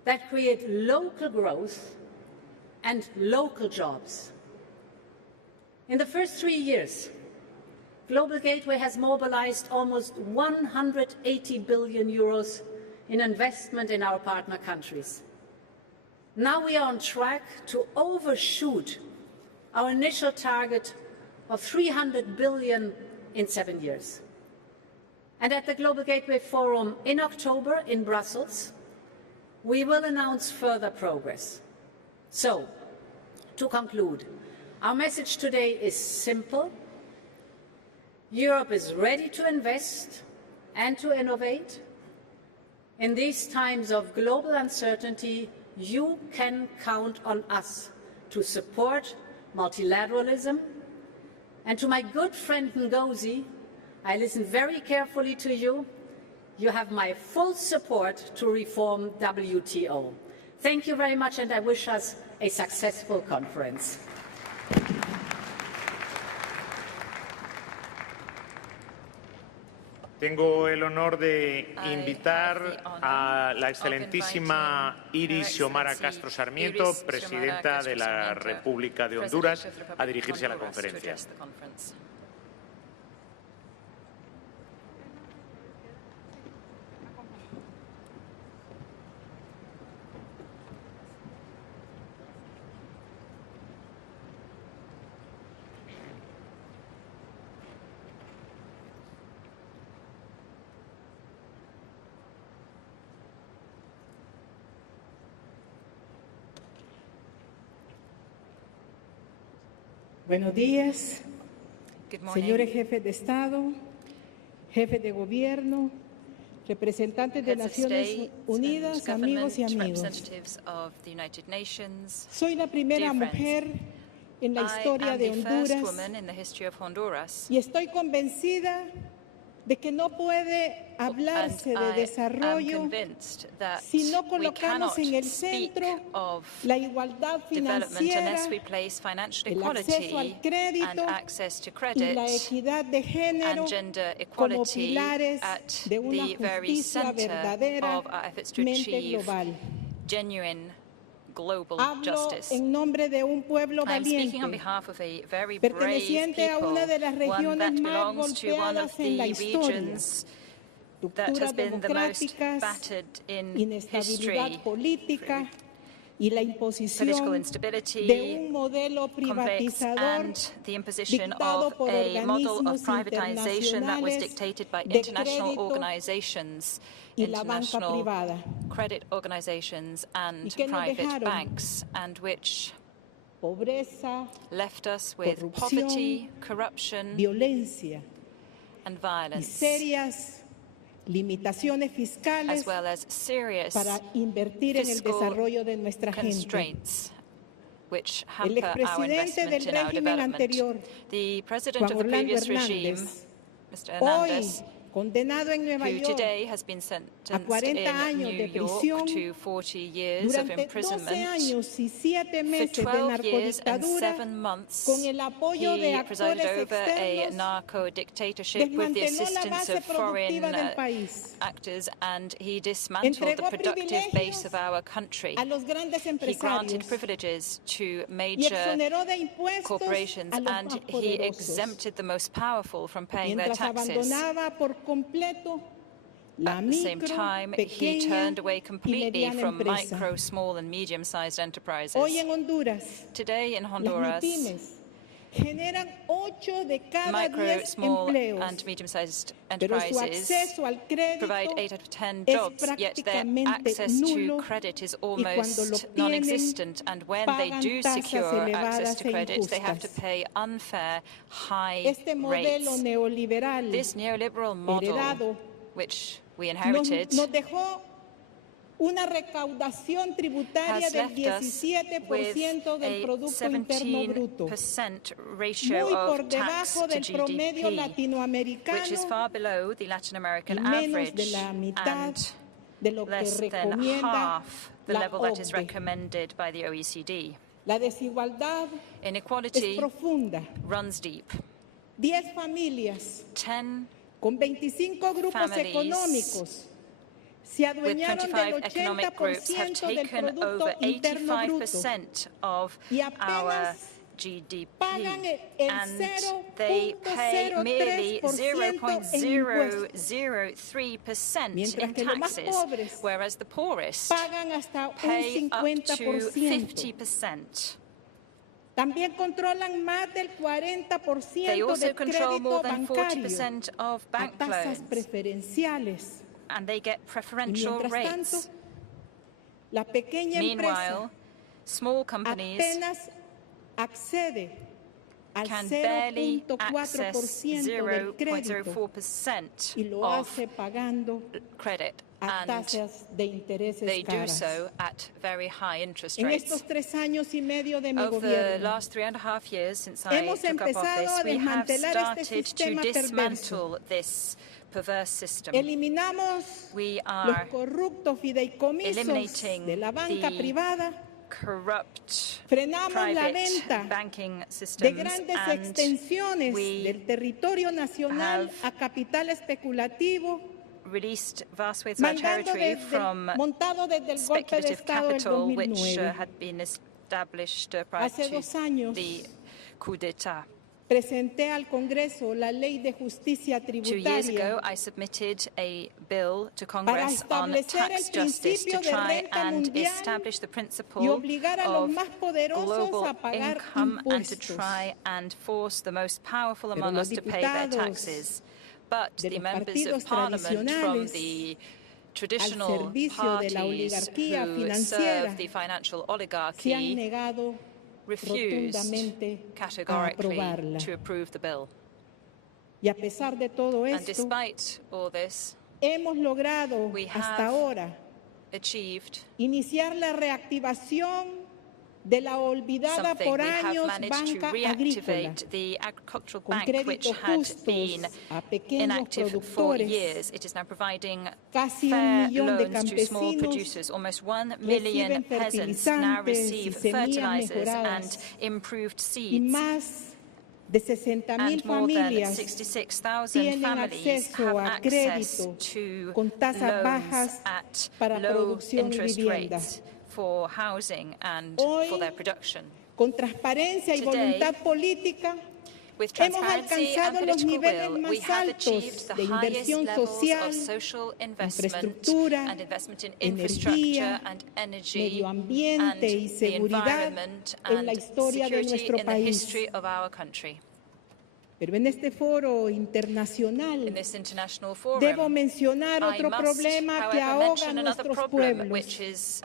that create local growth and local jobs. In the first 3 years, Global Gateway has mobilized almost 180 billion euros in investment in our partner countries. Now we are on track to overshoot our initial target of 300 billion in 7 years. And at the Global Gateway Forum in October in Brussels, we will announce further progress. So, to conclude, our message today is simple. Europe is ready to invest and to innovate. In these times of global uncertainty, you can count on us to support multilateralism. And to my good friend Ngozi, I listen very carefully to you. You have my full support to reform WTO. Thank you very much, and I wish us a successful conference. Tengo el honor de invitar a la excelentísima Iris Xiomara Castro Sarmiento, presidenta de la República de Honduras, a dirigirse a la conferencia. Buenos días, señores jefes de Estado, jefes de gobierno, representantes de Naciones Unidas, amigos y amigos. Soy la primera mujer en la historia de Honduras y estoy convencida de que no puede hablarse de desarrollo si no colocamos en el centro la igualdad financiera, el acceso al crédito y la equidad de género como pilares de una justicia verdaderamente global. Hablo en nombre de un pueblo valiente, perteneciente a una de las regiones más golpeadas en la historia. Rupturas democráticas, inestabilidad política y la imposición de un modelo privatizador dictado por organismos internacionales de crédito y la banca privada. Credit organizations and private banks, and which left us with poverty, corruption, violencia and violence, y serias limitaciones fiscales as well as serious para invertir en el desarrollo de nuestra gente. Which hamper our investment in our development. The president of the previous regime, Mr. Hernandez, condenado en Nueva who York today has been a sentenced 40 in años New de York prisión to 40 years of durante 12 imprisonment. años y 7 For meses de 12 years and narcodictadura, 7 months, con el apoyo de he presided actores over a externos, narco-dictatorship with the desmanteló la assistance base of foreign productiva del país, actors, and he dismantled the entregó productive base privilegios of our country. a los grandes He granted empresarios privileges to y major exoneró de impuestos corporations, a los and más he poderosos, exempted the most powerful from paying their mientras taxes. abandonaba por completo la At the same micro, time, he pequeña turned away y completely mediana from empresa. micro, small, and medium-sized enterprises. Hoy en Honduras, Today in las Honduras, MIPYMES generan 8 de cada micro, 10 small, empleos, and medium-sized pero su enterprises acceso al crédito provide 8 out of 10 es jobs, yet their prácticamente access to nulo, credit is y cuando lo almost obtienen, non-existent, and when they pagan do tasas secure access elevadas to e credit, they have to injustas. pay unfair, high Este modelo rates. neoliberal This neoliberal model, heredado which we nos inherited, dejó una recaudación tributaria has del left us with 17% del a Producto Interno Bruto, 17% ratio muy por of tax debajo to del promedio GDP, which is latinoamericano far below the Latin y American menos de average la mitad and de lo que less than recomienda half the la level that is OCDE. recommended by the OECD. La desigualdad es Inequality profunda. runs deep. 10 familias 10 con 25 grupos families económicos se with adueñaron del 25 economic groups have 80% del taken Producto over Interno Bruto 85% of y our apenas GDP, pagan el and they pay merely 0.003% mientras in que los más taxes, pobres whereas the poorest pagan hasta pay un up to 50%. 50%. También controlan más del 40% They also del control more crédito than bancario 40% of a bank tasas loans, preferenciales. and they get Y preferential mientras tanto, rates. la pequeña Meanwhile, small empresa companies apenas accede al can barely access 0.4% del crédito 0.04% y lo of hace pagando credit, a and tasas de intereses they do caras. so at very high interest En rates. estos 3 años y medio de mi Over the gobierno, last 3.5 years since I hemos took up empezado office, a we have desmantelar este started to sistema perverso. dismantle this perverse system. Eliminamos We los are corruptos fideicomisos eliminating de la banca the privada, corrupt frenamos la private venta banking de systems, grandes and extensiones we del territorio nacional have a capital especulativo, released vast swathes of our territory from montado desde el golpe de speculative Estado del capital, which 2009. had been established prior Hace to 2 años the coup d'etat. presenté al Congreso la Ley de Justicia 2 years Tributaria ago, I submitted a bill to para Congress on establecer tax el justice to principio de try renta and mundial establish the y principle obligar a los of más poderosos global a pagar income and to impuestos. try and force the most powerful Pero among los us to pay their diputados taxes. But de the los members partidos of parliament from tradicionales the al traditional servicio de la parties oligarquía who financiera serve the financial se han oligarchy negado refused rotundamente a categorically aprobarla. to approve the bill. Y a pesar de todo And esto, despite all this, hemos logrado we hasta have ahora achieved iniciar la reactivación de la olvidada something. por We have años managed to banca agrícola, reactivate the agricultural con bank, which créditos had justos been a pequeños inactive for productores, years. It is now providing casi fair 1 millón de loans to small campesinos producers. Almost 1 million reciben peasants now fertilizantes y receive semillas fertilizers and mejoradas improved y seeds. más de 60,000 And more than familias 66,000 tienen families have acceso a access crédito to con tasas bajas loans at para low producción y interest vivienda. rates for housing and Hoy, for their production. con transparencia y Today, voluntad política, with hemos transparency and alcanzado los political niveles will, we más have altos achieved the de highest inversión levels social, of social investment infraestructura, and investment in infrastructure energía, and energy medio and ambiente y the seguridad environment en la and historia de security nuestro in the país. history of our country. Pero en este foro internacional In this international forum, debo mencionar I otro must, problema que however, ahoga a mention another nuestros problem, pueblos, which is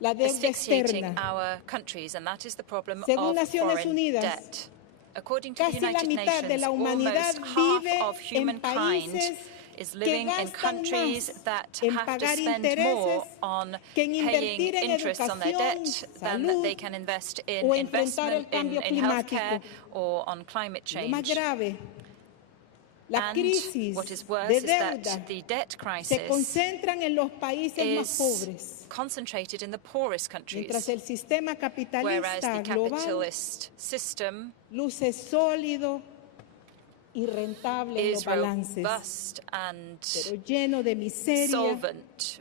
la deuda asphyxiating externa. our countries, and that is the problem Según of Naciones foreign Unidas, debt. According to the casi la United mitad de Nations, la humanidad almost half vive of en humankind países is que living in gastan countries más that en have to pagar spend intereses more on que en paying invertir en interest on their educación, debt than salud they can invest in o enfrentar el investment cambio in healthcare climático. or on climate Lo más change. grave La crisis what is worse de is that deuda the debt se crisis concentran en los países más pobres, is concentrated in the poorest countries, mientras el sistema whereas capitalista the global capitalist system luce sólido y rentable en los is balances, robust and pero lleno de miseria solvent,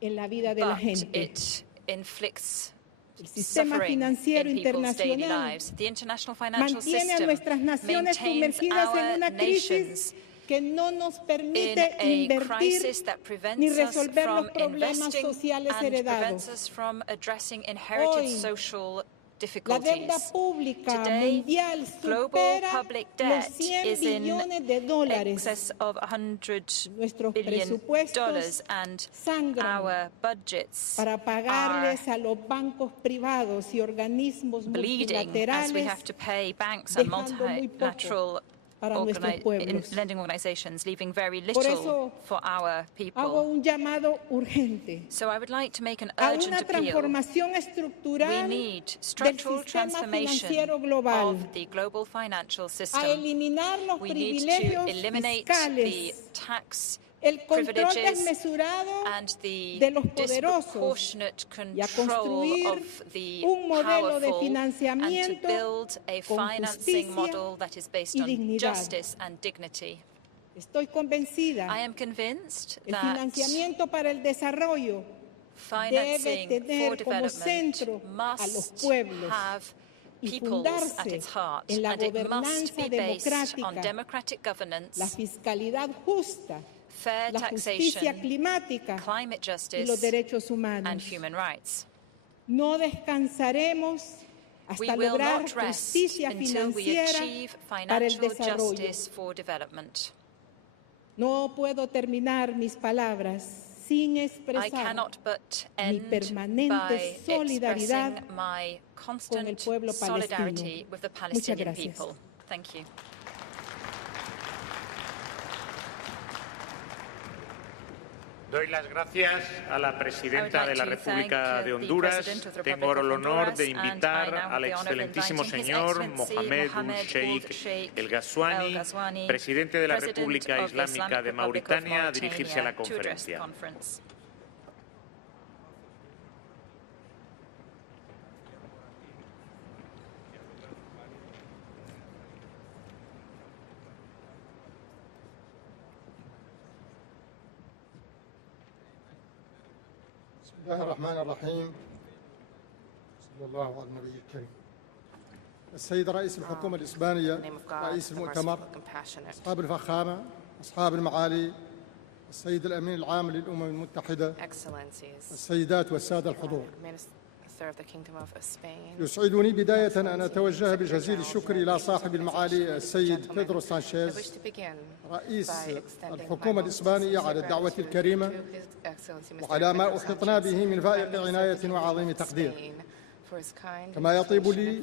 en la vida de la but gente. it inflicts El sistema suffering financiero in people's daily internacional lives. The international financial mantiene a system nuestras naciones maintains sumergidas en our una crisis nations que no nos in permite a invertir crisis that ni prevents us resolver los from problemas investing sociales and prevents heredados. us from addressing inherited Hoy, social La difficulties. deuda pública Today, mundial global supera public los debt 100 is in billones de dólares. excess of $100 Nuestros billion, presupuestos and sangran our budgets para are pagarles a los bancos privados y organismos bleeding as we multilaterales, have to pay banks and dejando muy poco multilateral para nuestros pueblos. lending organizations, leaving very Por little eso for our hago people. un llamado urgente So I would like to make an a urgent una appeal. transformación We estructural need del structural sistema transformation financiero global, of the global financial a system. eliminar los We need to privilegios eliminate fiscales, the tax el control privileges desmesurado and the de los poderosos disproportionate y a control construir of the un modelo de powerful, and to financiamiento build a con financing justicia model that is based y on dignidad. justice and dignity. Estoy convencida, I am convinced el that financiamiento para el desarrollo debe financing for tener como development centro a los must pueblos have y peoples at fundarse its heart, en la and it must gobernanza be based on democrática, democratic governance, la fiscalidad justa, fair la justicia taxation, climática climate y los justice, derechos and humanos. human rights. No descansaremos We hasta will lograr not rest justicia until we financiera achieve para el financial desarrollo. justice for development. No puedo terminar mis palabras sin I expresar cannot but mi end permanente by solidaridad expressing my con el constant pueblo solidarity palestino. with the Muchas Palestinian gracias. people. Thank you. Doy las gracias a la presidenta I would de la like to República thank de the Honduras. President of the Tengo Republic el of honor Honduras, de and I invitar now have al the honor of excelentísimo inviting His señor Excellency Mohamed Mohammed Sheikh Sheikh El Ghazouani, Ghazouani, presidente de la President República of the Islámica de Islamic Republic of Mauritania, a dirigirse a la Mauritania, to address the conferencia. conference. بسم الله الرحمن الرحيم. صلى الله على النبي الكريم. السيد رئيس الحكومة الإسبانية، رئيس المؤتمر، أصحاب الفخامة، أصحاب المعالي، السيد الأمين العام للأمم المتحدة، السيدات والسادة الحضور. يسعدني بداية أن أتوجه بجزيل الشكر إلى صاحب المعالي السيد بيدرو سانشيز رئيس الحكومة الإسبانية على الدعوة الكريمة وعلى ما أحطنا به من فائق عناية وعظيم تقدير. كما يطيب لي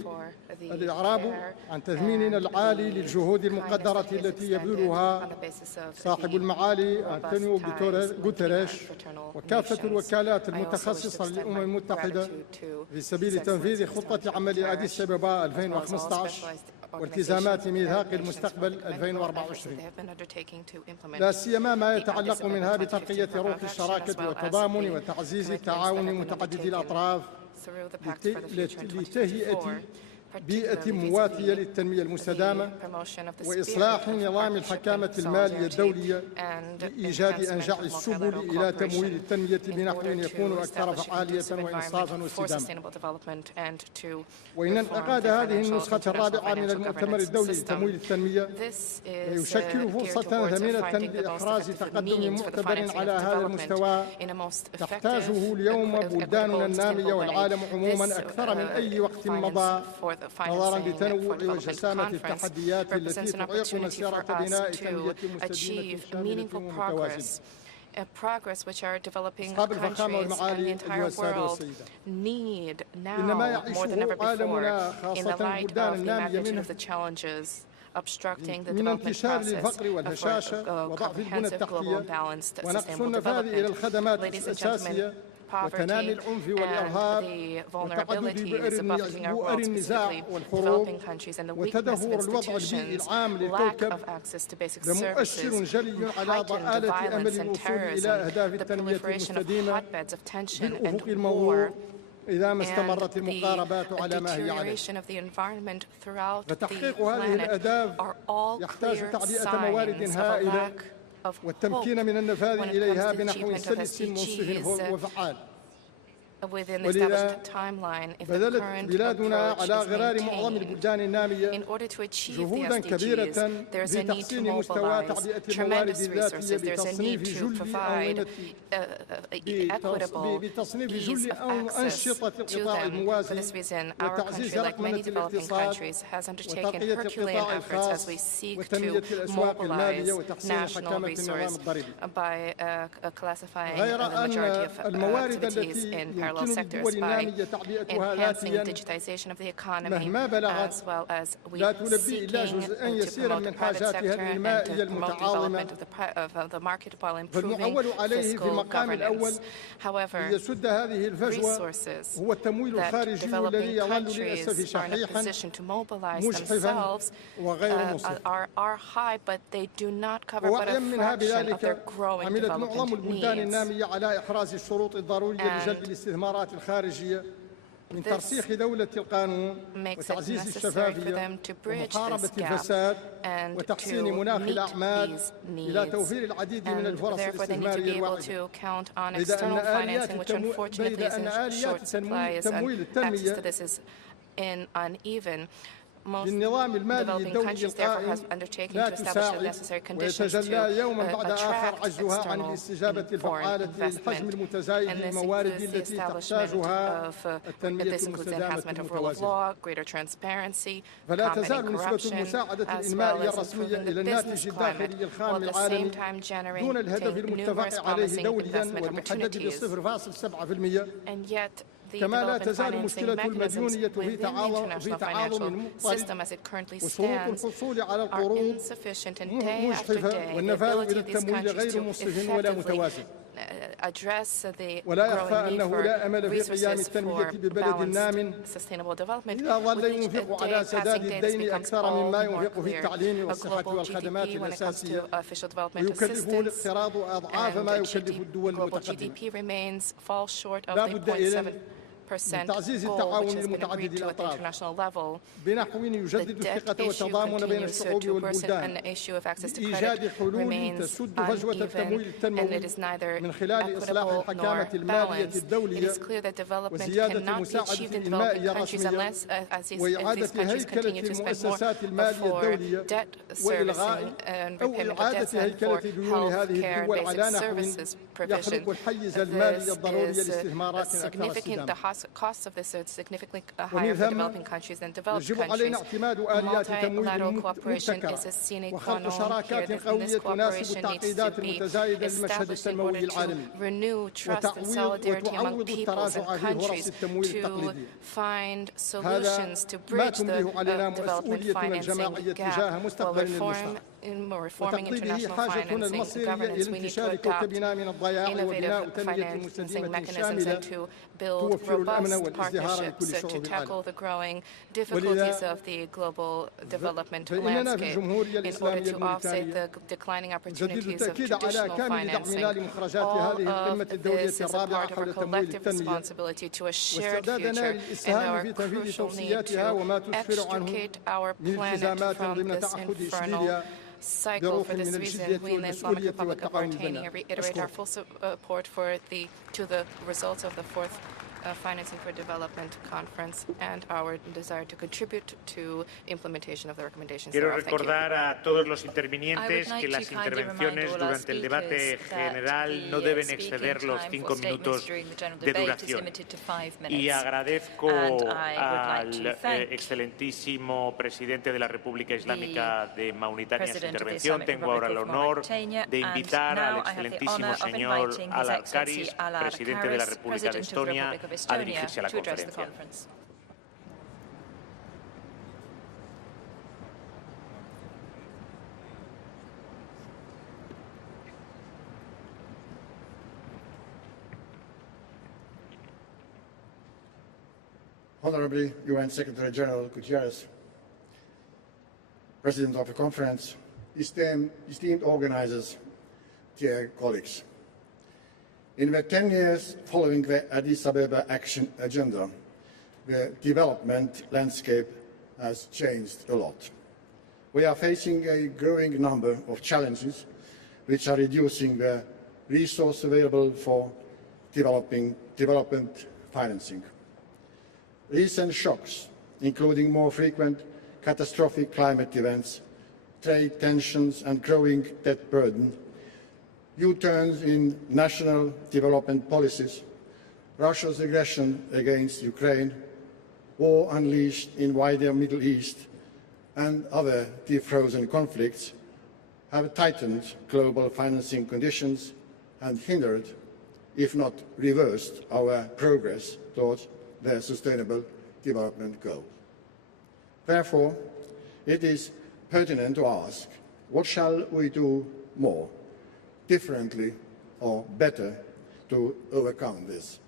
الإعراب عن تثميننا العالي للجهود المقدرة التي يبذلها صاحب المعالي أنطونيو غوتيريش وكافة الوكالات المتخصصة للأمم المتحدة في سبيل تنفيذ خطة عمل أديس أبابا 2015 والتزامات ميثاق المستقبل 2024، لا سيما ما يتعلق منها بترقية روح الشراكة والتضامن وتعزيز التعاون متعدد الأطراف لتهيئة بيئة مواتية للتنمية المستدامة وإصلاح نظام الحكامة المالية الدولية لإيجاد أنجع السبل إلى تمويل التنمية بنحو يكون أكثر فعالية وإنصافا واستدامة. وإن انعقاد هذه النسخة الرابعة من المؤتمر الدولي لتمويل التنمية يشكل فرصة ثمينة لإحراز تقدم معتبر على هذا المستوى تحتاجه اليوم بلداننا النامية والعالم عموما أكثر من أي وقت مضى، نظرا لتنوع وجسامة التحديات التي تعيق مسيرة بناء تنمية مستدامة شاملة ومتوازنة. progress which our developing أصحاب الفخامة countries and the والمعالي entire أيها السادة world والسيدات، need إنما now more than ever يعيشه before عالمنا in the خاصة light البلدان of the النامية magnitude منه of the challenges obstructing the من development انتشار process للفقر of والهشاشة a وضعف البنى comprehensive global التحتية balanced ونقص sustainable النفاذ إلى development. الخدمات Ladies and الأساسية gentlemen, poverty and the vulnerabilities buffeting our world, specifically developing countries, and the weakness of institutions, lack of access to basic services, heightened violence and terrorism, the proliferation of hotbeds of tension and war, and the deterioration of the environment throughout the planet are all clear signs of a lack of hope when it comes to the achievement of SDGs within the established timeline. If the current approach is maintained, in order to achieve the SDGs, there's a need to mobilize tremendous resources. There's a need to provide equitable ease of access to them. For this reason, our country, like many developing countries, has undertaken Herculean efforts as we seek to mobilize national resources by classifying the majority of activities in parallel sectors, by enhancing digitization of the economy, as well as seeking to promote the private sector and to promote development of the market while improving fiscal governance. However, resources that developing countries are in a position to mobilize themselves are high, but they do not cover but a fraction of their growing development needs. من ترسيخ دولة القانون وتعزيز الشفافية ومحاربة الفساد وتحسين مناخ الأعمال إلى توفير العديد من الفرص الاستثمارية الواعدة. بيد أن آليات تمويل التنمية بالنظام المالي الدولي القائم لا تساعد ويتجلى يوما بعد آخر عجزها عن الاستجابة الفعالة للحجم المتزايد للموارد التي تحتاجها التنمية المستدامة المتوازنة. فلا تزال نسبة المساعدة الإنمائية الرسمية إلى الناتج الداخلي الخام العالمي دون الهدف المتفق عليه دوليا والمحدد ب0.7%. كما لا تزال مشكلة المديونية في تعاظم مضطرب وشروط الحصول على القروض مجحفة والنفاذ إلى التمويل غير منصف ولا متوازن. ولا يخفى أنه لا أمل في قيام التنمية ببلد نام إذا ظل ينفق على سداد الدين أكثر مما ينفق في التعليم والصحة والخدمات الأساسية ويكلفه الاقتراض أضعاف ما يكلف الدول المتقدمة. لا بد إذن من تعزيز التعاون المتعدد الأطراف بنحو يجدد الثقة والتضامن بين الشعوب والبلدان بإيجاد حلول تسد فجوة التمويل التنموي من خلال إصلاح الحكامة المالية الدولية وزيادة المساعدة الإنمائية الرسمية وإعادة هيكلة المؤسسات المالية الدولية وإلغاء أو إعادة هيكلة ديون هذه الدول على نحو يخلق الحيز المالي الضروري لاستثمارات أكثر استدامة. Costs of this are significantly higher for developing countries than developed countries. Multilateral cooperation is a sine qua non here. This cooperation needs to be established in order to renew trust and solidarity among peoples and countries, to find solutions to bridge the development financing gap while reforming international financing governance. We need to adopt innovative financing mechanisms and to build robust partnerships to tackle the growing difficulties of the global development landscape in order to offset the declining opportunities of traditional financing. All of this is a part of our collective responsibility to a shared future and our crucial need to extricate our planet from this infernal cycle. For this reason, we in the Islamic Republic of Mauritania reiterate our full support to the results of the fourth Financing for Development Conference and our desire to contribute to implementation of the recommendations. Quiero recordar a todos los intervinientes que las intervenciones durante el debate general no deben exceder los 5 minutos de duración. Y agradezco al excelentísimo presidente de la República Islámica de Mauritania su intervención. Tengo ahora el honor de invitar al excelentísimo señor Al-Arkaris, presidente de la República de Estonia, a dirigirse a la conferencia. Honorably UN Secretary General Guterres, President of the Conference, esteemed organizers, dear colleagues. In the 10 years following the Addis Ababa Action Agenda, the development landscape has changed a lot. We are facing a growing number of challenges which are reducing the resource available for development financing. Recent shocks, including more frequent catastrophic climate events, trade tensions and growing debt burden, U-turns in national development policies, Russia's aggression against Ukraine, war unleashed in wider Middle East, and other defrozen conflicts have tightened global financing conditions and hindered, if not reversed, our progress towards the Sustainable Development Goal. Therefore, it is pertinent to ask, what shall we do more, differently or better to overcome this?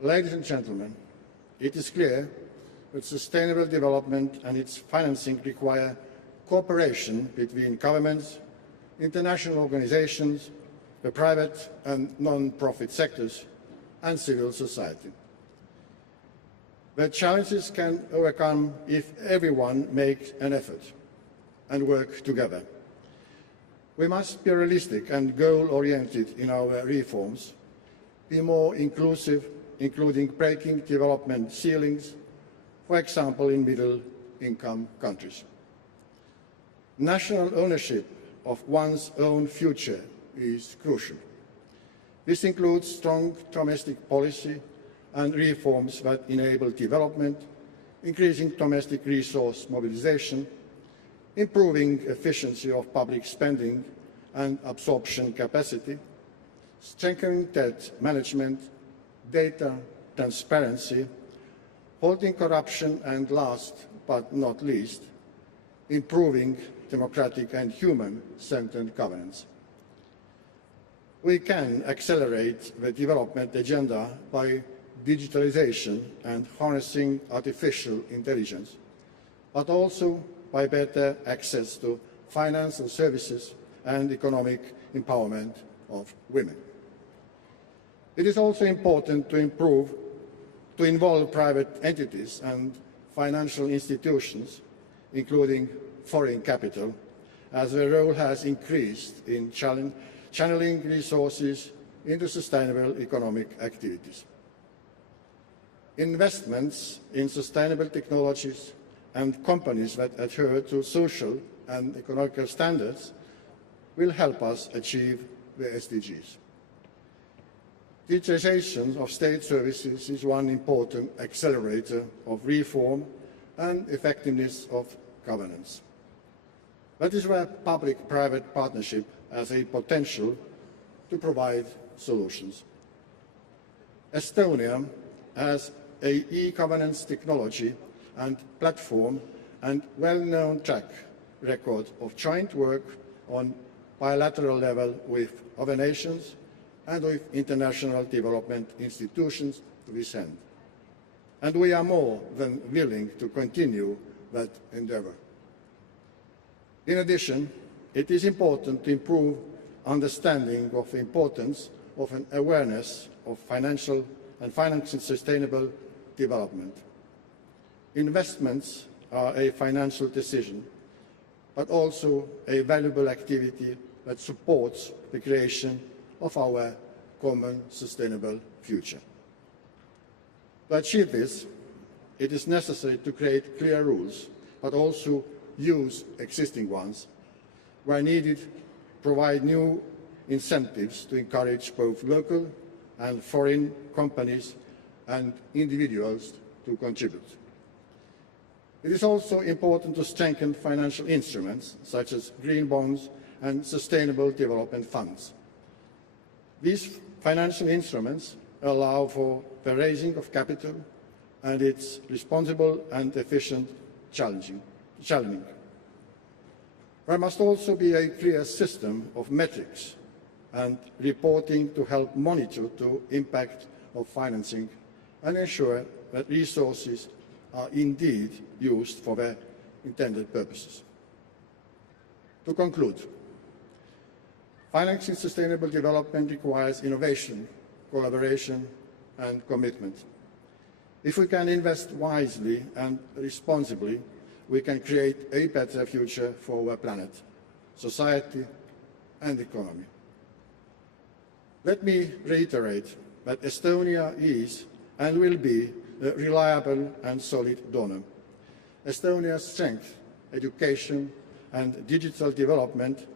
Ladies and gentlemen, it is clear that sustainable development and its financing require cooperation between governments, international organizations, the private and non-profit sectors, and civil society. The challenges can overcome if everyone makes an effort and work together. We must be realistic and goal-oriented in our reforms, be more inclusive, including breaking development ceilings, for example, in middle-income countries. National ownership of one's own future is crucial. This includes strong domestic policy and reforms that enable development, increasing domestic resource mobilization, improving efficiency of public spending and absorption capacity, strengthening debt management, data transparency, halting corruption, and last but not least, improving democratic and human-centered governance. We can accelerate the development agenda by digitalization and harnessing artificial intelligence, but also by better access to financial services and economic empowerment of women. It is also important to involve private entities and financial institutions, including foreign capital, as their role has increased in channeling resources into sustainable economic activities. Investments in sustainable technologies and companies that adhere to social and economic standards will help us achieve the SDGs. Digitization of state services is one important accelerator of reform and effectiveness of governance. That is where public-private partnership has a potential to provide solutions. Estonia has an e-governance technology and platform and well-known track record of joint work on bilateral level with other nations and with international development institutions to this end. And we are more than willing to continue that endeavour. In addition, it is important to improve understanding of the importance of an awareness of financial and financially sustainable development. Investments are a financial decision, but also a valuable activity that supports the creation of our common sustainable future. To achieve this, it is necessary to create clear rules, but also use existing ones. Where needed, provide new incentives to encourage both local and foreign companies and individuals to contribute. It is also important to strengthen financial instruments such as green bonds and sustainable development funds. These financial instruments allow for the raising of capital and its responsible and efficient channeling. There must also be a clear system of metrics and reporting to help monitor the impact of financing and ensure that resources are indeed used for their intended purposes. To conclude, financing sustainable development requires innovation, collaboration, and commitment. If we can invest wisely and responsibly, we can create a better future for our planet, society, and economy. Let me reiterate that Estonia is and will be a reliable and solid donor. Estonia's strength, education, and digital development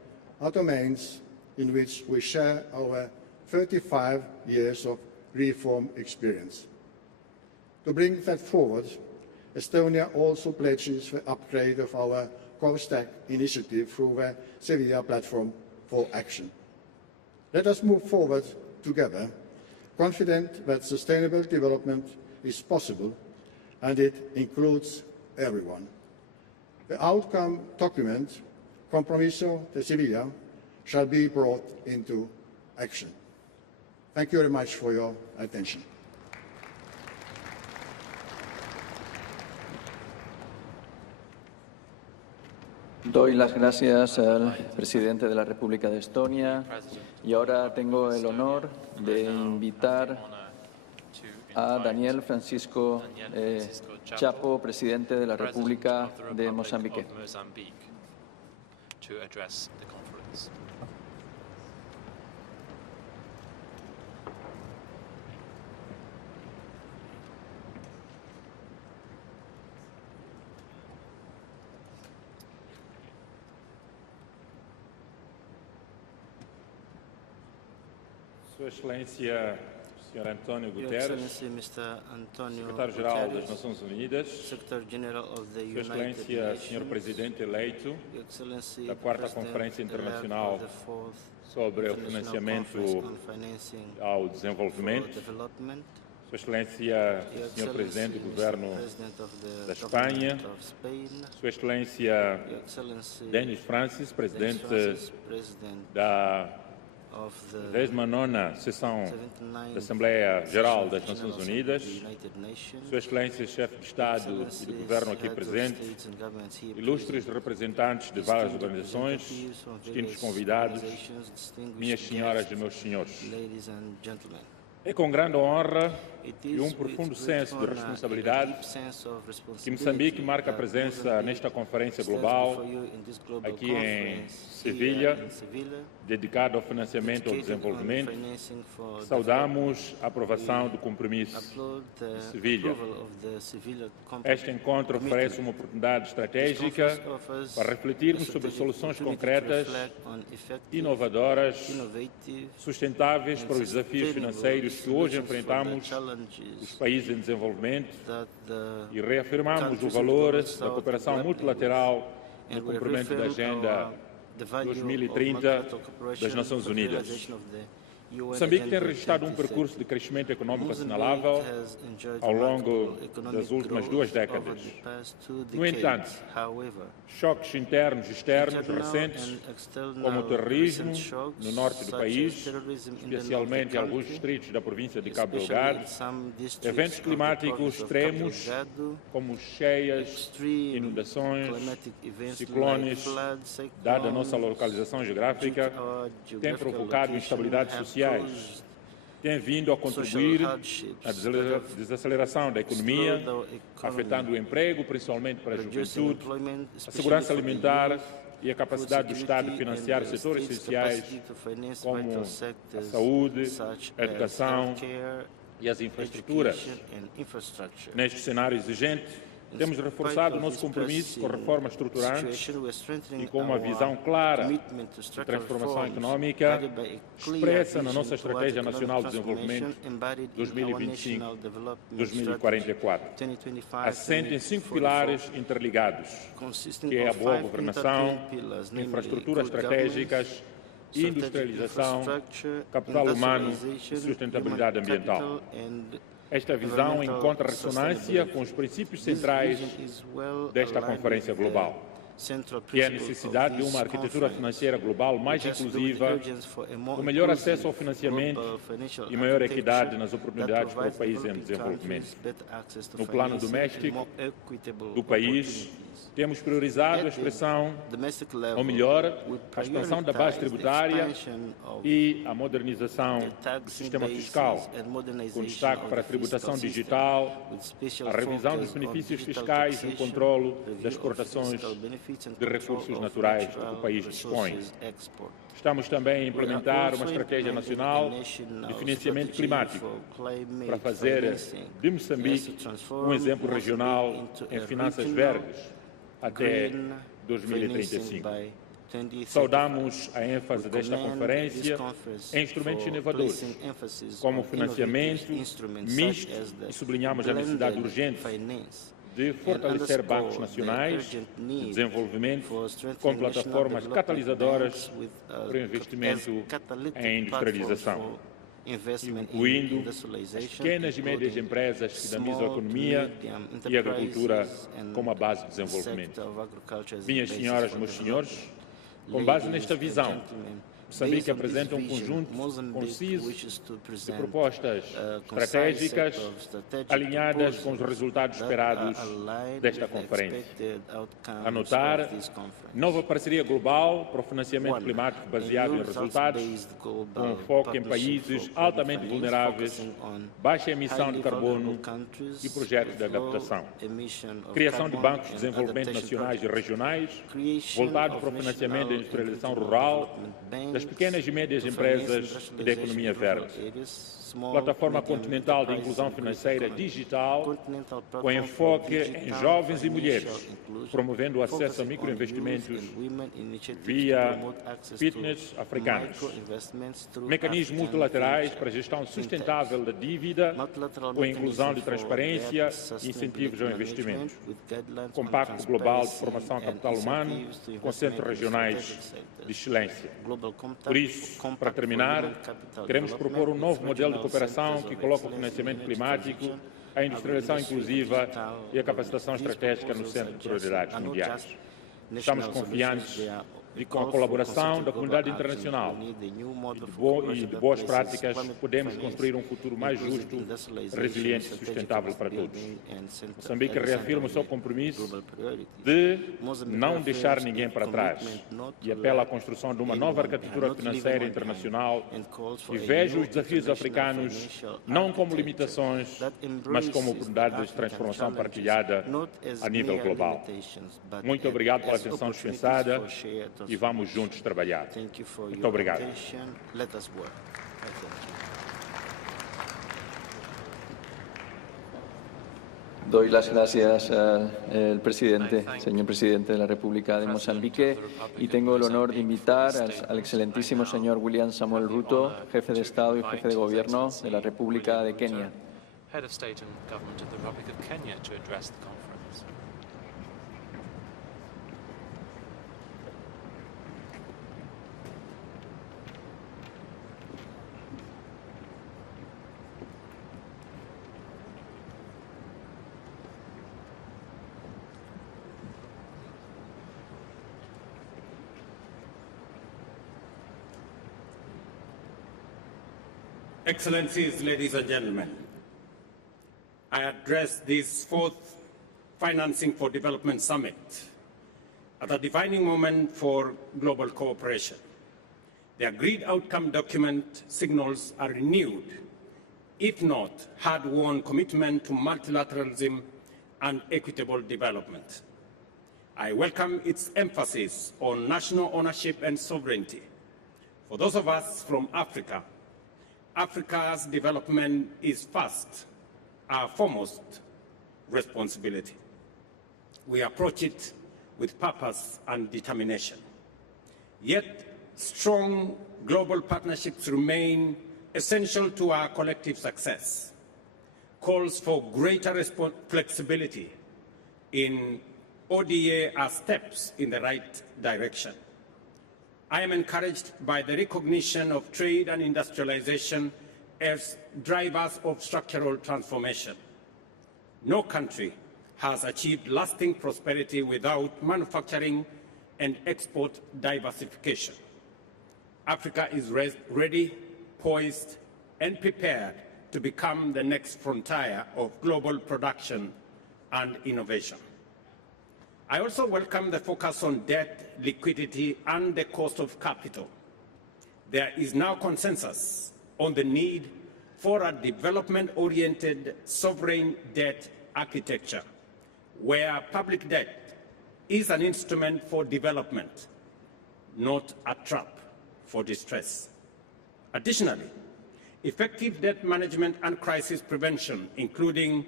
are domains in which we share our 35 years of reform experience. To bring that forward, Estonia also pledges the upgrade of our core stack initiative through the Sevilla platform for action. Let us move forward together, confident that sustainable development is possible and it includes everyone. The outcome document, Compromiso de Sevilla, shall be brought into action. Thank you very much for your attention. Doy las gracias al presidente de la República de Estonia y ahora tengo el honor de invitar a Daniel Francisco Chapo, presidente de la República de Mozambique. Sua Excelência, Sr. António Guterres, Secretário-Geral das Nações Unidas, Sua Excelência, Sr. Presidente eleito da IV Conferência Internacional sobre o Financiamento ao Desenvolvimento, Sua Excelência, Sr. Presidente do Governo da Espanha, Sua Excelência Denis Francis, Presidente da 19ª Sessão da Assembleia Geral das Nações Unidas, Sua Excelência Chefe de Estado e de Governo aqui presente, ilustres representantes de várias organizações, distintos convidados, minhas senhoras e meus senhores. É com grande honra e um profundo senso de responsabilidade que Moçambique marca a presença nesta conferência global, aqui em Sevilha, dedicada ao financiamento ao desenvolvimento. Saudamos a aprovação do compromisso de Sevilha. Este encontro oferece uma oportunidade estratégica para refletirmos sobre soluções concretas, inovadoras, sustentáveis para os desafios financeiros que hoje enfrentamos os países em desenvolvimento e reafirmamos o valor da cooperação multilateral no cumprimento da Agenda 2030 das Nações Unidas. Moçambique tem registrado um percurso de crescimento econômico assinalável ao longo das últimas 2 décadas. No entanto, choques internos e externos recentes, como o terrorismo no norte do país, especialmente em alguns distritos da província de Cabo Delgado, eventos climáticos extremos, como cheias, inundações, ciclones, dada a nossa localização geográfica, têm provocado instabilidade social, tem vindo a contribuir à desaceleração da economia, afetando o emprego, principalmente para a juventude, a segurança alimentar e a capacidade do Estado de financiar setores essenciais como a saúde, a educação e as infraestruturas. Neste cenário exigente, temos reforçado o nosso compromisso com reformas estruturantes e com uma visão clara de transformação econômica expressa na nossa Estratégia Nacional de Desenvolvimento 2025-2044. Assente em 5 pilares interligados, que é a boa governação, infraestruturas estratégicas, industrialização, capital humano e sustentabilidade ambiental. Esta visão encontra ressonância com os princípios centrais desta conferência global. e a necessidade de uma arquitetura financeira global mais inclusiva, com melhor acesso ao financiamento e maior equidade nas oportunidades para o país em desenvolvimento. No plano doméstico do país, temos priorizado a expressão, ou melhor, a expansão da base tributária e a modernização do sistema fiscal, com destaque para a tributação digital, a revisão dos benefícios fiscais e o controle das exportações de recursos naturais que o país dispõe. Estamos também a implementar uma estratégia nacional de financiamento climático para fazer de Moçambique um exemplo regional em finanças verdes até 2035. Saudamos a ênfase desta conferência em instrumentos inovadores, como o financiamento misto, e sublinhamos a necessidade urgente de fortalecer bancos nacionais de desenvolvimento com plataformas catalisadoras para o investimento em industrialização, incluindo as pequenas e médias empresas que dinamizam a economia e a agricultura como a base de desenvolvimento. Minhas senhoras e meus senhores, com base nesta visão, Moçambique apresenta um conjunto conciso de propostas estratégicas alinhadas com os resultados esperados desta conferência. A notar, nova parceria global para o financiamento climático baseado em resultados, com foco em países altamente vulneráveis, baixa emissão de carbono e projetos de adaptação. Criação de bancos de desenvolvimento nacionais e regionais, voltados para o financiamento da industrialização rural, das pequenas e médias empresas e da economia verde. Plataforma continental de inclusão financeira digital, com enfoque em jovens e mulheres, promovendo o acesso a microinvestimentos via fitness africanos. Mecanismos multilaterais para a gestão sustentável da dívida, com a inclusão de transparência e incentivos ao investimento. Compacto global de formação a capital humano, com centros regionais de excelência. Por isso, para terminar, queremos propor um novo modelo de cooperação que coloca o financiamento climático, a industrialização inclusiva e a capacitação estratégica no centro de prioridades mundiais. Estamos confiantes de que com a colaboração da comunidade internacional e de boas práticas podemos construir um futuro mais justo, resiliente e sustentável para todos. Moçambique reafirma o seu compromisso de não deixar ninguém para trás e apela à construção de uma nova arquitetura financeira internacional e veja os desafios africanos não como limitações, mas como oportunidades de transformação partilhada a nível global. Muito obrigado pela atenção dispensada e vamos juntos trabalhar. Muito obrigado. Doy las gracias al señor presidente de la República de Mozambique, y tengo el honor de invitar al excelentísimo señor William Samuel Ruto, jefe de Estado y jefe de Gobierno de la República de Kenia. Head of State and Government of the Republic of Kenya, to address the conference. Excellencies, ladies and gentlemen, I address this fourth Financing for Development Summit at a defining moment for global cooperation. The agreed outcome document signals a renewed, if not hard-won, commitment to multilateralism and equitable development. I welcome its emphasis on national ownership and sovereignty. For those of us from Africa, Africa's development is first, our foremost responsibility. We approach it with purpose and determination. Yet, strong global partnerships remain essential to our collective success. Calls for greater flexibility in ODA are steps in the right direction. I am encouraged by the recognition of trade and industrialization as drivers of structural transformation. No country has achieved lasting prosperity without manufacturing and export diversification. Africa is ready, poised, and prepared to become the next frontier of global production and innovation. I also welcome the focus on debt, liquidity, and the cost of capital. There is now consensus on the need for a development-oriented sovereign debt architecture, where public debt is an instrument for development, not a trap for distress. Additionally, effective debt management and crisis prevention, including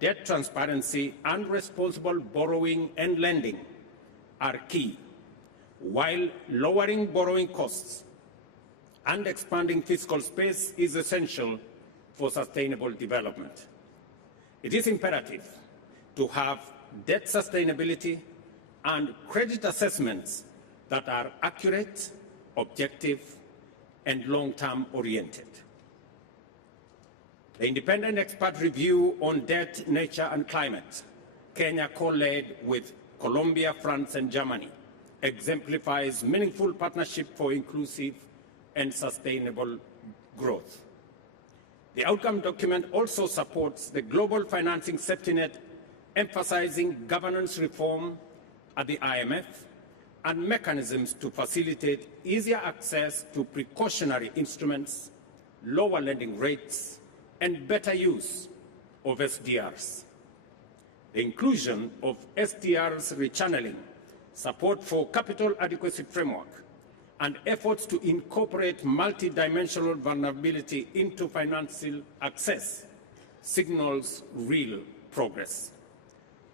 debt transparency and responsible borrowing and lending, are key, while lowering borrowing costs and expanding fiscal space is essential for sustainable development. It is imperative to have debt sustainability and credit assessments that are accurate, objective, and long-term oriented. The independent expert review on debt, nature, and climate, Kenya co-led with Colombia, France, and Germany, exemplifies meaningful partnership for inclusive and sustainable growth. The outcome document also supports the global financing safety net, emphasizing governance reform at the IMF and mechanisms to facilitate easier access to precautionary instruments, lower lending rates, and better use of SDRs. The inclusion of SDRs rechanneling, support for capital adequacy framework, and efforts to incorporate multidimensional vulnerability into financial access signals real progress.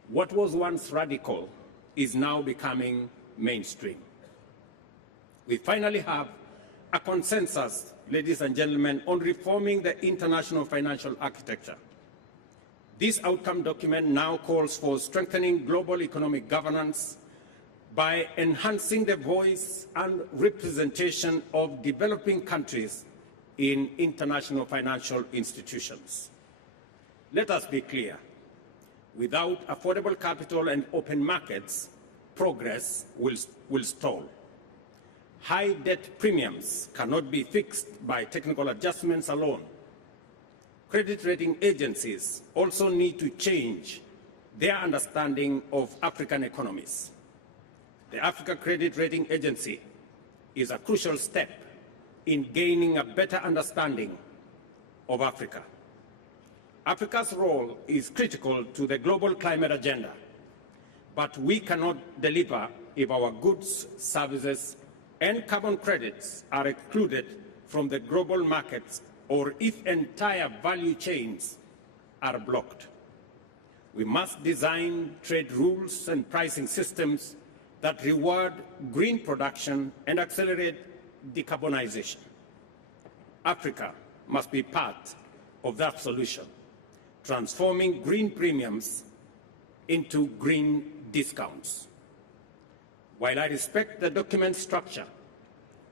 What was once radical is now becoming mainstream. We finally have a consensus, ladies and gentlemen, on reforming the international financial architecture. This outcome document now calls for strengthening global economic governance by enhancing the voice and representation of developing countries in international financial institutions. Let us be clear. Without affordable capital and open markets, progress will stall. High debt premiums cannot be fixed by technical adjustments alone. Credit rating agencies also need to change their understanding of African economies. The Africa Credit Rating Agency is a crucial step in gaining a better understanding of Africa. Africa's role is critical to the global climate agenda, but we cannot deliver if our goods, services, and carbon credits are excluded from the global markets or if entire value chains are blocked. We must design trade rules and pricing systems that reward green production and accelerate decarbonization. Africa must be part of that solution, transforming green premiums into green discounts. While I respect the document structure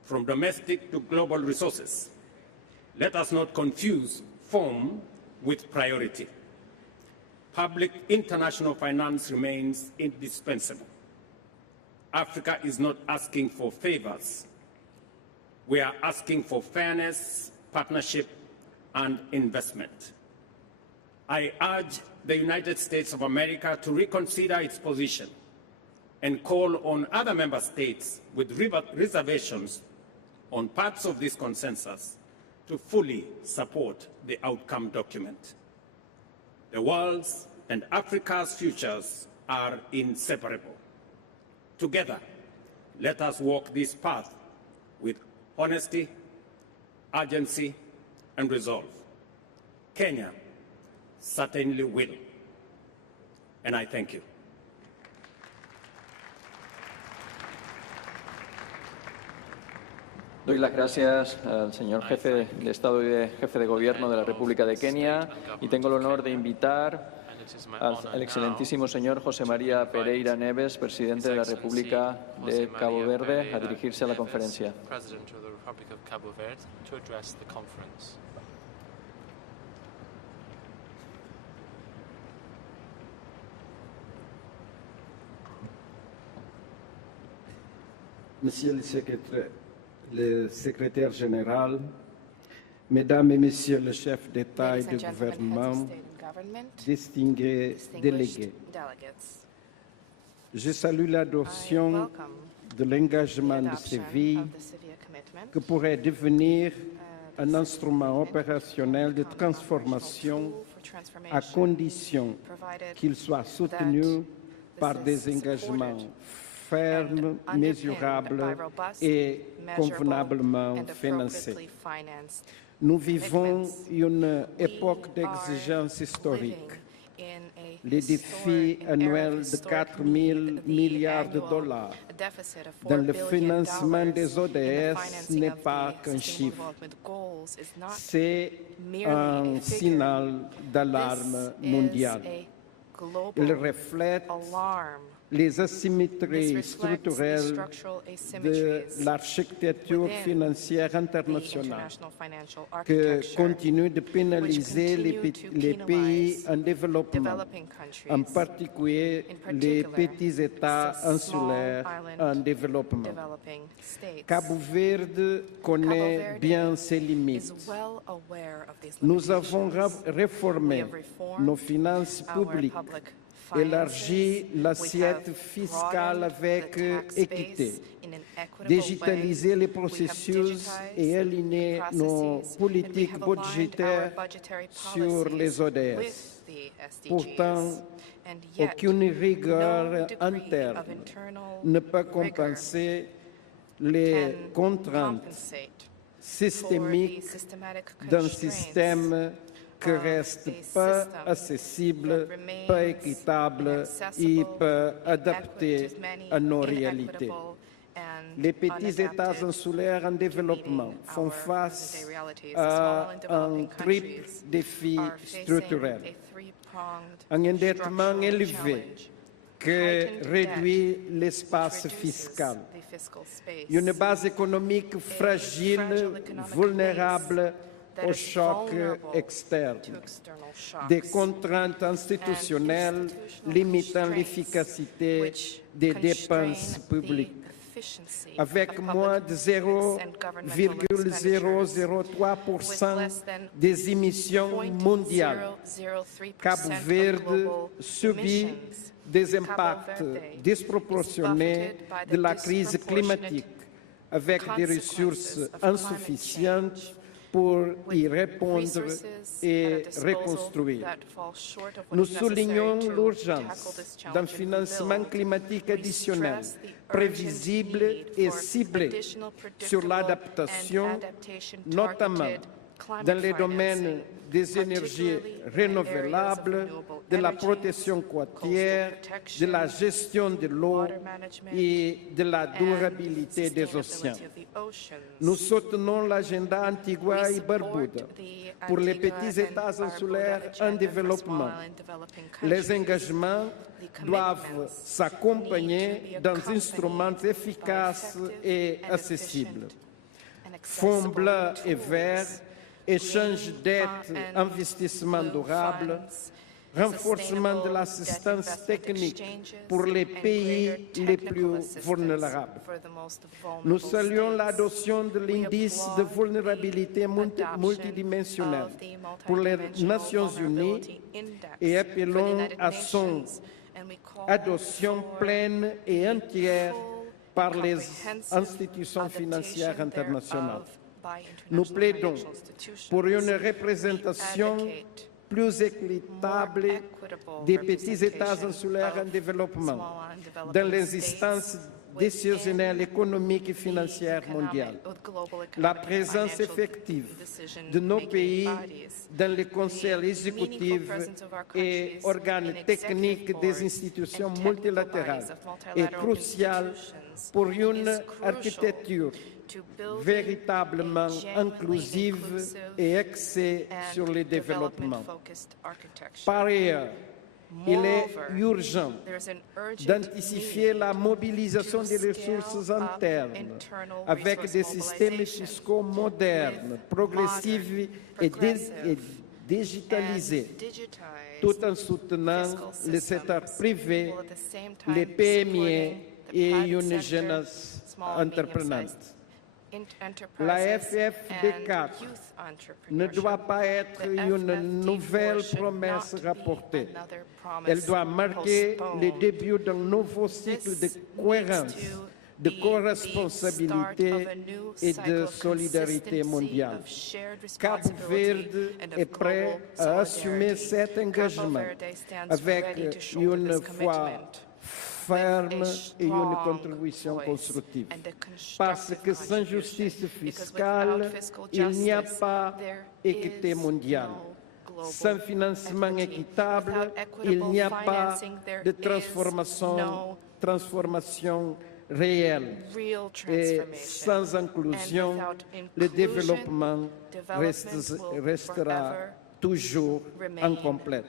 from domestic to global resources, let us not confuse form with priority. Public international finance remains indispensable. Africa is not asking for favors. We are asking for fairness, partnership, and investment. I urge the United States of America to reconsider its position and call on other member states with reservations on parts of this consensus to fully support the outcome document. The world's and Africa's futures are inseparable. Together, let us walk this path with honesty, urgency, and resolve. Kenya certainly will, and I thank you. Doy las gracias al señor jefe de Estado y jefe de Gobierno de la República de Kenia y tengo el honor de invitar al excelentísimo señor José María Pereira Neves, presidente de la República de Cabo Verde, a dirigirse a la conferencia. Monsieur le secrétaire général, Mesdames et Messieurs les chefs d'État et de gouvernement, distingués délégués, je salue l'adoption de l'engagement de Séville qui pourrait devenir un instrument opérationnel de transformation à condition qu'il soit soutenu par des engagements fermes, mesurables et convenablement financés. Nous vivons une époque d'exigence historique. Les défis annuels de 4 000 milliards de dollars dans le financement des ODS n'est pas qu'un chiffre. C'est un signal d'alarme mondiale. Il reflète les asymétries structurelles de l'architecture financière internationale qui continue de pénaliser les pays en développement, en particulier les petits États insulaires en développement. Cabo Verde connaît bien ses limites. Nous avons réformé nos finances publiques, élargi l'assiette fiscale avec équité, digitaliser les processus et aligner nos politiques budgétaires sur les ODS. Pourtant, aucune rigueur interne ne peut compenser les contraintes systémiques d'un système qui reste pas accessible, pas équitable et pas adapté à nos réalités. Les petits États insulaires en développement font face à un triple défi structurel. Un endettement élevé qui réduit l'espace fiscal, une base économique fragile, vulnérable aux chocs externes, des contraintes institutionnelles limitant l'efficacité des dépenses publiques. Avec moins de 0,003% des émissions mondiales, Cabo Verde subit des impacts disproportionnés de la crise climatique, avec des ressources insuffisantes pour y répondre et reconstruire. Nous soulignons l'urgence d'un financement climatique additionnel, prévisible et ciblé sur l'adaptation, notamment dans les domaines des énergies renouvelables, de la protection côtière, de la gestion de l'eau et de la durabilité des océans. Nous soutenons l'agenda Antigua et Barbuda pour les petits États insulaires en développement. Les engagements doivent s'accompagner d'instruments efficaces et accessibles. Fonds bleus et verts, échange d'aide, investissement durable, renforcement de l'assistance technique pour les pays les plus vulnérables. Nous saluons l'adoption de l'indice de vulnérabilité multidimensionnel pour les Nations Unies et appelons à son adoption pleine et entière par les institutions financières internationales. Nous plaidons pour une représentation plus équitable des petits États insulaires en développement dans les instances décisionnelles économiques et financières mondiales. La présence effective de nos pays dans les conseils exécutifs et organes techniques des institutions multilatérales est cruciale pour une architecture véritablement inclusive et axée sur le développement. Par ailleurs, il est urgent d'intensifier la mobilisation des ressources internes avec des systèmes fiscaux modernes, progressifs et digitalisée, tout en soutenant le secteur privé, les PME et une jeunesse entreprenante. La FFD4 ne doit pas être une nouvelle promesse rapportée. Elle doit marquer le début d'un nouveau cycle de cohérence, de co-responsabilité et de solidarité mondiale. Cap Verde est prêt à assumer cet engagement avec une foi ferme et une contribution constructive. Parce que sans justice fiscale, il n'y a pas équité mondiale. Sans financement équitable, il n'y a pas de transformation réelle. Et sans inclusion, le développement restera toujours incomplet.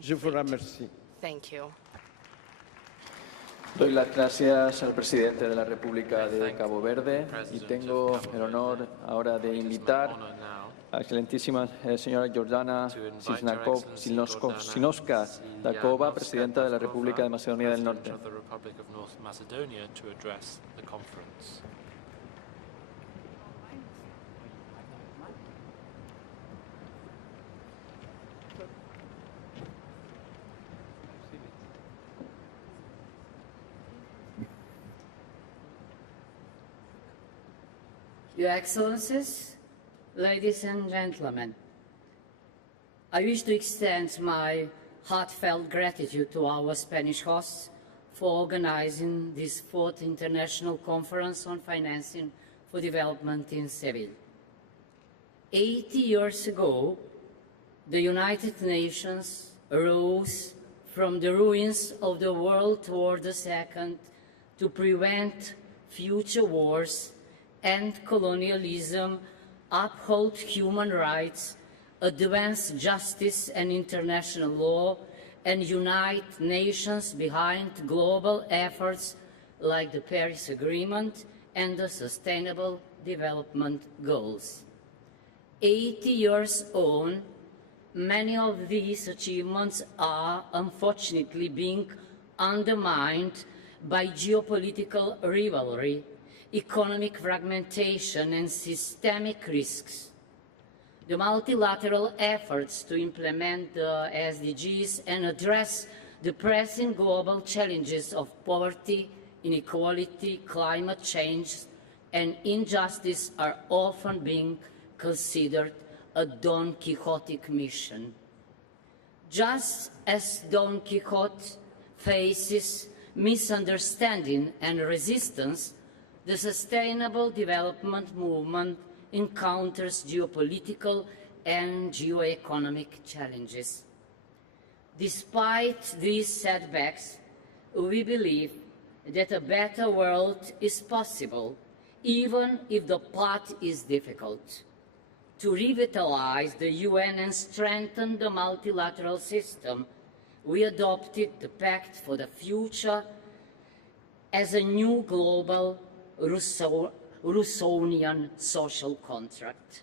Je vous remercie. Doy las gracias al presidente de la República de Cabo Verde y tengo el honor ahora de invitar a la excelentísima señora Jordana Sinoska-Dakova, presidenta de la República de Macedonia del Norte. Your Excellencies, ladies and gentlemen, I wish to extend my heartfelt gratitude to our Spanish hosts for organizing this 4th International Conference on Financing for Development in Seville. 80 years ago, the United Nations arose from the ruins of the World War II to prevent future wars, end colonialism, uphold human rights, advance justice and international law, and unite nations behind global efforts like the Paris Agreement and the Sustainable Development Goals. 80 years on, many of these achievements are unfortunately being undermined by geopolitical rivalry, economic fragmentation and systemic risks. The multilateral efforts to implement the SDGs and address the pressing global challenges of poverty, inequality, climate change, and injustice are often being considered a Don Quixotic mission. Just as Don Quixote faces misunderstanding and resistance, the Sustainable Development Movement encounters geopolitical and geoeconomic challenges. Despite these setbacks, we believe that a better world is possible, even if the path is difficult. To revitalize the UN and strengthen the multilateral system, we adopted the Pact for the Future as a new global Rousseauian social contract.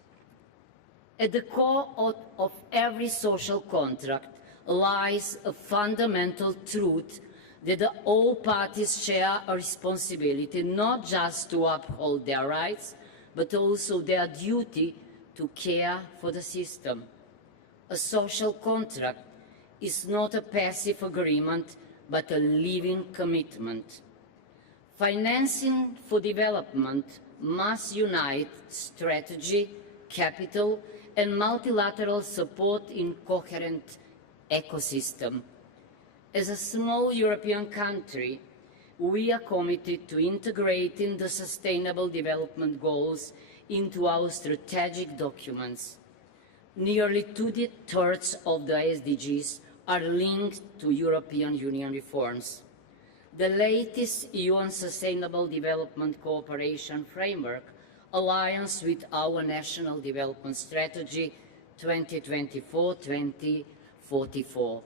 At the core of every social contract lies a fundamental truth that all parties share a responsibility not just to uphold their rights, but also their duty to care for the system. A social contract is not a passive agreement, but a living commitment. Financing for development must unite strategy, capital, and multilateral support in coherent ecosystem. As a small European country, we are committed to integrating the Sustainable Development Goals into our strategic documents. Nearly 2/3 of the SDGs are linked to European Union reforms. The latest UN Sustainable Development Cooperation Framework aligns with our National Development Strategy 2024-2044.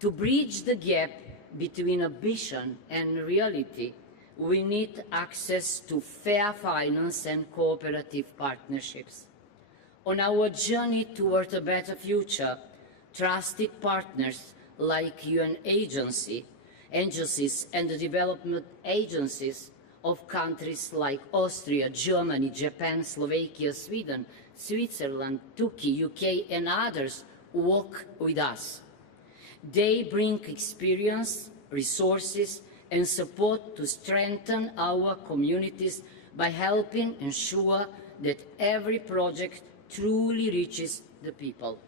To bridge the gap between ambition and reality, we need access to fair finance and cooperative partnerships. On our journey toward a better future, trusted partners like UN agencies and the development agencies of countries like Austria, Germany, Japan, Slovakia, Sweden, Switzerland, Turkey, UK, and others work with us. They bring experience, resources, and support to strengthen our communities by helping ensure that every project truly reaches the people.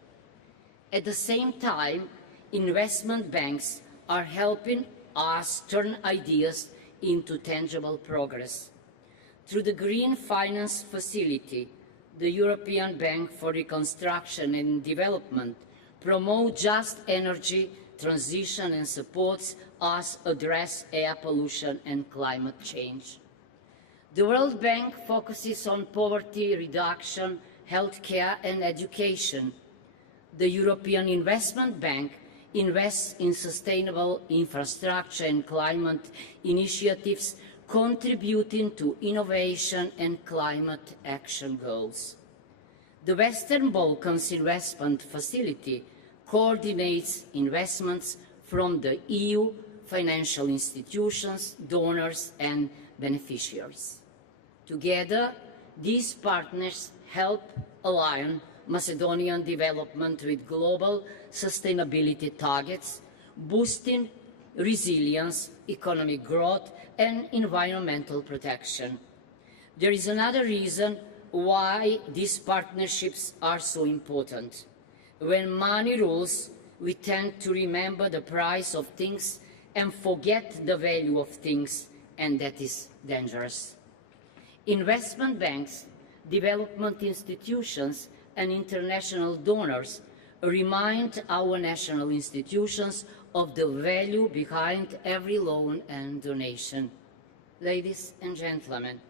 At the same time, investment banks are helping us turn ideas into tangible progress. Through the Green Finance Facility, the European Bank for Reconstruction and Development promotes just energy transition and supports us address air pollution and climate change. The World Bank focuses on poverty reduction, healthcare and education. The European Investment Bank invests in sustainable infrastructure and climate initiatives contributing to innovation and climate action goals. The Western Balkans Investment Facility coordinates investments from the EU, financial institutions, donors and beneficiaries. Together, these partners help align Macedonian development with global sustainability targets, boosting resilience, economic growth, and environmental protection. There is another reason why these partnerships are so important. When money rules, we tend to remember the price of things and forget the value of things, and that is dangerous. Investment banks, development institutions, and international donors remind our national institutions of the value behind every loan and donation. Ladies and gentlemen,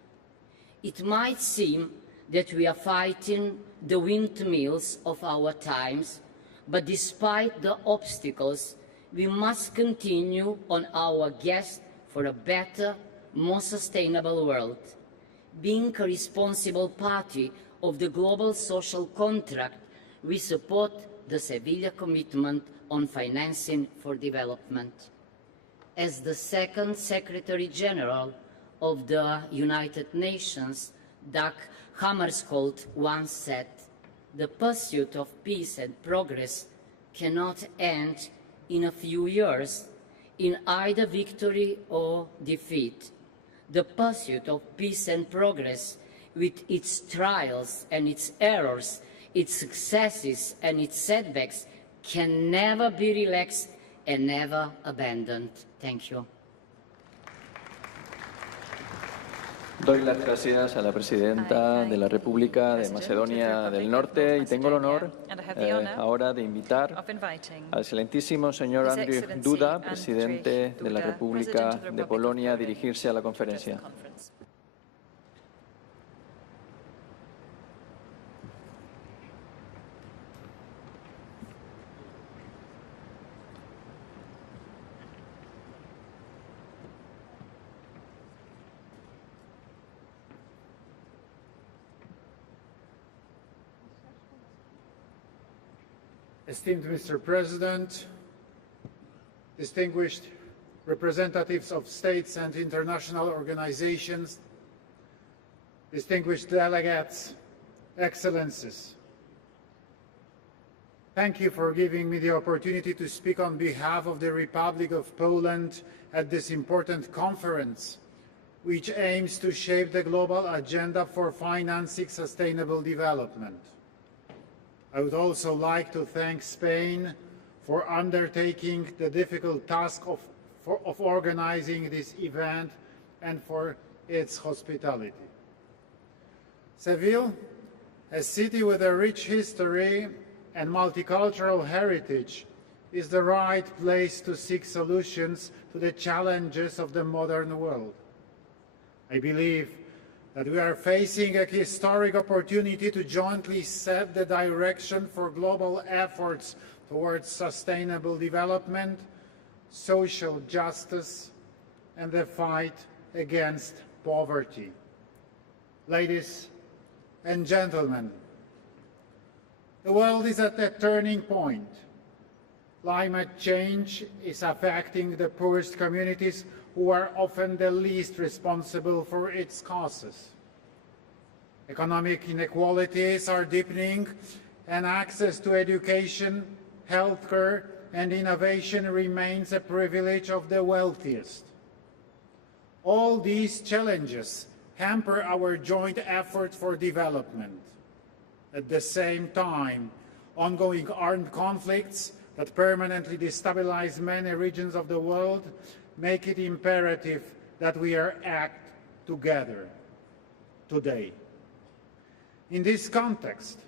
it might seem that we are fighting the windmills of our times, but despite the obstacles, we must continue on our quest for a better, more sustainable world. Being a responsible party of the global social contract, we support the Sevilla commitment on financing for development. As the second Secretary General of the United Nations, Dag Hammarskjöld, once said, the pursuit of peace and progress cannot end in a few years in either victory or defeat. The pursuit of peace and progress, with its trials and its errors, its successes and its setbacks, can never be relaxed and never abandoned. Thank you. Doy las gracias a la Presidenta de la República de Macedonia del Norte y tengo el honor ahora de invitar al excelentísimo señor Andrzej Duda, Presidente de la República de Polonia, a dirigirse a la conferencia. Esteemed Mr. President, distinguished representatives of states and international organizations, distinguished delegates, excellencies, thank you for giving me the opportunity to speak on behalf of the Republic of Poland at this important conference, which aims to shape the global agenda for financing sustainable development. I would also like to thank Spain for undertaking the difficult task of organizing this event and for its hospitality. Seville, a city with a rich history and multicultural heritage, is the right place to seek solutions to the challenges of the modern world. I believe that we are facing a historic opportunity to jointly set the direction for global efforts towards sustainable development, social justice, and the fight against poverty. Ladies and gentlemen, The world is at a turning point. Climate change is affecting the poorest communities, who are often the least responsible for its causes. Economic inequalities are deepening, and access to education, healthcare, and innovation remains a privilege of the wealthiest. All these challenges hamper our joint efforts for development. At the same time, ongoing armed conflicts that permanently destabilize many regions of the world make it imperative that we act together today. In this context,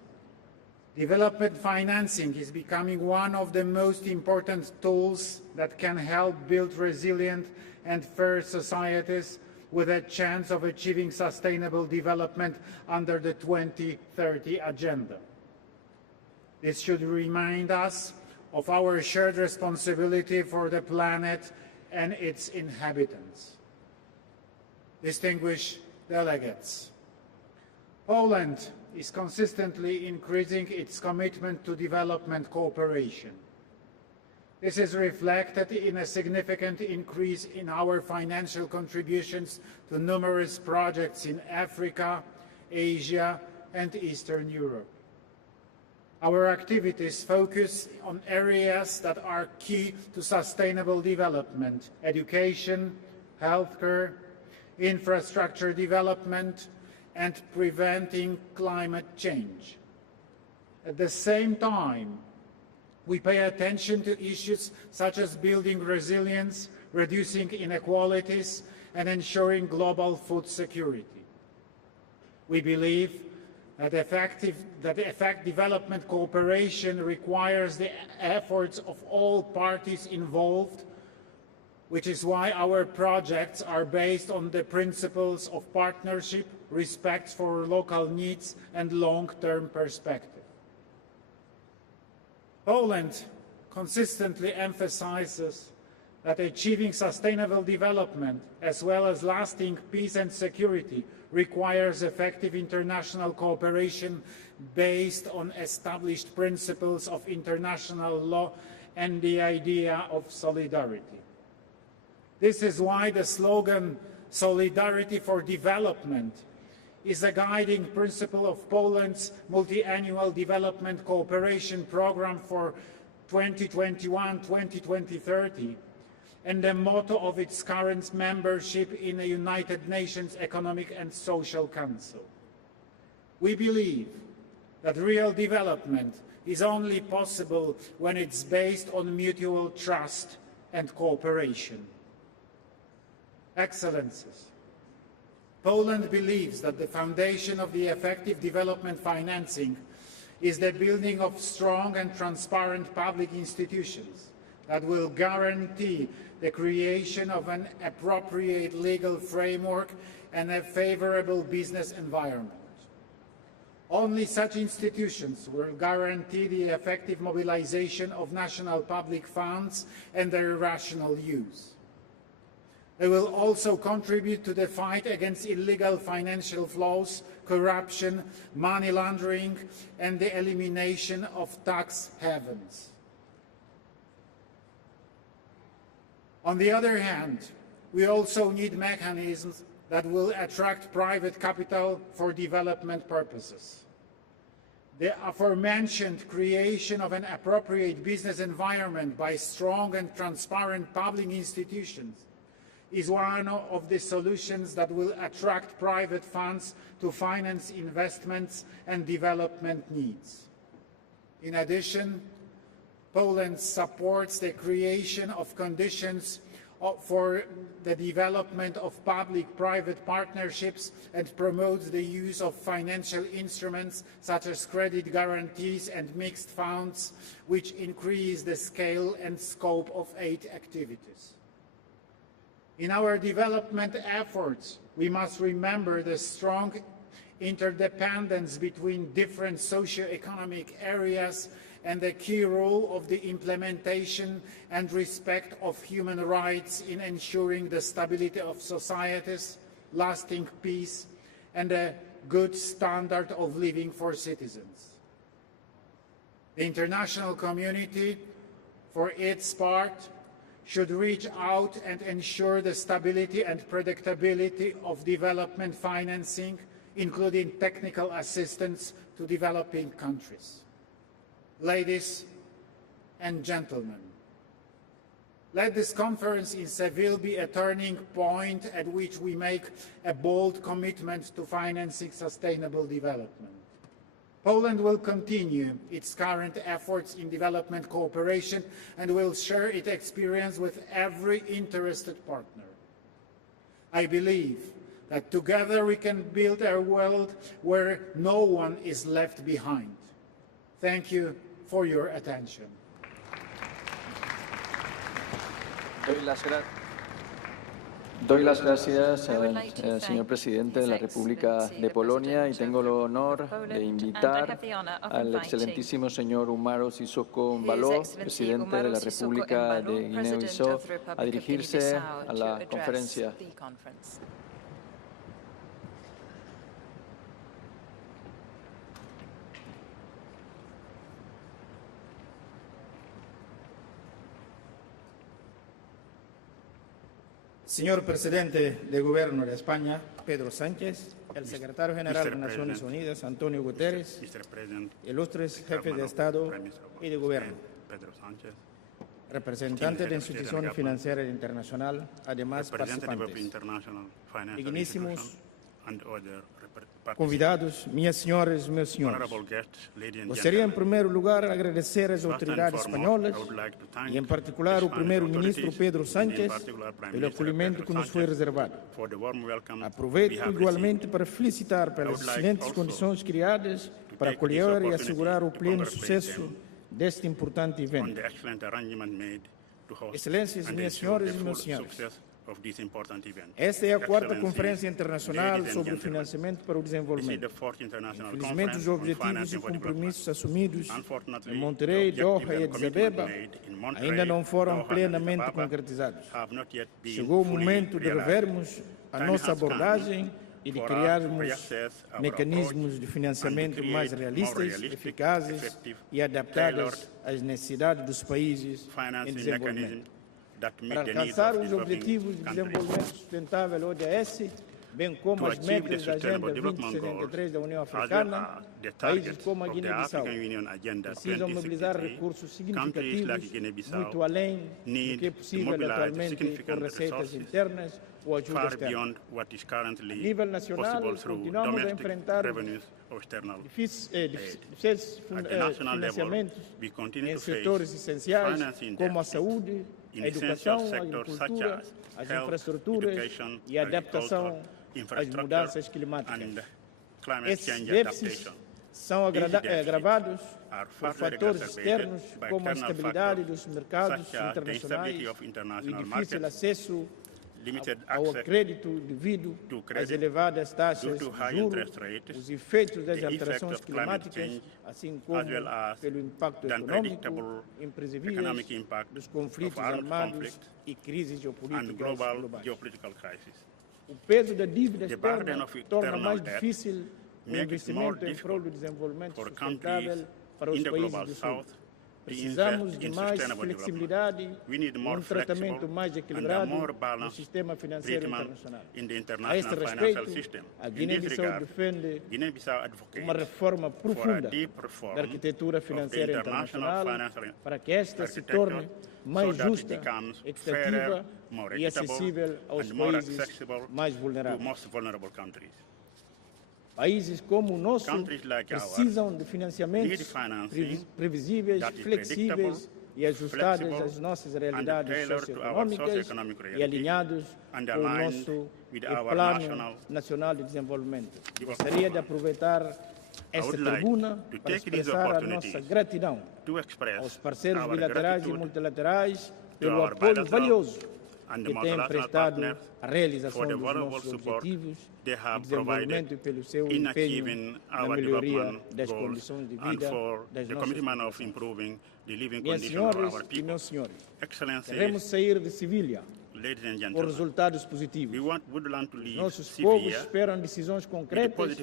development financing is becoming one of the most important tools that can help build resilient and fair societies with a chance of achieving sustainable development under the 2030 Agenda. This should remind us of our shared responsibility for the planet and its inhabitants. Distinguished delegates, Poland is consistently increasing its commitment to development cooperation. This is reflected in a significant increase in our financial contributions to numerous projects in Africa, Asia, and Eastern Europe. Our activities focus on areas that are key to sustainable development: education, healthcare, infrastructure development, and preventing climate change. At the same time, we pay attention to issues such as building resilience, reducing inequalities, and ensuring global food security. We believe that effective development cooperation requires the efforts of all parties involved, which is why our projects are based on the principles of partnership, respect for local needs, and long-term perspective. Poland consistently emphasizes that achieving sustainable development, as well as lasting peace and security, requires effective international cooperation based on established principles of international law and the idea of solidarity. This is why the slogan "Solidarity for Development" is a guiding principle of Poland's multi-annual development cooperation program for 2021-2030 and the motto of its current membership in the United Nations Economic and Social Council. We believe that real development is only possible when it's based on mutual trust and cooperation. Excellencies, Poland believes that the foundation of the effective development financing is the building of strong and transparent public institutions that will guarantee the creation of an appropriate legal framework and a favorable business environment. Only such institutions will guarantee the effective mobilization of national public funds and their rational use. They will also contribute to the fight against illegal financial flows, corruption, money laundering, and the elimination of tax havens. On the other hand, we also need mechanisms that will attract private capital for development purposes. The aforementioned creation of an appropriate business environment by strong and transparent public institutions is one of the solutions that will attract private funds to finance investments and development needs. In addition, Poland supports the creation of conditions for the development of public-private partnerships and promotes the use of financial instruments such as credit guarantees and mixed funds, which increase the scale and scope of aid activities. In our development efforts, we must remember the strong interdependence between different socio-economic areas and the key role of the implementation and respect of human rights in ensuring the stability of societies, lasting peace, and a good standard of living for citizens. The international community, for its part, should reach out and ensure the stability and predictability of development financing, including technical assistance to developing countries. Ladies and gentlemen, let this conference in Seville be a turning point at which we make a bold commitment to financing sustainable development. Poland will continue its current efforts in development cooperation and will share its experience with every interested partner. I believe that together we can build a world where no one is left behind. Thank you for your attention. Doy las gracias al señor presidente de la República de Polonia y tengo el honor de invitar al excelentísimo señor Umaro Sissoco Embalo, presidente de la República de Guinea-Bissau, a dirigirse a la conferencia. Señor Presidente del Gobierno de España, Pedro Sánchez, el Secretario General de Naciones Unidas, Antonio Guterres, ilustres jefes de Estado y de Gobierno, representantes de instituciones financieras internacionales, además participantes, dignísimos convidados, minhas senhoras e meus senhores. Gostaria, em primeiro lugar, de agradecer às autoridades espanholas e, em particular, ao primeiro-ministro Pedro Sánchez pelo acolhimento que nos foi reservado. Aproveito igualmente para felicitar pelas excelentes condições criadas para acolher e assegurar o pleno sucesso deste importante evento. Excelências, minhas senhoras e meus senhores, esta é a quarta Conferência Internacional sobre o Financiamento para o Desenvolvimento. Infelizmente, os objetivos e compromissos assumidos em Monterrey, Doha e Addis Abeba ainda não foram plenamente concretizados. Chegou o momento de revermos a nossa abordagem e de criarmos mecanismos de financiamento mais realistas, eficazes e adaptados às necessidades dos países em desenvolvimento. Para alcançar os Objetivos de Desenvolvimento Sustentável, ODS, bem como as metas da Agenda 2073 da União Africana, países como a Guiné-Bissau precisam mobilizar recursos significativos, muito além do que é possível atualmente com receitas internas ou ajuda externa. A nível nacional, continuamos a enfrentar difíceis financiamentos em setores essenciais como a saúde, a educação, a agricultura, as infraestruturas e a adaptação às mudanças climáticas. Esses déficits são agravados por fatores externos como a instabilidade dos mercados internacionais, o difícil acesso ao crédito devido às elevadas taxas de juros, os efeitos das alterações climáticas, assim como pelo impacto econômico imprevisíveis dos conflitos armados e crises geopolíticas globais. O peso da dívida externa torna mais difícil o investimento em prol do desenvolvimento sustentável para os países do Sul. Precisamos de mais flexibilidade e um tratamento mais equilibrado no sistema financeiro internacional. A este respeito, a Guiné-Bissau defende uma reforma profunda da arquitetura financeira internacional para que esta se torne mais justa, equitativa e acessível aos países mais vulneráveis. Países como o nosso precisam de financiamentos previsíveis, flexíveis e ajustados às nossas realidades socioeconômicas e alinhados com o nosso Plano Nacional de Desenvolvimento. Gostaria de aproveitar esta tribuna para expressar a nossa gratidão aos parceiros bilaterais e multilaterais pelo apoio valioso que têm prestado à realização dos nossos objetivos de desenvolvimento e pelo seu empenho na melhoria das condições de vida das nossas populações. Minhas senhoras e meus senhores, queremos sair de Sevilha com resultados positivos. Nossos povos esperam decisões concretas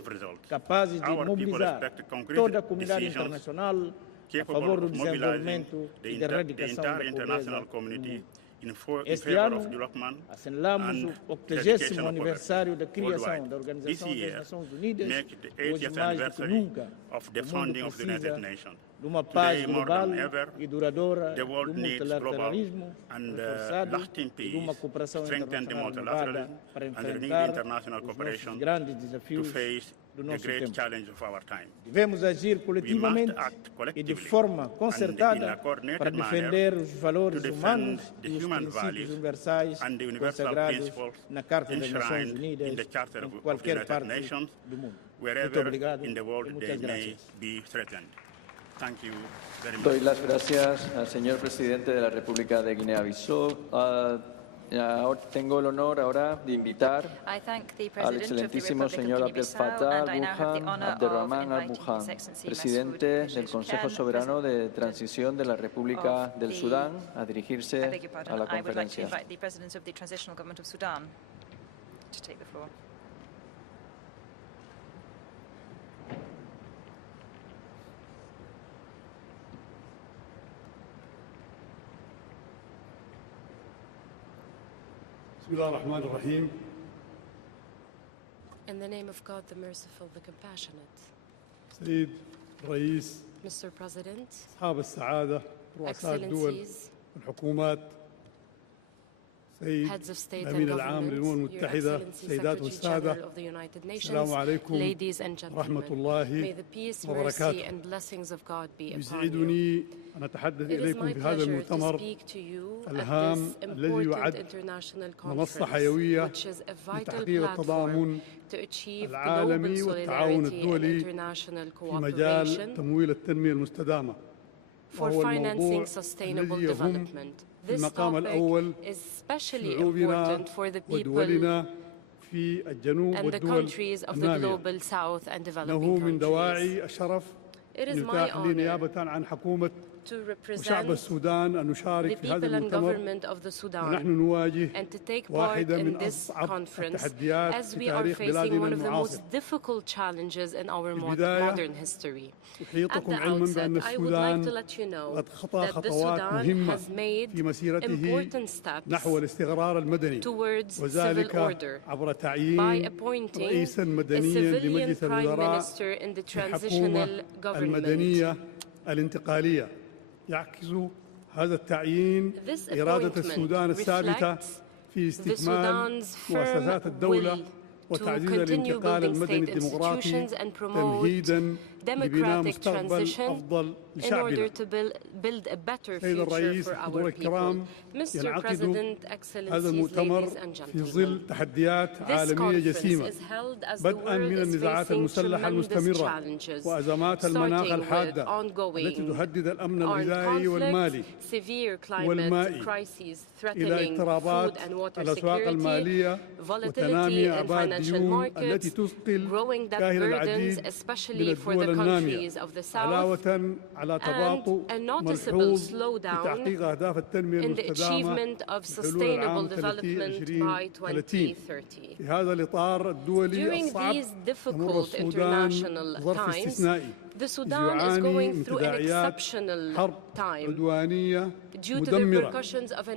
capazes de mobilizar toda a comunidade internacional capable of mobilizing the entire international community in favor of development and dedication of worldwide. This year marks the 80th anniversary of the founding of the United Nations. Today, more than ever, the world needs global and lasting peace, strengthen the multilateralism, and renewed international cooperation to face the great challenge of our time. Devemos agir coletivamente e de forma concertada para defender os valores humanos e os princípios universais consagrados na Carta das Nações Unidas em qualquer parte do mundo. Muito obrigado e muitas gracias. Doy las gracias al señor presidente de la República de Guinea-Bissau. Tengo el honor ahora de invitar al excelentísimo señor Abdel Fattah Abderrahman al-Burhan, presidente del Consejo Soberano de Transición de la República del Sudán, a dirigirse a la conferencia. In the name of God, the merciful, the compassionate. سيد رئيس Mr. President, أصحاب السعادة رؤساء الدول والحكومات سيد الأمين العام للأمم المتحدة سيدات والسادة السلام عليكم ورحمة الله وبركاته يسعدني أن أتحدث إليكم في هذا المؤتمر الهام الذي يعد منصة حيوية لتحقيق التضامن العالمي والتعاون الدولي في مجال تمويل التنمية المستدامة وهو الموضوع الذي يهم في المقام الأول شعوبنا ودولنا في الجنوب والدول النامية. له من دواعي الشرف أن يتاح لي نيابة عن حكومة وشعب السودان أن نشارك في هذا المؤتمر ونحن نواجه واحدة من أصعب التحديات في تاريخ بلادنا المعاصر. البداية أحيطكم علما بأن السودان قد خطى خطوات مهمة في مسيرته نحو الاستقرار المدني وذلك عبر تعيين رئيسا مدنيا لمجلس الوزراء في الحكومة المدنية الانتقالية. يعكس هذا التعيين إرادة السودان الثابتة في استكمال مؤسسات الدولة وتعزيز الانتقال المدني الديمقراطي تمهيداً لبناء مستقبل أفضل لشعبنا. سيد الرئيس حضور الكرام، ينعقد هذا المؤتمر في ظل تحديات عالمية جسيمة بدءا من النزاعات المسلحة المستمرة وأزمات المناخ الحادة التي تهدد الأمن الغذائي والمالي والمائي إلى اضطرابات الأسواق المالية وتنامي أعباء الديون التي تثقل كاهل العديد من الدول النامية علاوة على تباطؤ ملحوظ في تحقيق أهداف التنمية المستدامة بحلول العام 2030. في هذا الإطار الدولي الصعب يمر السودان ظرف استثنائي إذ يعاني من تداعيات حرب عدوانية مدمرة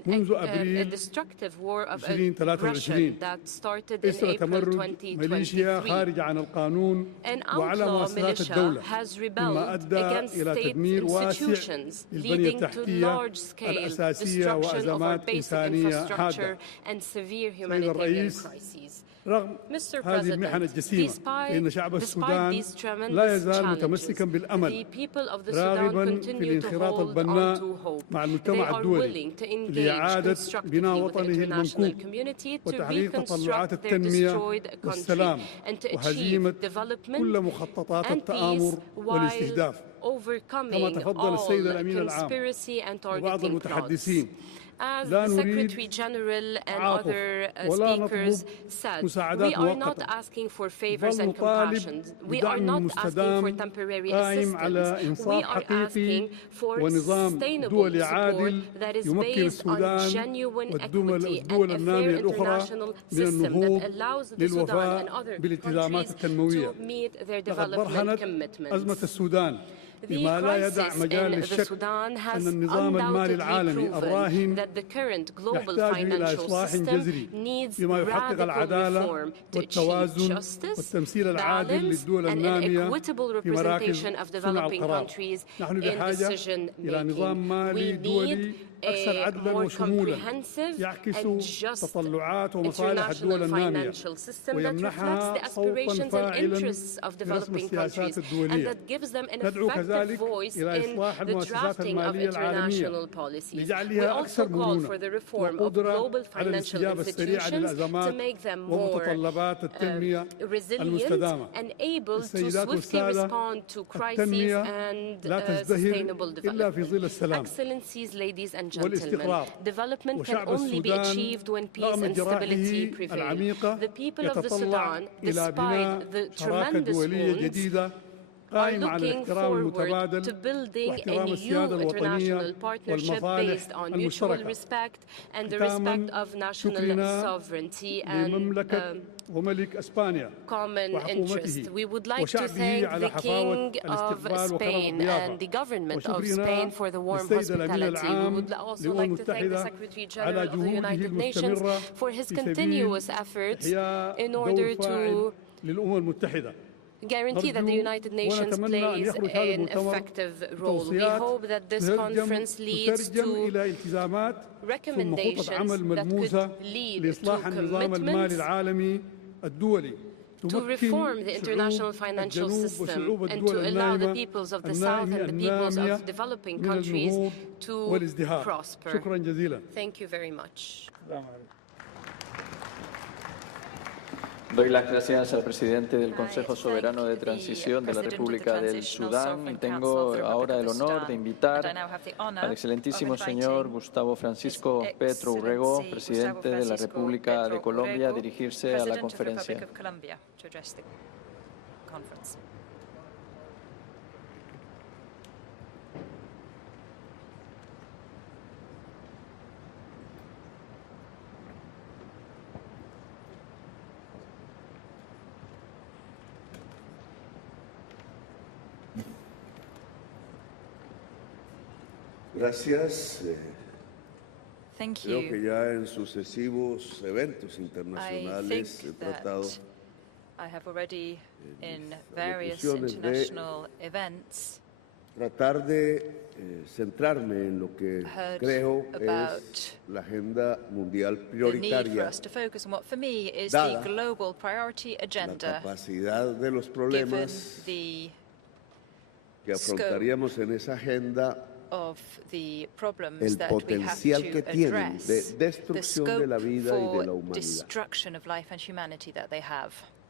منذ أبريل 2023 إثر تمرد ميليشيا خارجة عن القانون وعلى مؤسسات الدولة مما أدى إلى تدمير واسع للبنية التحتية الأساسية وأزمات إنسانية حادة. سيد الرئيس، رغم هذه المحن الجسيمة فإن شعب السودان لا يزال متمسكا بالأمل راغبا في الانخراط البناء مع المجتمع الدولي لإعادة بناء وطنه المنكوب وتحقيق تطلعات التنمية والسلام وهزيمة كل مخططات التآمر والاستهداف. كما تفضل السيد الأمين العام وبعض المتحدثين، لا نريد تعاطف ولا نطلب مساعدات مؤقتة، بل نطالب بدعم مستدام قائم على إنصاف حقيقي ونظام دولي عادل يمكن السودان والدول النامية الأخرى من النهوض للوفاء بالالتزامات التنموية. لقد برهنت أزمة السودان بما لا يدع مجال للشك أن النظام المالي العالمي الراهن يحتاج إلى إصلاح جذري بما يحقق العدالة والتوازن والتمثيل العادل للدول النامية في مراكز صنع القرار. نحن بحاجة إلى نظام مالي دولي أكثر عدلا وشمولا يعكس تطلعات ومصالح الدول النامية ويمنحها صوتا فاعلا في رسم السياسات الدولية. ندعو كذلك إلى إصلاح المؤسسات المالية العالمية لجعلها أكثر مرونة وقدرة على الاستجابة السريعة للأزمات ومتطلبات التنمية المستدامة. السيدات والسادة، التنمية لا تزدهر إلا في ظل السلام والاستقرار. وشعب السودان رغم جراحه العميقة يتطلع إلى بناء شراكة دولية جديدة قائمة على الاحترام المتبادل واحترام السيادة الوطنية والمصالح المشتركة. ختاما، شكرنا لمملكة وملك إسبانيا وحكومته وشعبه على حفاوة الاستقبال وكرم الضيافة، وشكرنا للسيد الأمين العام للأمم المتحدة على جهوده المستمرة في سبيل إحياء دور فاعل للأمم المتحدة. guarantee that the United Nations plays an effective role. We hope that this conference leads to recommendations that could lead to commitments to reform the international financial system and to allow the peoples of the South and the peoples of developing countries to prosper. Thank you very much. Doy las gracias al presidente del Consejo Soberano de Transición de la República del Sudán y tengo ahora el honor de invitar al excelentísimo señor Gustavo Francisco Petro Urrego, presidente de la República de Colombia, a dirigirse a la conferencia. Gracias. Creo que ya en sucesivos eventos internacionales he tratado I have already in various international events tratar de centrarme en lo que creo es la agenda mundial prioritaria, dada la capacidad de los problemas que afrontaríamos en esa agenda, el potencial que tienen de destrucción de la vida y de la humanidad.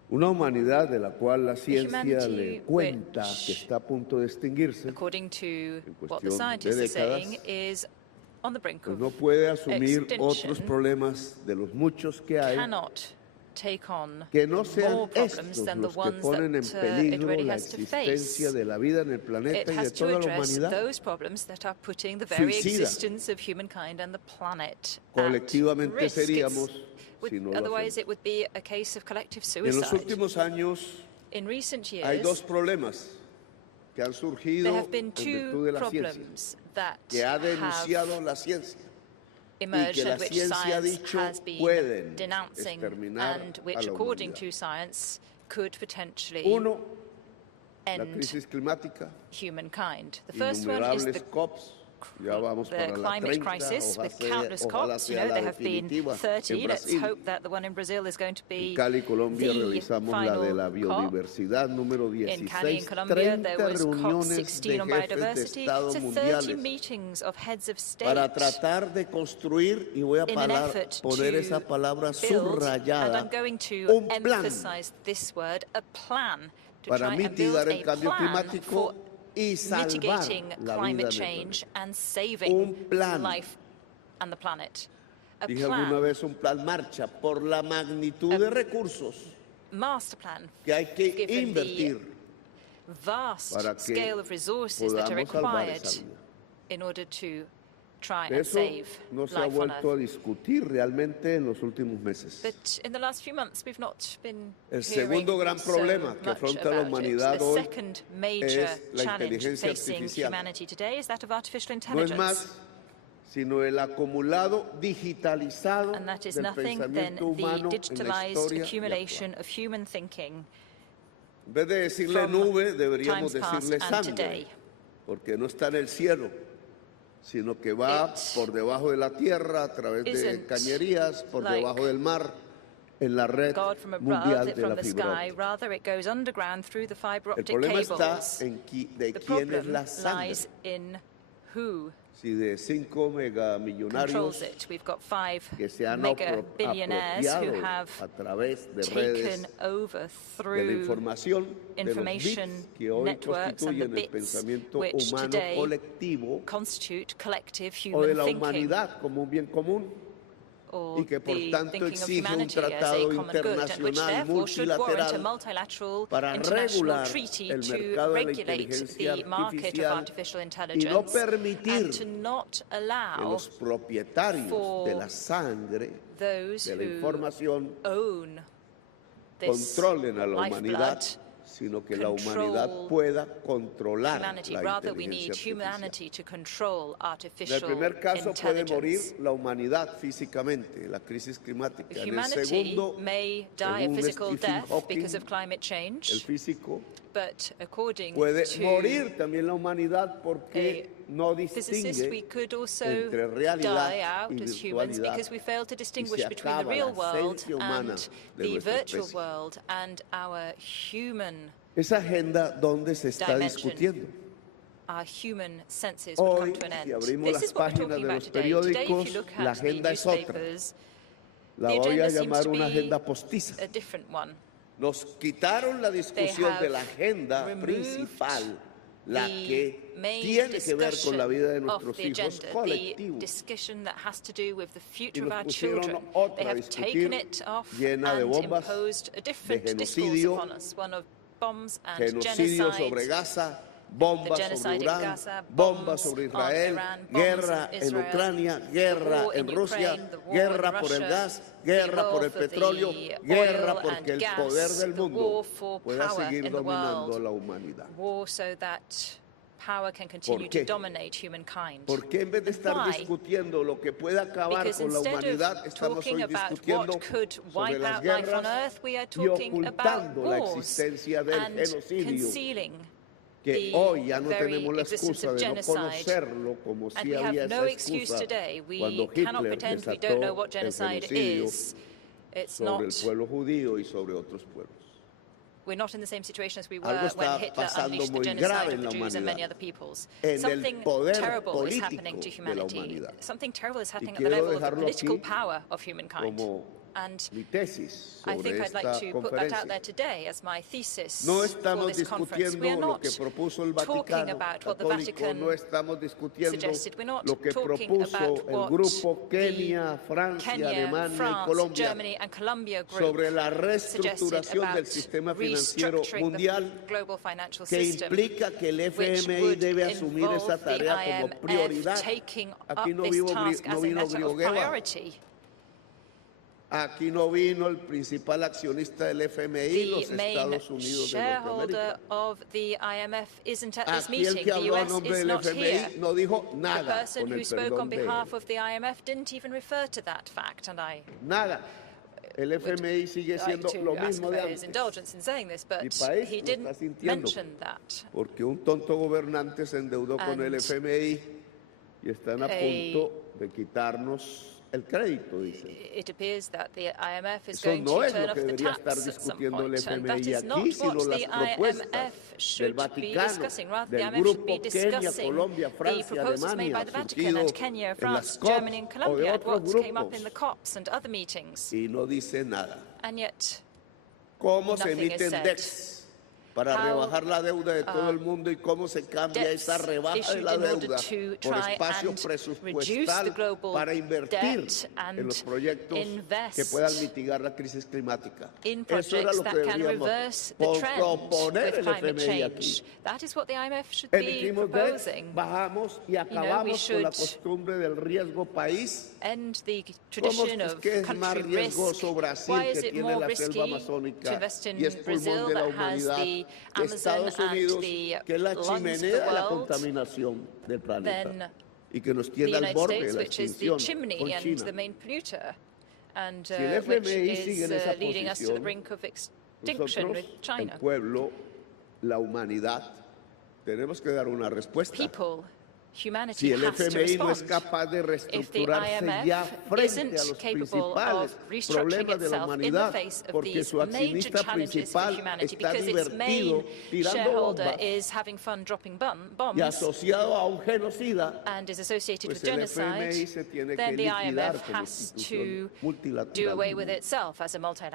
Una humanidad de la cual la ciencia le cuenta que está a punto de extinguirse en cuestión de décadas, pues no puede asumir otros problemas de los muchos que hay que no sean estos los que ponen en peligro la existencia de la vida en el planeta y de toda la humanidad. Suicida. Colectivamente seríamos si no lo hacemos. En los últimos años hay dos problemas que han surgido en virtud de la ciencia, que ha denunciado la ciencia y que la ciencia ha dicho pueden exterminar a la humanidad. Uno, la crisis climática, innumerables COPs. Ya vamos para la 30, ojalá sea la definitiva en Brasil. En Cali, Colombia, realizamos la de la biodiversidad número 16, 30 reuniones de jefes de Estado mundiales para tratar de construir, y voy a poner esa palabra subrayada, un plan para mitigar el cambio climático y salvar la vida un plan. Dije alguna vez un plan marcha por la magnitud de recursos que hay que invertir para que podamos salvar esa vida. try De and eso save no se ha life on vuelto a Earth. discutir realmente en los últimos meses. But in the last few months, we've not been El hearing segundo gran problema so que much afronta la about it. humanidad The hoy second major es la challenge inteligencia facing artificial. humanity today is that of artificial No es intelligence. más sino el acumulado digitalizado And that is del nothing than pensamiento the humano en la digitalized historia y accumulation actual. of human thinking En vez de decirle from nube, deberíamos times past decirle and sangre, today. porque no está en el cielo, sino que va por debajo de la tierra, a través de isn't cañerías, por like debajo del mar, en la red God from mundial above, de from la the fibra sky, óptica. rather it goes underground through the fiber El optic problema está cables. en de The quién es problem la sangre. lies in who Si de 5 megamillonarios controls it. We've got 5 que se han mega billionaires who apropiado have a través de redes taken over de la through información, de los information bits que hoy networks and the constituyen el bits pensamiento which humano today colectivo constitute collective o de human la thinking, humanidad como un bien común, or y que por the tanto thinking of exige un humanity as a tratado common good, and which internacional therefore should warrant a multilateral multilateral para international regular treaty el to mercado de la regulate inteligencia the market of artificial artificial y no intelligence permitir and to not que allow los propietarios for de la sangre, those de la who información, own this controlen a la humanidad, lifeblood, sino que la control humanidad pueda controlar humanity. la Rather, we inteligencia need artificial. humanity to control En el artificial primer caso puede morir intelligence. la humanidad físicamente, la crisis climática. En el Humanity segundo, may die a según physical Stephen death Hawking, because of climate el change, físico, but according puede to morir también la humanidad porque no physicists, we distingue could also entre realidad die y out as humans virtualidad because we fail to y distinguish se between the acaba real la world esencia humana and de the nuestra virtual especie. world and our human Esa agenda, ¿dónde se está dimension. discutiendo? Our human senses would come Hoy, to an si end. abrimos This las is what we're páginas talking de about los today. Today, if periódicos, you look la at the agenda es otra. newspapers, La the voy a agenda seems llamar to una be agenda postiza. a different one. Nos quitaron la discusión de la agenda removed principal, la the que main tiene que ver con la vida de discussion nuestros of the hijos agenda, the colectivos. discussion that has to do with the Y future of nos our pusieron children. otra They a have taken discutir it off llena de and bombas, imposed a de different discourse genocidio, upon us, one of bombs and genocidio genocide, sobre Gaza, bombas the sobre genocide in Irán, Gaza, bombas bombs sobre on Israel, Iran, bombs guerra on en Israel, Ucrania, the guerra war en in Rusia, Ukraine, the war guerra in por el Russia, gas, the guerra war por el for the petróleo, oil guerra and porque el gas, poder del the mundo war for pueda power seguir in the dominando world, la humanidad. war so that power can continue to qué? dominate humankind. ¿Por qué en vez de estar Why? discutiendo lo que puede acabar Because con la instead humanidad, of estamos talking hoy about discutiendo what could sobre wipe las out life on guerras earth, we are y talking about ocultando la wars existencia del and genocidio, concealing que the hoy ya no very tenemos la existence excusa of de no genocide. conocerlo como And si we había have no esa excuse excusa today. We cuando cannot Hitler pretend we don't know desató what el genocide genocidio is. It's sobre el not. pueblo judío y sobre otros pueblos. We're not in the same situation as we were Algo when está Hitler pasando unleashed the muy genocide grave of en the la Jews and many humanidad, other peoples. en el Something poder terrible is happening to político de la humanity. humanidad. Something terrible is happening Y at the quiero level of the dejarlo political aquí power of humankind. como And mi tesis I sobre think I'd like esta to put that out there conferencia. today as my thesis No for estamos this conference. We are discutiendo lo not que propuso el talking Vaticano about what the Católico, Vatican no estamos discutiendo suggested. We're not lo que talking propuso about el what grupo Kenia, Francia, Kenya, Alemania y France, Colombia Germany and Colombia group sobre la suggested reestructuración about del sistema financiero restructuring mundial, the global financial que system, implica que el which FMI would debe asumir esa involve the tarea como IMF prioridad. taking up Aquí no this vino task as a Grio matter of Guevara. priority. Aquí no vino el principal accionista del FMI, los The main Estados Unidos de shareholder Norteamérica. of the IMF isn't at this Aquí el meeting. que The habló a US nombre is del not here. FMI no dijo The nada, person con who el spoke on perdón de behalf él. of the IMF didn't even refer to that fact, and I Nada. El FMI sigue like siendo to lo ask mismo for de his antes. indulgence in saying this, Mi but país he lo está didn't sintiendo, mention that. porque un tonto gobernante se endeudó con el And FMI y están a punto de quitarnos el crédito, dice. It appears that the IMF is Eso going no to es turn lo off que the debería estar taps at some discutiendo el point, and that FMI is not aquí, sino what las the propuestas IMF del should be Vaticano, discussing. Rather, the del IMF should be grupo Kenia, discussing Colombia, the Francia, proposals made by Alemania, the Vatican surgido and Kenya, en France, las COP Germany and o de Colombia, and otros what came up in the grupos, COPs and other meetings. y no dice nada. And yet, ¿Cómo se nothing is emiten said. DEX? para rebajar la deuda de todo el mundo y cómo se cambia esa rebaja de la deuda por espacio presupuestal para invertir en los proyectos que puedan mitigar la crisis climática. Eso era lo que deberíamos proponer el FMI aquí. Emitimos debt, bajamos y acabamos con la costumbre del riesgo país. ¿Cómo es que es más riesgoso Brasil, que tiene la selva amazónica y es pulmón de la humanidad, que Estados Unidos, que es la chimenea de la contaminación del planeta y que nos tiene al borde de la extinción con China? Si el FMI sigue en esa posición, nosotros, el pueblo, la humanidad, tenemos que dar una respuesta. Si el FMI no es capaz de reestructurarse ya frente a los principales problemas de la humanidad, porque su accionista principal está divertido tirando bombas y asociado a un genocida, pues el FMI se tiene que liquidar como institución multilateral.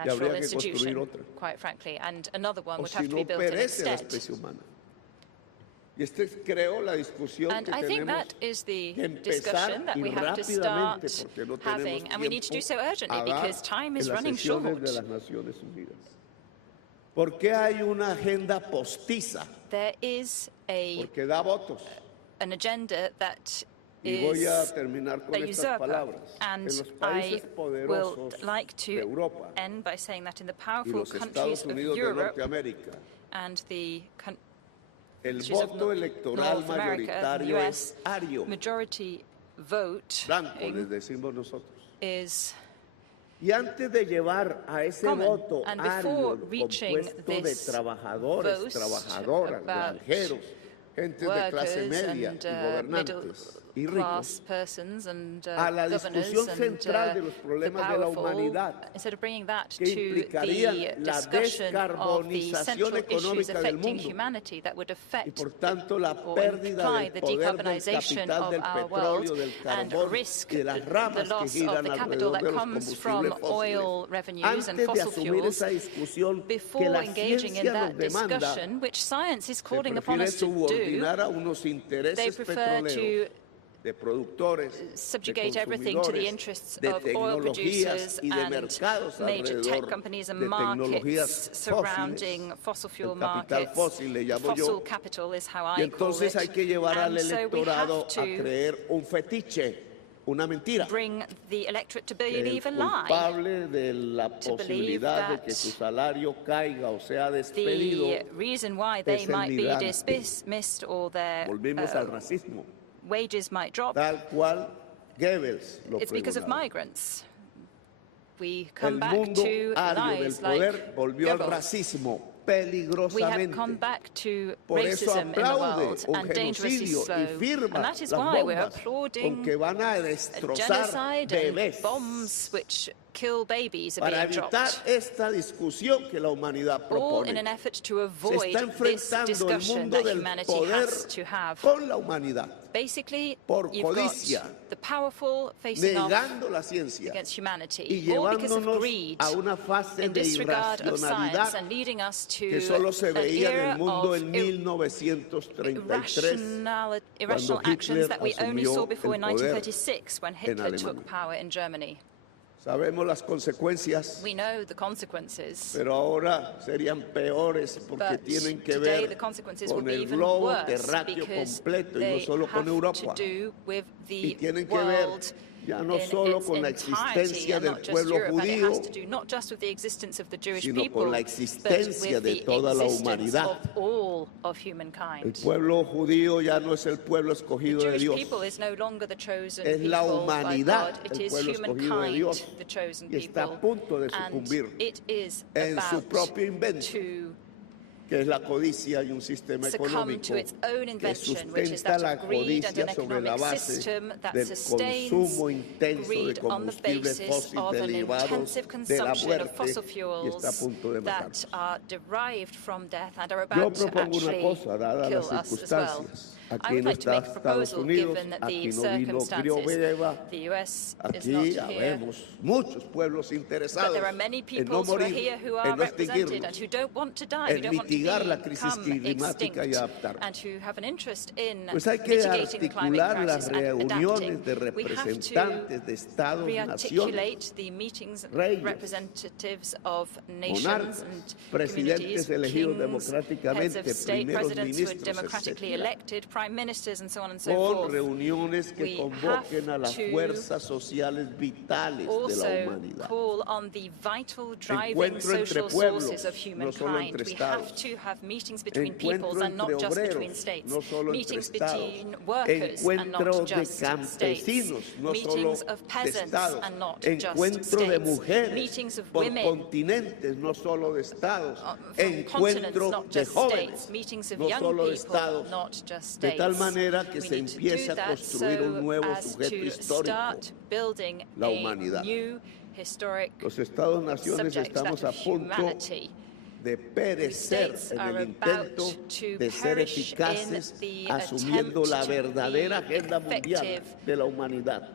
Y habría que construir otra. O si no perece la especie humana. Y creo la discusión que tenemos que empezar y rápidamente, porque no tenemos tiempo, a dar en las sesiones de las Naciones Unidas. ¿Por qué hay una agenda postiza? Porque da votos. Y voy a terminar con estas palabras. En los países poderosos de Europa y los Estados Unidos de Norteamérica, el voto electoral mayoritario es ario, blanco, les decimos nosotros. Y antes de llevar a ese voto ario compuesto de trabajadores, trabajadoras, granjeros, gente de clase media y gobernantes y ricos, a la discusión central de los problemas de la humanidad, que implicarían la descarbonización económica del mundo y por tanto la pérdida del poder del capital del petróleo, del carbón y de las ramas que giran alrededor de los combustibles fósiles. Antes de asumir esa discusión que la ciencia nos demanda, se prefiere subordinar a unos intereses petroleros, de productores, subjugate everything to the interests of oil producers and major tech companies and markets surrounding fossil fuel markets. Fossil capital is how I call it. Y entonces hay que llevar al electorado a creer un fetiche, una mentira. Bring the electorate to believe a lie. Culpable de la posibilidad de que su salario caiga o sea despedido. The reason why they might be dismissed or their volvimos al racismo. Wages might drop. Tal cual Goebbels lo It's because of migrants. We come El back mundo to ario del lies poder like volvió al Goebbels. racismo We peligrosamente. have come back to Por eso racism in the aplaude world un and dangerously genocidio slow. y firma And that is las why we're bombas con applauding que van a a destrozar genocide bebés and bombs which kill babies are para being evitar dropped. esta discusión que la humanidad All in propone. an effort to Se avoid está this enfrentando el discussion mundo that del humanity poder has to have. con la humanidad, Basically, por you've codicia, got the powerful facing off negando la ciencia against y humanity, all because of llevándonos greed a una fase and de disregard of science irracionalidad and leading us to que solo se an veía en era el mundo of en 1933, irrational cuando actions Hitler that we only asumió saw before in el poder 1936 when en Hitler Alemania. took power in Germany. Sabemos las consecuencias, We know the consequences. pero ahora serían peores porque But tienen que today ver the consequences will con be el even globo worse terráqueo because completo y they no solo con have Europa. to do with Y the tienen que ver world ya no in solo its con la entirety existencia and del not just pueblo Europe, and it judío, has to do not just with the existence of the Jewish sino people, con la but existencia with de the toda la existence humanidad. of all of El humankind. pueblo judío ya no es el pueblo The escogido de Jewish Dios, people is no longer the chosen es la people by humanidad God. It el is pueblo escogido de humankind, Dios the chosen y está a people, punto de and sucumbir it is en su about propio invento, to que es la codicia y un sistema succumb económico to its own que invention, which is sustenta that la of greed and an codicia sobre la economic base system that del sustains consumo intenso de greed on the combustibles basis fósiles of an derivados intensive de la consumption of muerte fossil y está a fuels punto de that matarnos. are derived from death and are Yo about to propongo una actually cosa, dadas kill las us as well. circunstancias. Aquí no está Estados Unidos, aquí no vino Grioveva, aquí habemos muchos pueblos interesados en no morir, en no extinguirnos, en mitigar la crisis climática y adaptarnos. Pues hay que articular las reuniones de representantes de Estados, naciones, reyes, monarcas, presidentes elegidos democráticamente, primeros ministros, etc. Con reuniones que convoquen a las fuerzas sociales vitales de la humanidad. Encuentro entre pueblos, no solo entre estados. Encuentro entre obreros, no solo entre estados. Encuentro de campesinos, no solo de estados. Encuentro de mujeres por continentes, no solo de estados. Encuentro de jóvenes, no solo de estados. De tal manera que se empiece a construir un nuevo sujeto histórico, la humanidad. Los Estados-naciones estamos a punto de perecer en el intento de ser eficaces asumiendo la verdadera agenda mundial de la humanidad.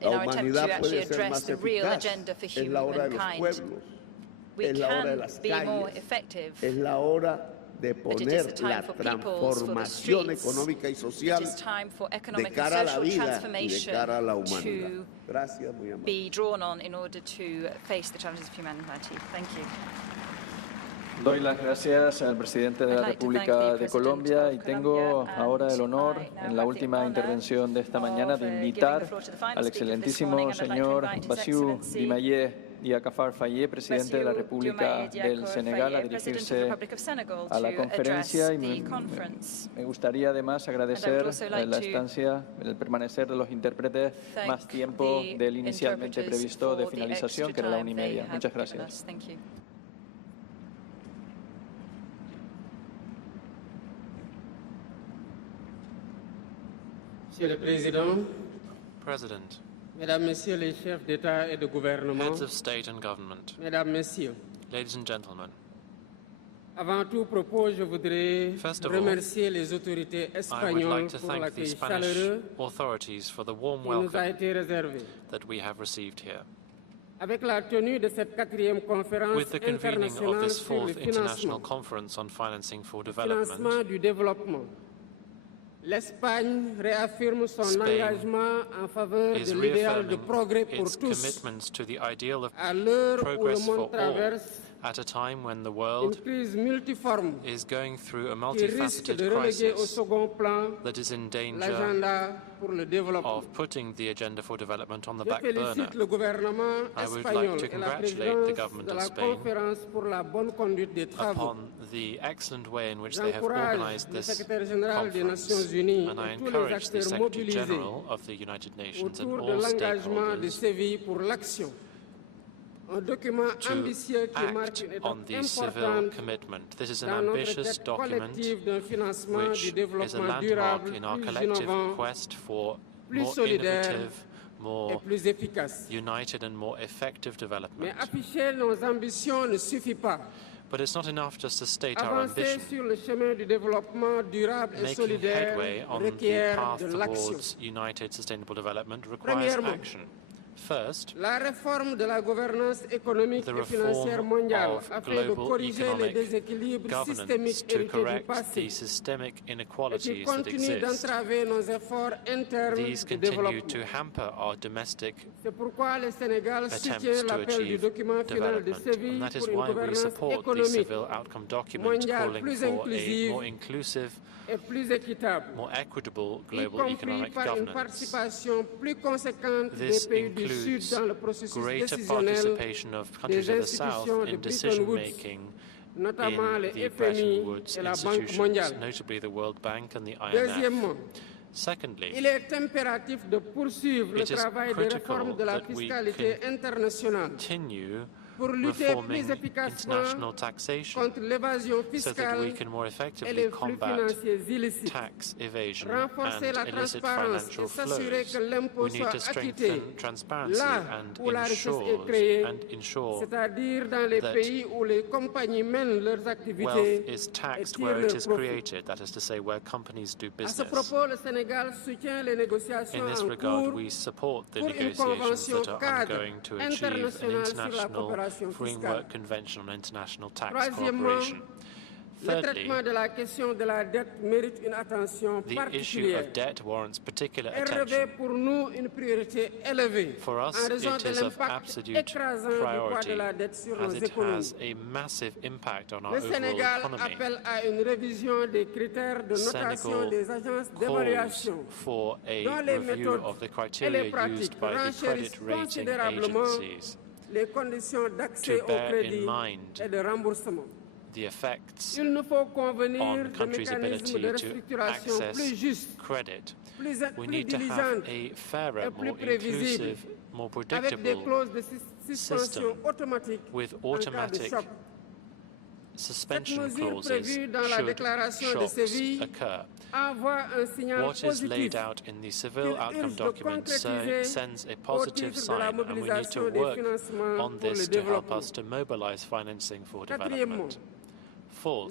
La humanidad puede ser más eficaz. Es la hora de los pueblos, es la hora de las calles, es la hora de poner la transformación económica y social de cara a la vida y de cara a la humanidad. Gracias, muy amable. Doy las gracias al presidente de la República de Colombia y tengo ahora el honor, en la última intervención de esta mañana, de invitar al excelentísimo señor Bassirou Diomaye Diakhar Faye, presidente de la República del Senegal, a dirigirse a la conferencia, y me gustaría además agradecer la estancia, el permanecer de los intérpretes más tiempo del inicialmente previsto de finalización, que era la 1:30. Muchas gracias. Monsieur le Président, President, Mesdames, Messieurs les chefs d'État et de gouvernement, heads of state and government, Mesdames, Messieurs, ladies and gentlemen, avant tout propos, je voudrais first of all, remercier les autorités I would espagnoles like to pour thank the l'accueil Spanish chaleureux authorities for the warm qui nous a welcome été réservé. that we have received here. Avec la tenue de cette 4e conférence With the convening of internationale this sur le fourth international financement, conference on financing for financement development, du développement, l'Espagne réaffirme son Spain engagement en faveur is de l'idéal de reaffirming progrès pour its tous. commitments to the ideal of À l'heure où le progress for monde all traverse at a time when the une world crise multiforme is going through a qui risque multifaceted de reléguer au crisis second plan that is in danger l'agenda pour le développement. of putting the agenda for development on the Je back burner. félicite le gouvernement I would espagnol like to et la congratulate the présidence government de of la Spain conférence pour la bonne conduite des travaux. upon the excellent way in which they have J'encourage organized le this secrétaire général des conference, Nations Unies and I et tous les encourage the acteurs Secretary mobilisés General of the United Nations and autour de all l'engagement de stakeholders Séville pour l'action. Un document to ambitieux qui marque act une on étape the civil importante commitment. This is an dans notre ambitious quête document collective d'un financement du which is a développement landmark durable in our plus collective innovant, quest for plus more solidaire innovative, et more plus efficace. united and more effective Mais development. afficher nos ambitions ne suffit pas. But it's not enough just to state our Avancer ambition. sur le chemin du développement durable et Making solidaire headway on the requiert path de l'action. towards united sustainable development requires Premièrement, action. First, la réforme de la gouvernance économique the et financière reform mondiale of afin de global corriger les economic déséquilibres governance systémiques to hérités du correct passé the systemic et qui inequalities that continuent exist. d'entraver nos efforts internes These de continue développement. to hamper our domestic C'est pourquoi le Sénégal attempts soutient to l'appel du achieve document final de development. Séville And that is pour une why we gouvernance support the économique civil outcome document mondiale calling plus for a inclusive more inclusive, et plus équitable, more equitable y global compris economic par une governance. participation plus conséquente des This pays du Sud includes dans le processus greater décisionnel participation of countries des of the South institutions de in Bretton decision-making notamment in les the FMI Bretton Woods et la Banque institutions, mondiale. notably the World Bank and the IMF. Deuxièmement, Secondly, il est impératif de poursuivre le it is travail de réforme critical de la that we fiscalité internationale continue reforming international taxation so that we can more effectively combat tax evasion and illicit financial flows. We need to strengthen transparency and ensure that wealth is taxed where it is created, that is to say, where companies do business. In this regard, we support the negotiations that are ongoing to achieve an international framework convention on international tax cooperation. Thirdly, the issue of debt warrants particular attention. For us, it is of absolute priority as it has a massive impact on our overall economy. Senegal calls for a review of the criteria used by the credit rating agencies to bear in mind the effects on countries' ability to access credit. We need to have a fairer, more inclusive, more predictable system with automatic suspension clauses should shocks occur. What is laid out in the Seville outcome document sends a positive sign, and we need to work on this to help us to mobilize financing for development. Fourth,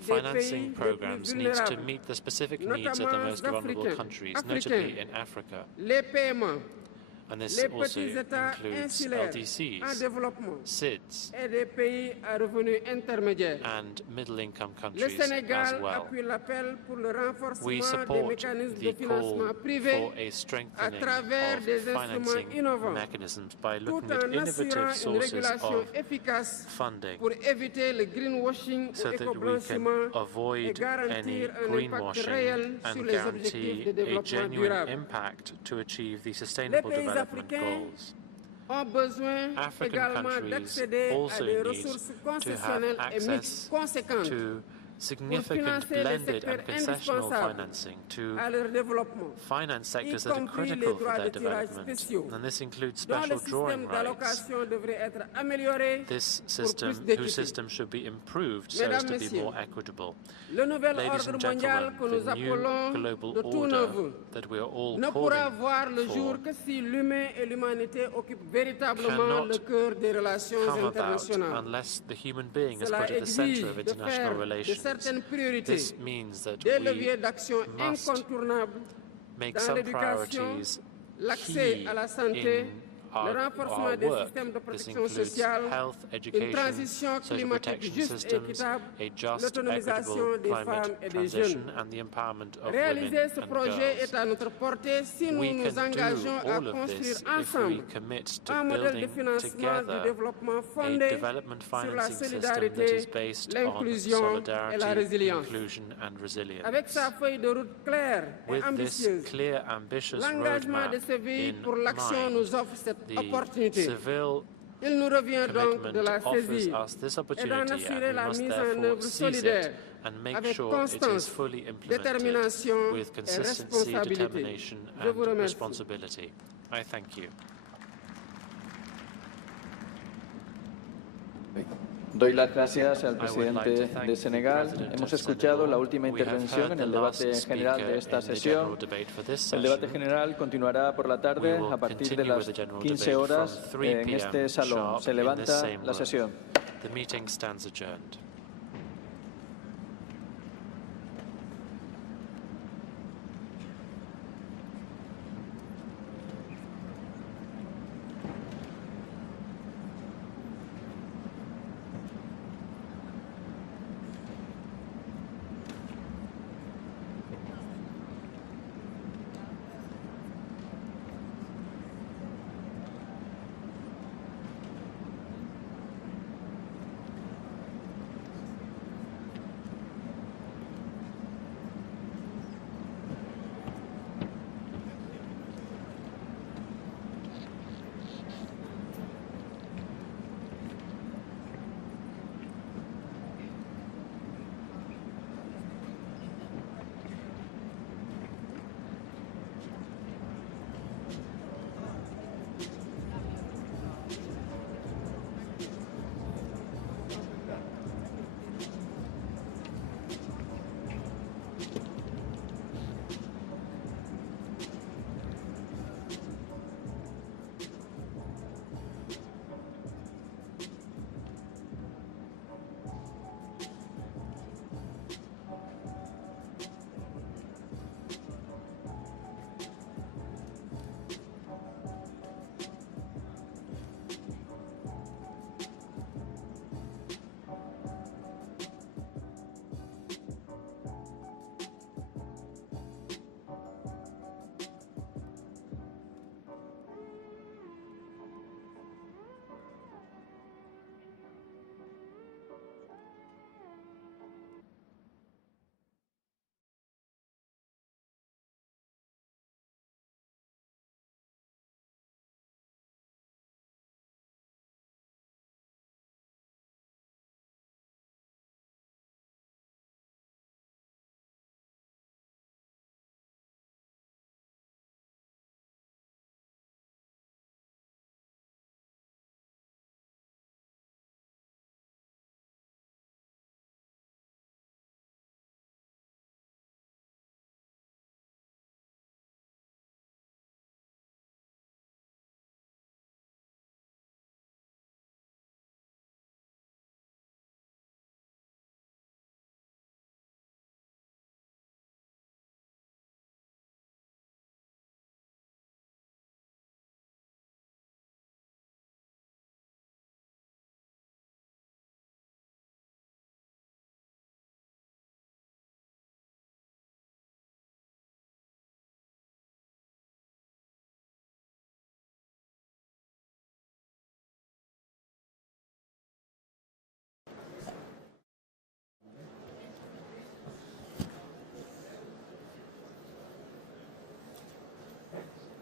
financing programs need to meet the specific needs of the most vulnerable countries, notably in Africa. And this also includes LDCs, SIDS, and middle-income countries as well. We support the call for a strengthening of financing mechanisms by looking at innovative sources of funding so that we can avoid any greenwashing and guarantee a genuine impact to achieve the sustainable development goals. African countries also need to have access to significant blended and concessional financing to finance sectors that are critical for their development, and this includes special drawing rights. This system should be improved so as to be more equitable. Ladies and gentlemen, the new global order that we are all calling for cannot come about unless the human being is put at the center of international relations. This means that we must make some priorities key in our work. This includes health, education, social protection systems, a just, equitable climate transition, and the empowerment of women and girls. We can do all of this if we commit to building together a development financing system that is based on solidarity, inclusion, and resilience. With this clear, ambitious roadmap in mind, the Seville commitment offers us this opportunity, and we must therefore seize it and make sure it is fully implemented with consistency, determination, and responsibility. I thank you. Doy las gracias al presidente de Senegal. Hemos escuchado la última intervención en el debate general de esta sesión. El debate general continuará por la tarde a partir de las 15 horas en este salón. Se levanta la sesión. The meeting stands adjourned.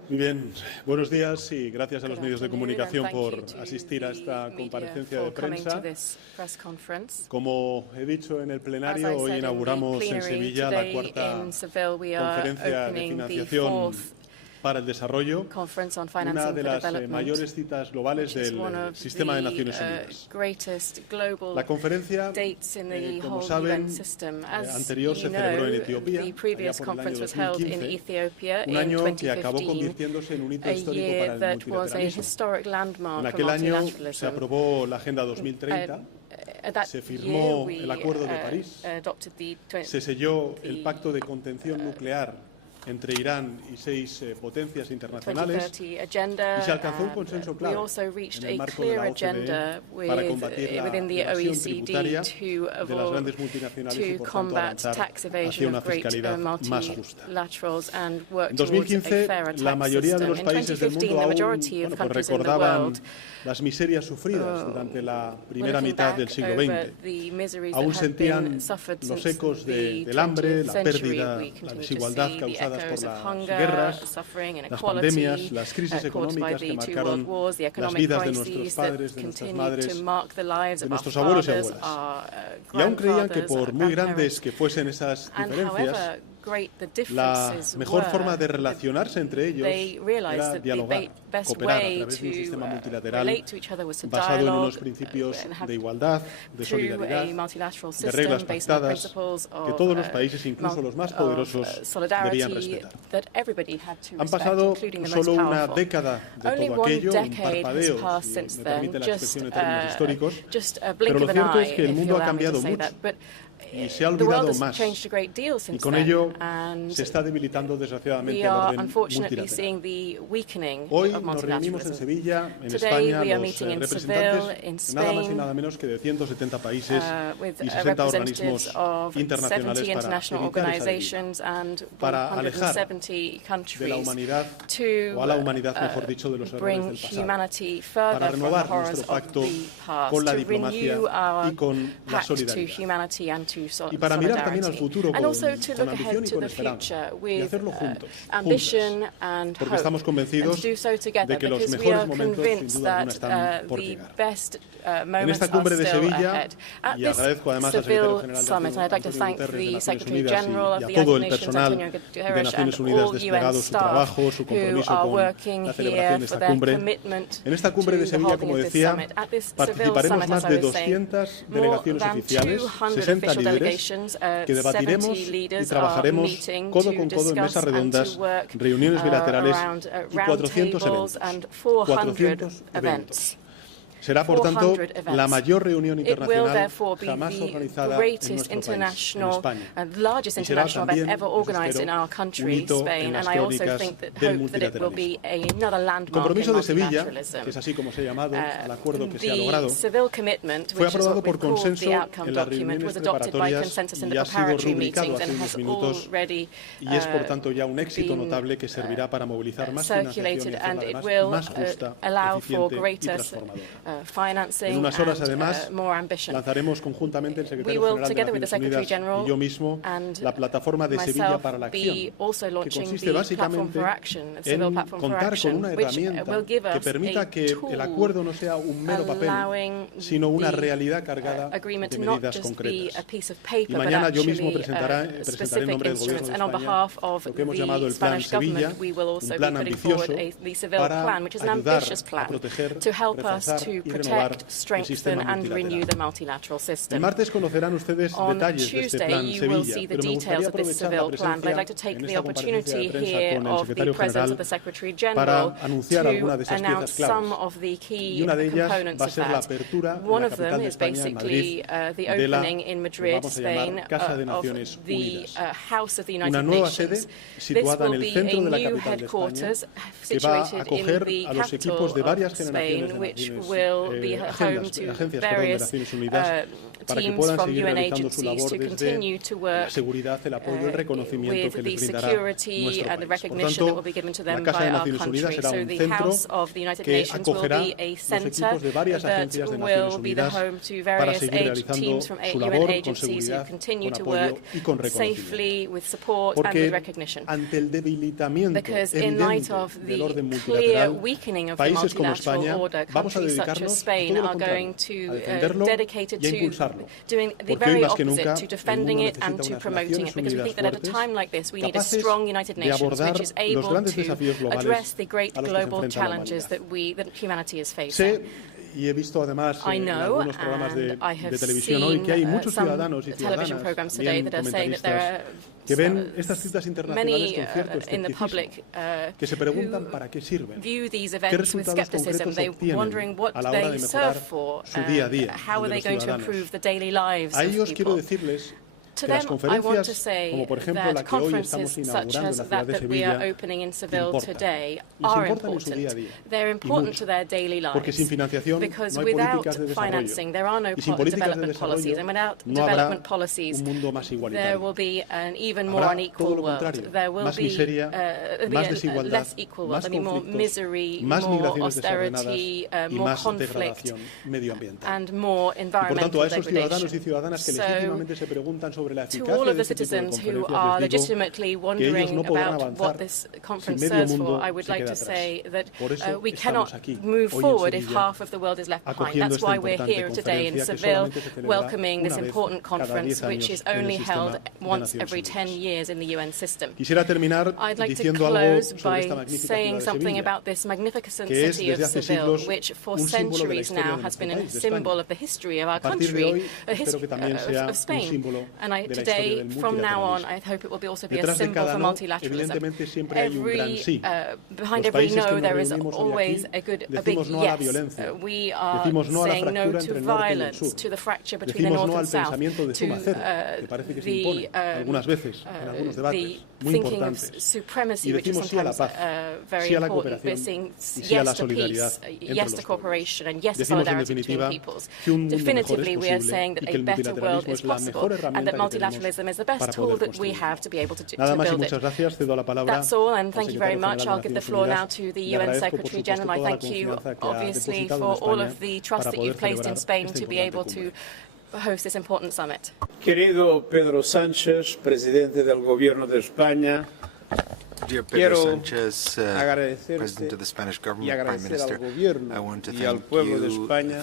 Muy bien, buenos días y gracias a los medios de comunicación por asistir a esta comparecencia de prensa. Como he dicho en el plenario, hoy inauguramos en Sevilla la cuarta conferencia de financiación para el desarrollo, una de las mayores citas globales del sistema de Naciones Unidas. La conferencia, como saben, anterior se celebró en Etiopía, allá por el año 2015, un año que acabó convirtiéndose en un hito histórico para el multilateralismo. En aquel año se aprobó la Agenda 2030, se firmó el Acuerdo de París, se selló el Pacto de Contención Nuclear entre Irán y 6 potencias internacionales y se alcanzó un consenso claro en el marco de la OCDE para combatir la evasión tributaria de las grandes multinacionales y por tanto avanzar hacia una fiscalidad más justa. En 2015 la mayoría de los países del mundo aún recordaban las miserias sufridas durante la primera mitad del siglo XX. Aún sentían los ecos del hambre, la pérdida, la desigualdad causadas por las guerras, las pandemias, las crisis económicas que marcaron las vidas de nuestros padres, de nuestras madres, de nuestros abuelos y abuelas. Y aún creían que por muy grandes que fuesen esas diferencias, la mejor forma de relacionarse entre ellos era dialogar, cooperar a través de un sistema multilateral basado en unos principios de igualdad, de solidaridad, de reglas pactadas que todos los países, incluso los más poderosos, debían respetar. Han pasado solo una década de todo aquello, un parpadeo, si me permite la expresión en términos históricos, pero lo cierto es que el mundo ha cambiado mucho y se ha olvidado más, y con ello se está debilitando desgraciadamente el orden multilateral. Hoy nos reunimos en Sevilla, en España, los representantes nada más y nada menos que de 170 países y 60 organismos internacionales para evitar esa debilidad, para alejar de la humanidad, o a la humanidad, mejor dicho, de los errores del pasado, para renovar nuestro pacto con la diplomacia y con la solidaridad. Y para mirar también al futuro con ambición y con esperanza, y hacerlo juntos, porque estamos convencidos de que los mejores momentos, sin duda alguna, están por llegar. En esta cumbre de Sevilla, y agradezco además al secretario general de Naciones Unidas y a todo el personal de Naciones Unidas desplegado su trabajo, su compromiso con la celebración de esta cumbre. En esta cumbre de Sevilla, como decía, participaremos más de 200 delegaciones oficiales, 60 líderes, que debatiremos y trabajaremos codo con codo en mesas redondas, reuniones bilaterales y 400 eventos. Será, por tanto, la mayor reunión internacional jamás organizada en nuestro país, en España. Y será también, espero, un hito en las crónicas del multilateralismo. El compromiso de Sevilla, que es así como se ha llamado al acuerdo que se ha logrado, fue aprobado por consenso en las reuniones preparatorias y ha sido rubricado hace unos minutos y es, por tanto, ya un éxito notable que servirá para movilizar más financiación y hacerla, además, más justa, eficiente y transformadora. En unas horas, además, lanzaremos conjuntamente el secretario general de Naciones Unidas y yo mismo la plataforma de Sevilla para la acción, que consiste básicamente en contar con una herramienta que permita que el acuerdo no sea un mero papel, sino una realidad cargada de medidas concretas. Y mañana yo mismo presentaré en nombre del Gobierno de España lo que hemos llamado el Plan Sevilla, un plan ambicioso para ayudar a proteger, reforzar y renovar el sistema multilateral. El martes conocerán ustedes detalles de este plan Sevilla, pero me gustaría aprovechar la presencia en esta comparecencia de prensa con el secretario general para anunciar algunas de esas piezas claves. Y una de ellas va a ser la apertura en la capital de España, en Madrid, de la, vamos a llamar, Casa de Naciones Unidas. Una nueva sede situada en el centro de la capital de España que va a acoger a los equipos de varias generaciones de Naciones, agencias de Naciones Unidas para que puedan seguir realizando su labor desde la seguridad, el apoyo y el reconocimiento que les brindará nuestro país. Por tanto, la Casa de Naciones Unidas será un centro que acogerá los equipos de varias agencias de Naciones Unidas para seguir realizando su labor con seguridad, con apoyo y con reconocimiento. Porque ante el debilitamiento evidente del orden multilateral, países como España vamos a dedicarnos todo lo contrario, a defenderlo y a impulsarlo, porque hoy más que nunca el mundo necesita unas Naciones Unidas fuertes, capaces de abordar los grandes desafíos globales a los que se enfrenta la humanidad. Sé, y he visto además en algunos programas de televisión hoy que hay muchos ciudadanos y ciudadanas, también comentaristas, que ven estas citas internacionales con cierto escepticismo, que se preguntan para qué sirven, qué resultados concretos obtienen a la hora de mejorar su día a día, el de los ciudadanos. A ellos quiero decirles que las conferencias, como por ejemplo la que hoy estamos inaugurando en la ciudad de Sevilla, importan en su día a día, y mucho, porque sin financiación no hay políticas de desarrollo, y sin políticas de desarrollo no habrá un mundo más igualitario. Habrá todo lo contrario, más miseria, más desigualdad, más conflictos, más migraciones desordenadas y más degradación medioambiental. Y por tanto, a esos ciudadanos y ciudadanas que legítimamente se preguntan sobre la eficacia de este tipo de conferencias, les digo que ellos no podrán avanzar si medio mundo se queda atrás. Por eso estamos aquí, hoy en Sevilla, acogiendo esta importante conferencia que solamente se celebra una vez cada 10 años en el sistema de Naciones Unidas. Quisiera terminar diciendo algo sobre esta magnífica ciudad de Sevilla, que es desde hace siglos un símbolo de la historia de nuestro país, de España. A partir de hoy, espero que también sea un símbolo de la historia del multilateralismo. Detrás de cada no, evidentemente siempre hay un gran sí. Los países que nos reunimos hoy aquí decimos no a la violencia, decimos no a la fractura entre el norte y el sur, decimos no al pensamiento de suma cero, que parece que se impone algunas veces en algunos debates muy importantes, y decimos sí a la paz, sí a la cooperación y sí a la solidaridad entre los pueblos. Decimos en definitiva que un mundo mejor es posible y que el multilateralismo es la mejor herramienta que tenemos para poder construirlo. Nada más y muchas gracias. Cedo la palabra al secretario general de Naciones Unidas. Le agradezco, por supuesto, toda la confianza que ha depositado en España para poder celebrar este importante cumbre. Querido Pedro Sánchez, presidente del Gobierno de España, quiero agradecerte y agradecer al Gobierno y al pueblo de España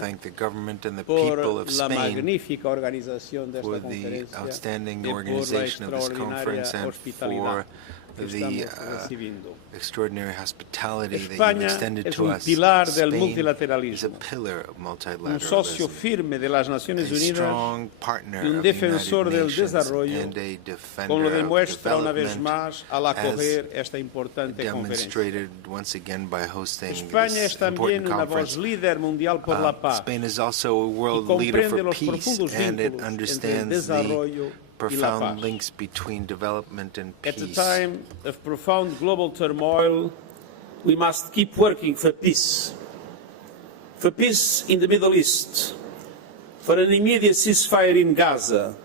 por la magnífica organización de esta conferencia y por la extraordinaria hospitalidad que estamos recibiendo. España es un pilar del multilateralismo, un socio firme de las Naciones Unidas y un defensor del desarrollo, como lo demuestra una vez más al acoger esta importante conferencia. España es también una voz líder mundial por la paz y comprende los profundos vínculos entre el desarrollo profound links between development and peace. At a time of profound global turmoil, we must keep working for peace in the Middle East, for an immediate ceasefire in Gaza,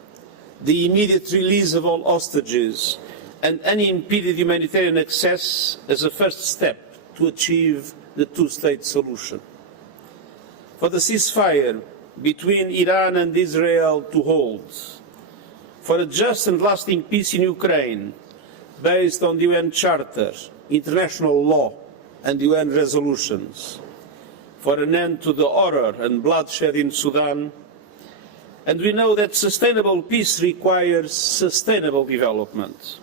the immediate release of all hostages, and unimpeded humanitarian access as a first step to achieve the two-state solution. For the ceasefire between Iran and Israel to hold, for a just and lasting peace in Ukraine, based on the UN Charter, international law and UN resolutions, for an end to the horror and bloodshed in Sudan. And we know that sustainable peace requires sustainable development.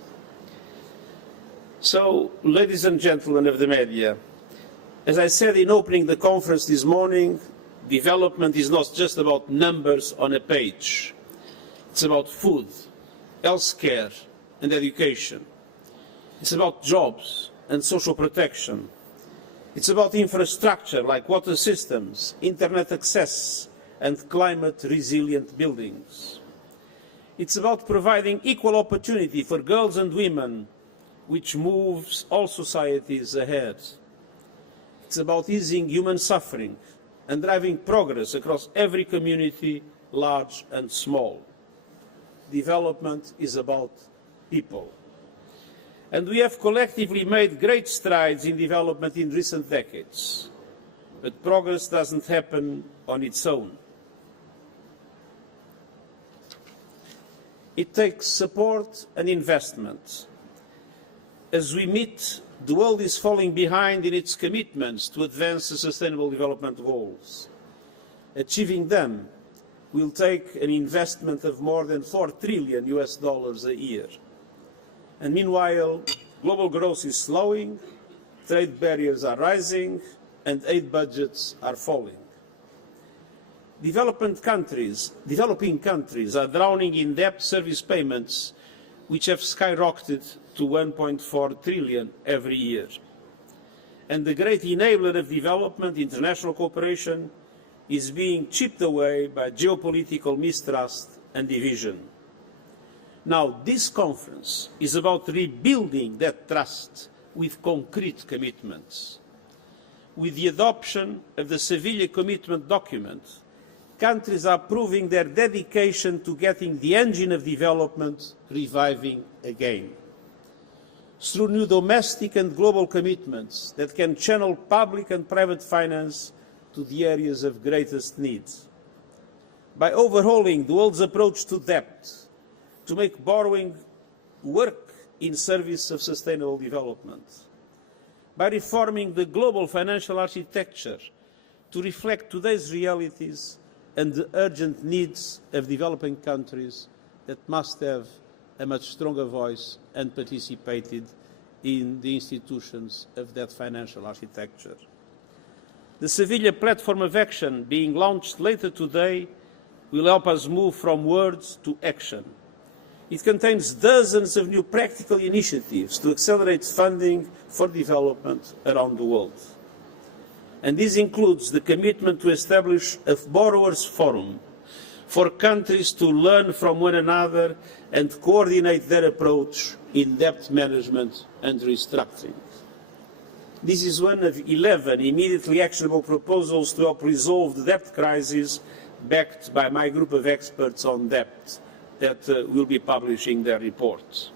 So, ladies and gentlemen of the media, as I said in opening the conference this morning, development is not just about numbers on a page. It's about food, health care and education. It's about jobs and social protection. It's about infrastructure like water systems, internet access and climate-resilient buildings. It's about providing equal opportunity for girls and women, which moves all societies ahead. It's about easing human suffering and driving progress across every community large and small. Development is about people. And we have collectively made great strides in development in recent decades, but progress doesn't happen on its own. It takes support and investment. As we meet, the world is falling behind in its commitments to advance the Sustainable Development Goals. Achieving them will take an investment of more than $4 trillion a year. And meanwhile, global growth is slowing, trade barriers are rising, and aid budgets are falling. Developing countries are drowning in debt service payments, which have skyrocketed to 1.4 trillion every year. And the great enabler of development, international cooperation, is being chipped away by geopolitical mistrust and division. Now, this conference is about rebuilding that trust with concrete commitments. With the adoption of the Sevilla commitment document, countries are proving their dedication to getting the engine of development reviving again. Through new domestic and global commitments that can channel public and private finance to the areas of greatest need. By overhauling the world's approach to debt, to make borrowing work in service of sustainable development. By reforming the global financial architecture to reflect today's realities and the urgent needs of developing countries that must have a much stronger voice and participated in the institutions of that financial architecture. The Sevilla Platform of Action, being launched later today, will help us move from words to action. It contains dozens of new practical initiatives to accelerate funding for development around the world. And this includes the commitment to establish a borrowers' forum for countries to learn from one another and coordinate their approach in debt management and restructuring. This is one of 11 immediately actionable proposals to help resolve the debt crisis, backed by my group of experts on debt that will be publishing their reports.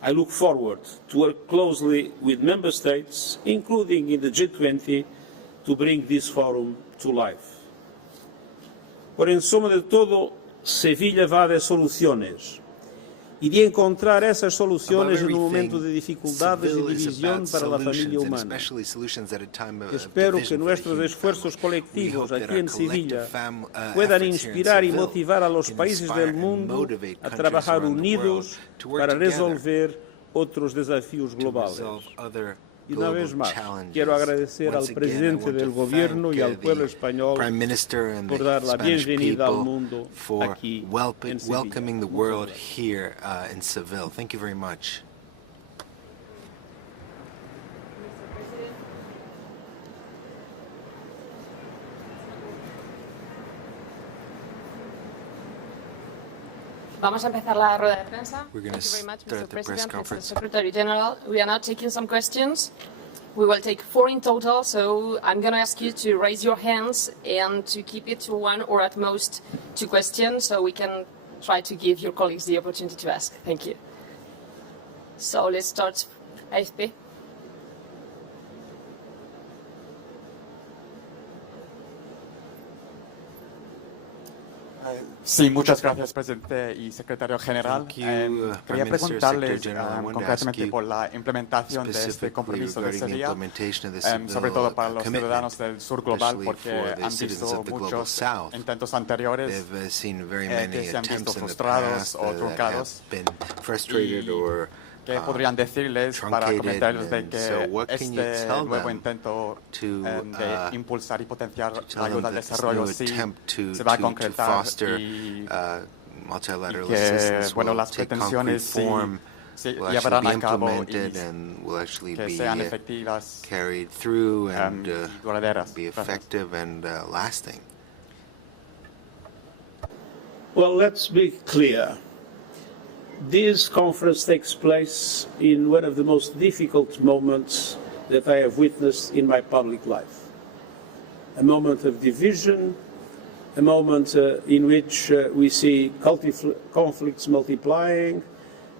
I look forward to work closely with Member States, including in the G20, to bring this forum to life. Por en suma de todo, Sevilla va de soluciones y de encontrar esas soluciones en un momento de dificultades y división para la familia humana. Espero que nuestros esfuerzos colectivos aquí en Sevilla puedan inspirar y motivar a los países del mundo a trabajar unidos para resolver otros desafíos globales. Y una vez más, quiero agradecer al presidente del gobierno y al pueblo español por dar la bienvenida al mundo aquí en Sevilla. Thank you very much. Vamos a empezar la rueda de prensa. We're going to start the press conference. Secretary General, we are now taking some questions. We will take 4 in total, so I'm going to ask you to raise your hands and to keep it to 1 or at most 2 questions, so we can try to give your colleagues the opportunity to ask. Thank you. So let's start. AFP. Sí, muchas gracias, presidente y secretario general. Quería preguntarles concretamente por la implementación de este compromiso de Sevilla, sobre todo para los ciudadanos del sur global, porque han visto muchos intentos anteriores que se han visto frustrados o truncados. ¿Qué podrían decirles para comentarles de que este nuevo intento de impulsar y potenciar la ayuda al desarrollo sí se va a concretar y que, bueno, las pretensiones sí se llevarán a cabo y que sean efectivas y duraderas? Well, let's be clear. This conference takes place in one of the most difficult moments that I have witnessed in my public life. A moment of division, a moment in which we see conflicts multiplying,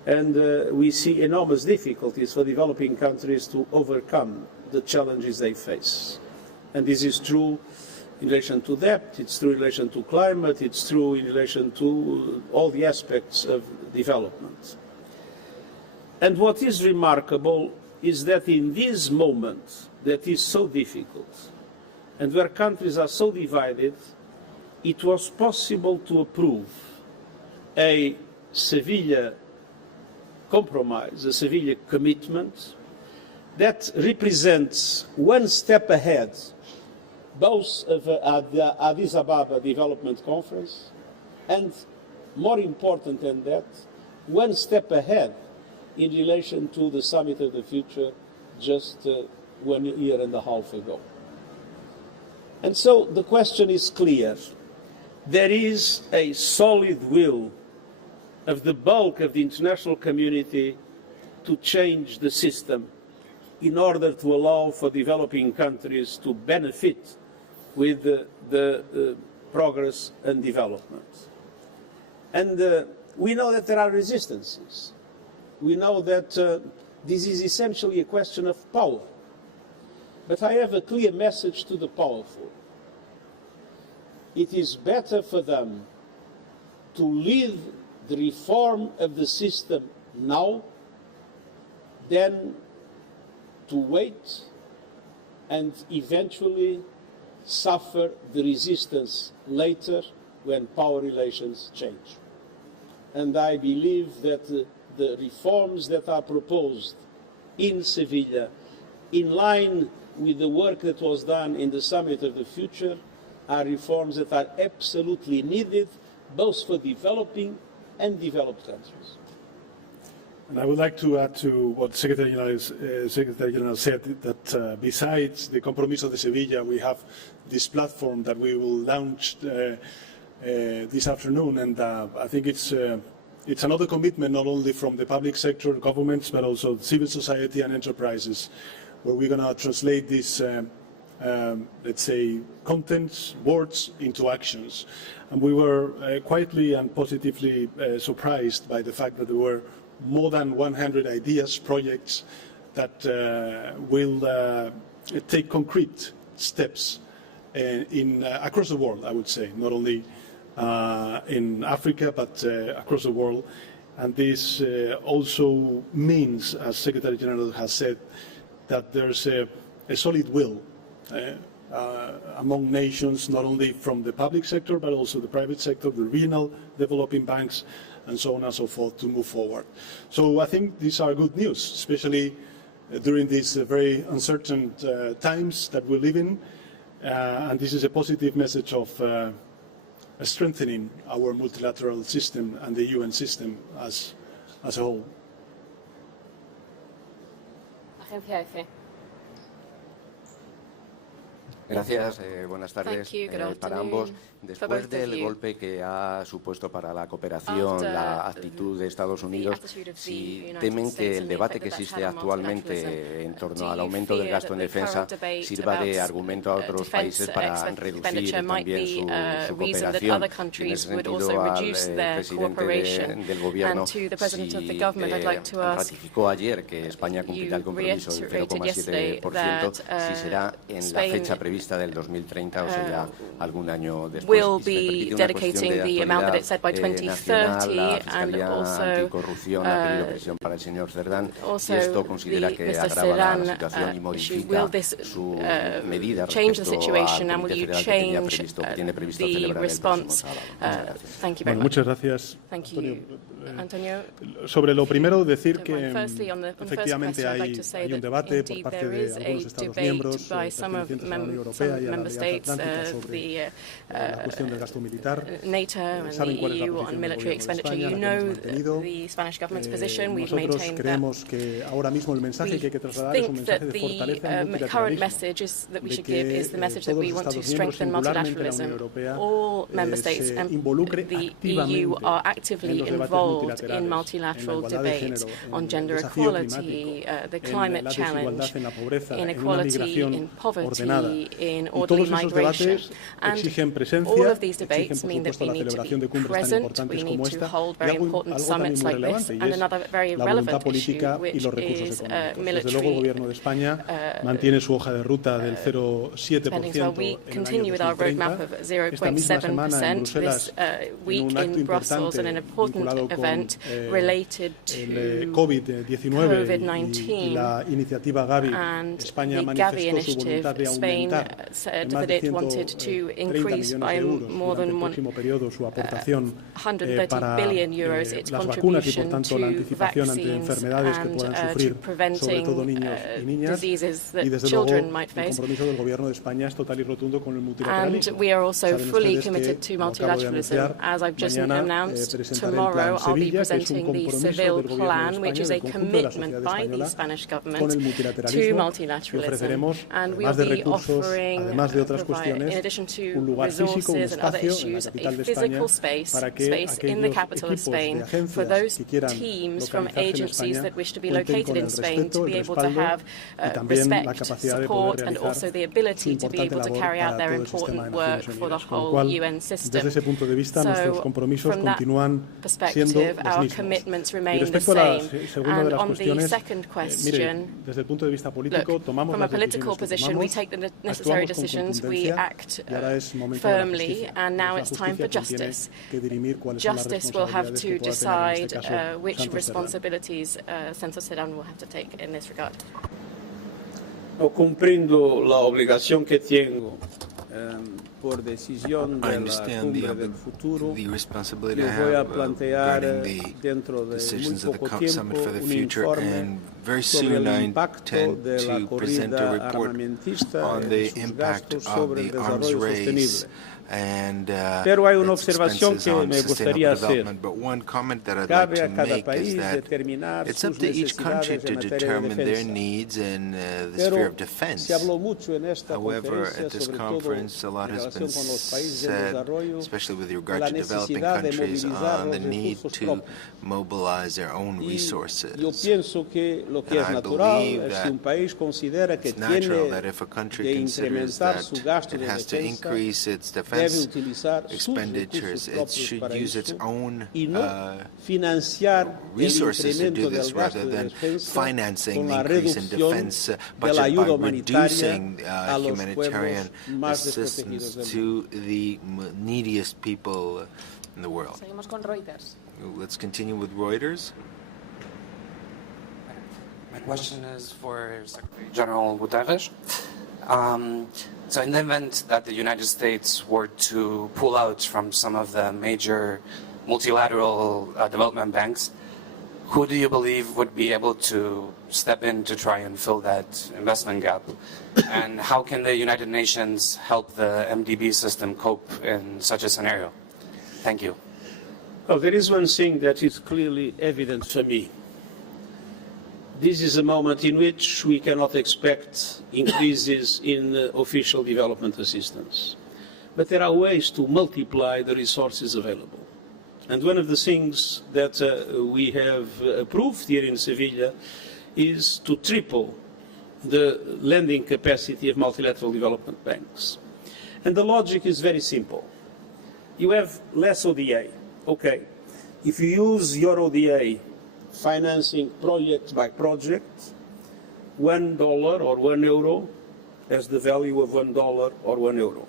and we see enormous difficulties for developing countries to overcome the challenges they face. And this is true in relation to debt, it's true in relation to climate, it's true in relation to all the aspects of development. And what is remarkable is that in this moment that is so difficult, and where countries are so divided, it was possible to approve a Sevilla compromise, a Sevilla commitment that represents one step ahead both of the Addis Ababa Development Conference and, more important than that, one step ahead in relation to the Summit of the Future just 1 year and a half ago. And so the question is clear. There is a solid will of the bulk of the international community to change the system in order to allow for developing countries to benefit with the progress and development. And we know that there are resistances. We know that this is essentially a question of power. But I have a clear message to the powerful. It is better for them to lead the reform of the system now than to wait and eventually suffer the resistance later when power relations change. And I believe that the reforms that are proposed in Sevilla, in line with the work that was done in the Summit of the Future, are reforms that are absolutely needed both for developing and developed countries. And I would like to add to what Secretary General said, that besides the Compromiso de Sevilla, we have this platform that we will launch this afternoon, and I think it's another commitment not only from the public sector, governments, but also civil society and enterprises, where we're going to translate this, let's say, contents, words into actions. And we were quietly and positively surprised by the fact that there were more than 100 ideas, projects that will take concrete steps across the world, I would say, not only in Africa, but across the world. And this also means, as Secretary General has said, that there's a solid will among nations, not only from the public sector, but also the private sector, the regional developing banks, and so on and so forth, to move forward. So I think these are good news, especially during these very uncertain times that we live in. And this is a positive message of strengthening our multilateral system and the UN system as a whole. Gracias, buenas tardes para ambos. Después del golpe que ha supuesto para la cooperación la actitud de Estados Unidos, si temen que el debate que existe actualmente en torno al aumento del gasto en defensa sirva de argumento a otros países para reducir también su cooperación. En ese sentido, al presidente del Gobierno, si ratificó ayer que España cumplirá el compromiso del 0,7%, si será en la fecha prevista del 2030 o será algún año después. Will be dedicating the amount that it said by 2030, and also issue. Will this change the situation, and will you change the response? Thank you very much. Muchas gracias. Thank you, Antonio. Sobre lo primero, decir que efectivamente hay un debate por parte de algunos Estados miembros pertenecientes a la Unión Europea y a la Alianza Atlántica sobre la cuestión del gasto militar. Saben cuál es la posición del Gobierno de España, la hemos mantenido. Nosotros creemos que ahora mismo el mensaje que hay que trasladar es un mensaje de fortaleza en el multilateralismo, de que todos los Estados miembros, singularmente la Unión Europea, se involucre activamente en los debates in multilateral debate on gender equality, the climate challenge, inequality in poverty, in Y orderly todos esos migration. debates exigen And presencia, all of these exigen, debates por mean that supuesto, we la need to celebración de be cumbres tan present, importantes we como need to esta, hold y very algo important también summits muy like this, relevante, y and es another very la voluntad relevant issue, política y which los recursos is económicos. Desde luego, el military Gobierno de España mantiene su hoja de ruta del 0,7% we en el continue año with our roadmap 2030. of Esta misma semana en 0.7%. Bruselas, This en week un acto in Brussels, importante an important vinculado con event related el to COVID-19 COVID-19 y la iniciativa Gavi, and España the Gavi manifestó su voluntad de initiative. Spain aumentar said en más that de it wanted 130 to millones increase de by euros more durante el than próximo periodo su aportación 130 para billion euros its las vacunas y, por contribution tanto, la to anticipación ante vaccines enfermedades que and puedan to sufrir, sobre preventing todo niños y niñas. diseases Y, that desde luego, children might el face. compromiso del Gobierno de España es total y rotundo con el And multilateralismo. we are also Saben fully ustedes committed que, to lo acabo de multilateralism. anunciar, As I've just mañana announced, presentaré el tomorrow Plan I'll be Sevilla, que es un presenting the compromiso Seville del Gobierno de plan, España, which is a del conjunto de la commitment sociedad by the española, Spanish con government el to multilateralismo, y multilateralism. ofreceremos, And we además will de be recursos, offering, además de otras in cuestiones, addition to un lugar físico, un resources and other espacio en la issues, capital a de España physical space para que in the aquellos capital of equipos Spain de for agencias those que quieran teams from localizarse en agencies España that wish to be cuenten located con in el Spain to respeto, be el able to respaldo have y también la respect, capacidad de support, poder and realizar also the su ability to be importante able to labor carry out para their todo el sistema important de work Naciones for the Unidas. Con lo whole cual, UN system. desde ese punto de vista, nuestros compromisos from that continúan siendo perspective, los our mismos. commitments Y remain the respecto a la same. segunda de And las on the cuestiones, second mire, question, desde el punto de vista político, look, tomamos from a las political decisiones que position, we tomamos, take the necessary actuamos con decisions, we contundencia, act y ahora es momento de la firmly, justicia. and now Es la it's time for justicia quien tiene justice. que dirimir cuáles son las Justice will have responsabilidades to que pueda tener, en decide este caso, which Santos Cerdán. responsibilities Santos Cerdán will have to take in this regard. No comprendo la obligación que tengo por decisión de la cumbre del futuro. Yo voy a plantear dentro de muy poco tiempo un informe sobre el impacto de la corrida armamentista y sus gastos sobre el desarrollo sostenible. Pero hay una observación que me gustaría hacer. Cabe a cada país determinar sus necesidades en materia de defensa. Pero se habló mucho en esta conferencia, sobre todo en relación con los países en desarrollo, de la necesidad de movilizar los recursos propios. Y yo pienso que lo que es natural es que un país considera que tiene de incrementar su gasto de defensa, debe utilizar sus recursos propios para eso y no financiar el incremento del gasto de defensa con la reducción de la ayuda humanitaria a los pueblos más desprotegidos del mundo. Seguimos con Reuters. Let's continue with Reuters. My question is for Secretary General Guterres. So in the event that the United States were to pull out from some of the major multilateral development banks, who do you believe would be able to step in to try and fill that investment gap? And how can the United Nations help the MDB system cope in such a scenario? Thank you. Well, there is one thing that is clearly evident for me. This is a moment in which we cannot expect increases in official development assistance. But there are ways to multiply the resources available. And one of the things that we have approved here in Sevilla is to triple the lending capacity of multilateral development banks. And the logic is very simple. You have less ODA. Okay. If you use your ODA financing project by project, $1 or €1 has the value of $1 or €1.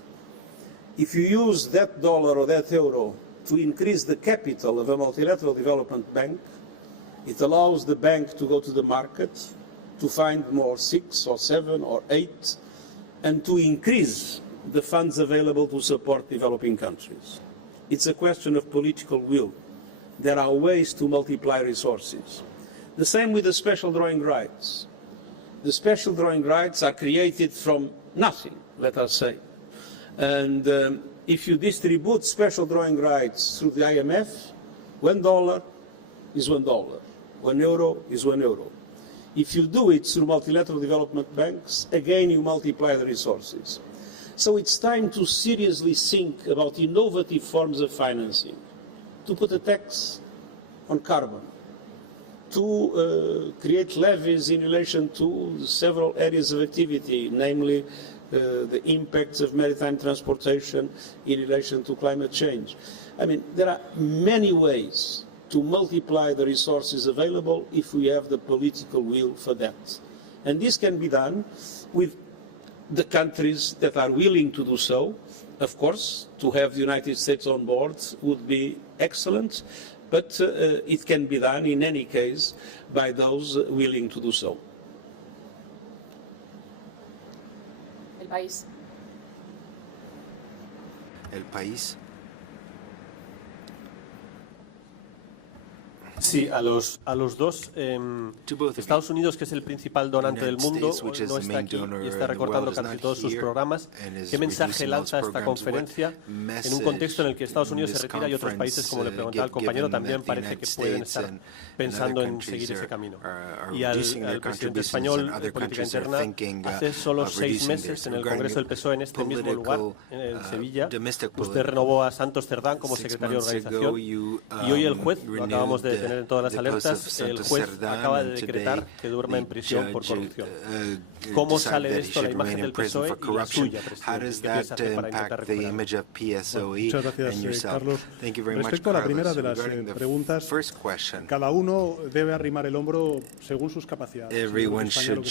If you use that dollar or that euro to increase the capital of a multilateral development bank, it allows the bank to go to the market to find more 6 or 7 or 8 and to increase the funds available to support developing countries. It's a question of political will. There are ways to multiply resources. The same with the special drawing rights. The special drawing rights are created from nothing, let us say. And if you distribute special drawing rights through the IMF, $1 is $1. €1 is €1. If you do it through multilateral development banks, again you multiply the resources. So it's time to seriously think about innovative forms of financing, to put a tax on carbon, to create levies in relation to several areas of activity, namely the impacts of maritime transportation in relation to climate change. I mean, there are many ways to multiply the resources available if we have the political will for that. And this can be done with the countries that are willing to do so. Of course, to have the United States on board would be excellent, but it can be done in any case by those willing to do so. El país. El país. Sí, a los dos. Estados Unidos, que es el principal donante del mundo, no está aquí y está recortando casi todos sus programas. ¿Qué mensaje lanza esta conferencia en un contexto en el que Estados Unidos se retira y otros países, como le preguntaba el compañero, también parece que pueden estar pensando en seguir ese camino? Y al presidente español de política interna, hace solo 6 meses en el Congreso del PSOE, en este mismo lugar, en Sevilla, usted renovó a Santos Cerdán como secretario de organización y hoy el juez, lo acabamos de tener en todas las alertas, el juez acaba de decretar que duerma en prisión por corrupción. ¿Cómo sale de esto la imagen del PSOE y la suya, presidente? ¿Qué piensa hacer para intentar recuperarlo? Muchas gracias, Carlos. Respecto a la primera de las preguntas, cada uno debe arrimar el hombro según sus capacidades. Everyone should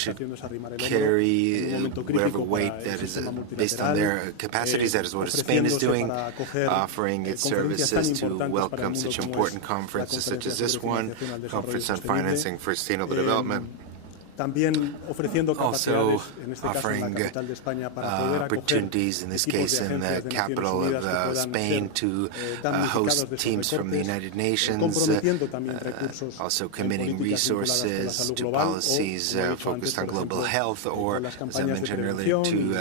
carry whatever weight that is based on their capacities. That is what Spain is doing, offering its services to welcome such important conferences such as this one, Conference on Financing for Sustainable Development. También ofreciendo capacidades, en este caso en la offering capital de España, para poder acoger opportunities, in this case in the capital of Spain, to host teams from the United Nations, also committing resources to policies focused on global health, or, as I mentioned earlier, to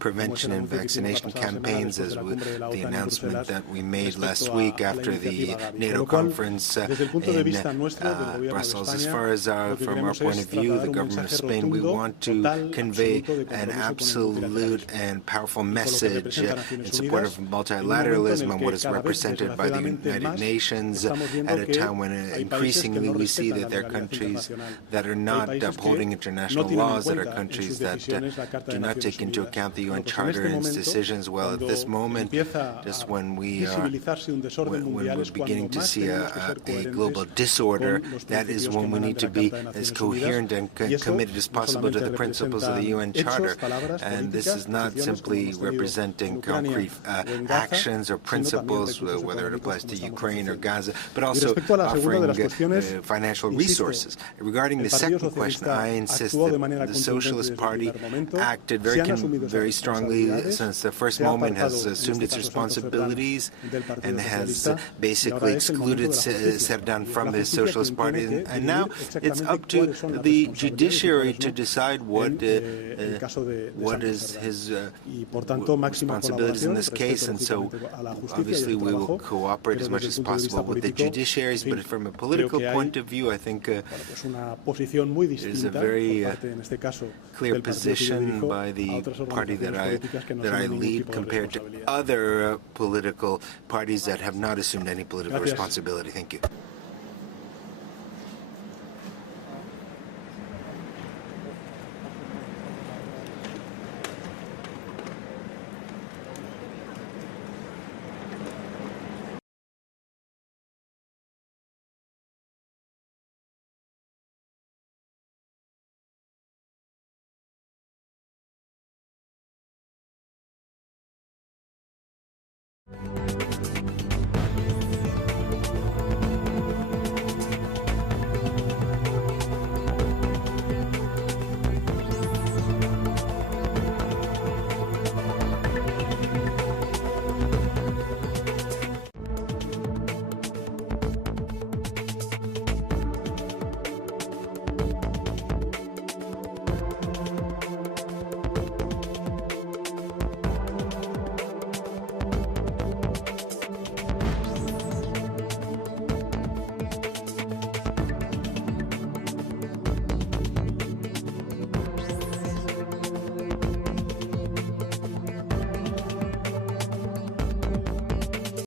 prevention and vaccination campaigns, as the announcement that we made last week after the NATO conference in Brussels. As far as from our point of view, the government of Spain, we want to convey an absolute and powerful message in support of multilateralism and what is represented by the United Nations at a time when increasingly we see that there are countries that are not upholding international laws, that are countries that do not take into account the UN Charter and its decisions. Well, at this moment, just when we're beginning to see a global disorder, that is when we need to be as coherent and committed as possible to the principles of the UN Charter. And this is not simply representing concrete actions or principles, whether it applies to Ukraine or Gaza, but also offering financial resources. Regarding the second question, I insist that the Socialist Party acted very strongly since the first moment, has assumed its responsibilities and has basically excluded Cerdán from the Socialist Party. And now it's up to the judiciary to decide what is his responsibilities in this case, and so obviously we will cooperate as much as possible with the judiciaries, but from a political point of view, I think there's a very clear position by the party that I lead compared to other political parties that have not assumed any political responsibility. Thank you.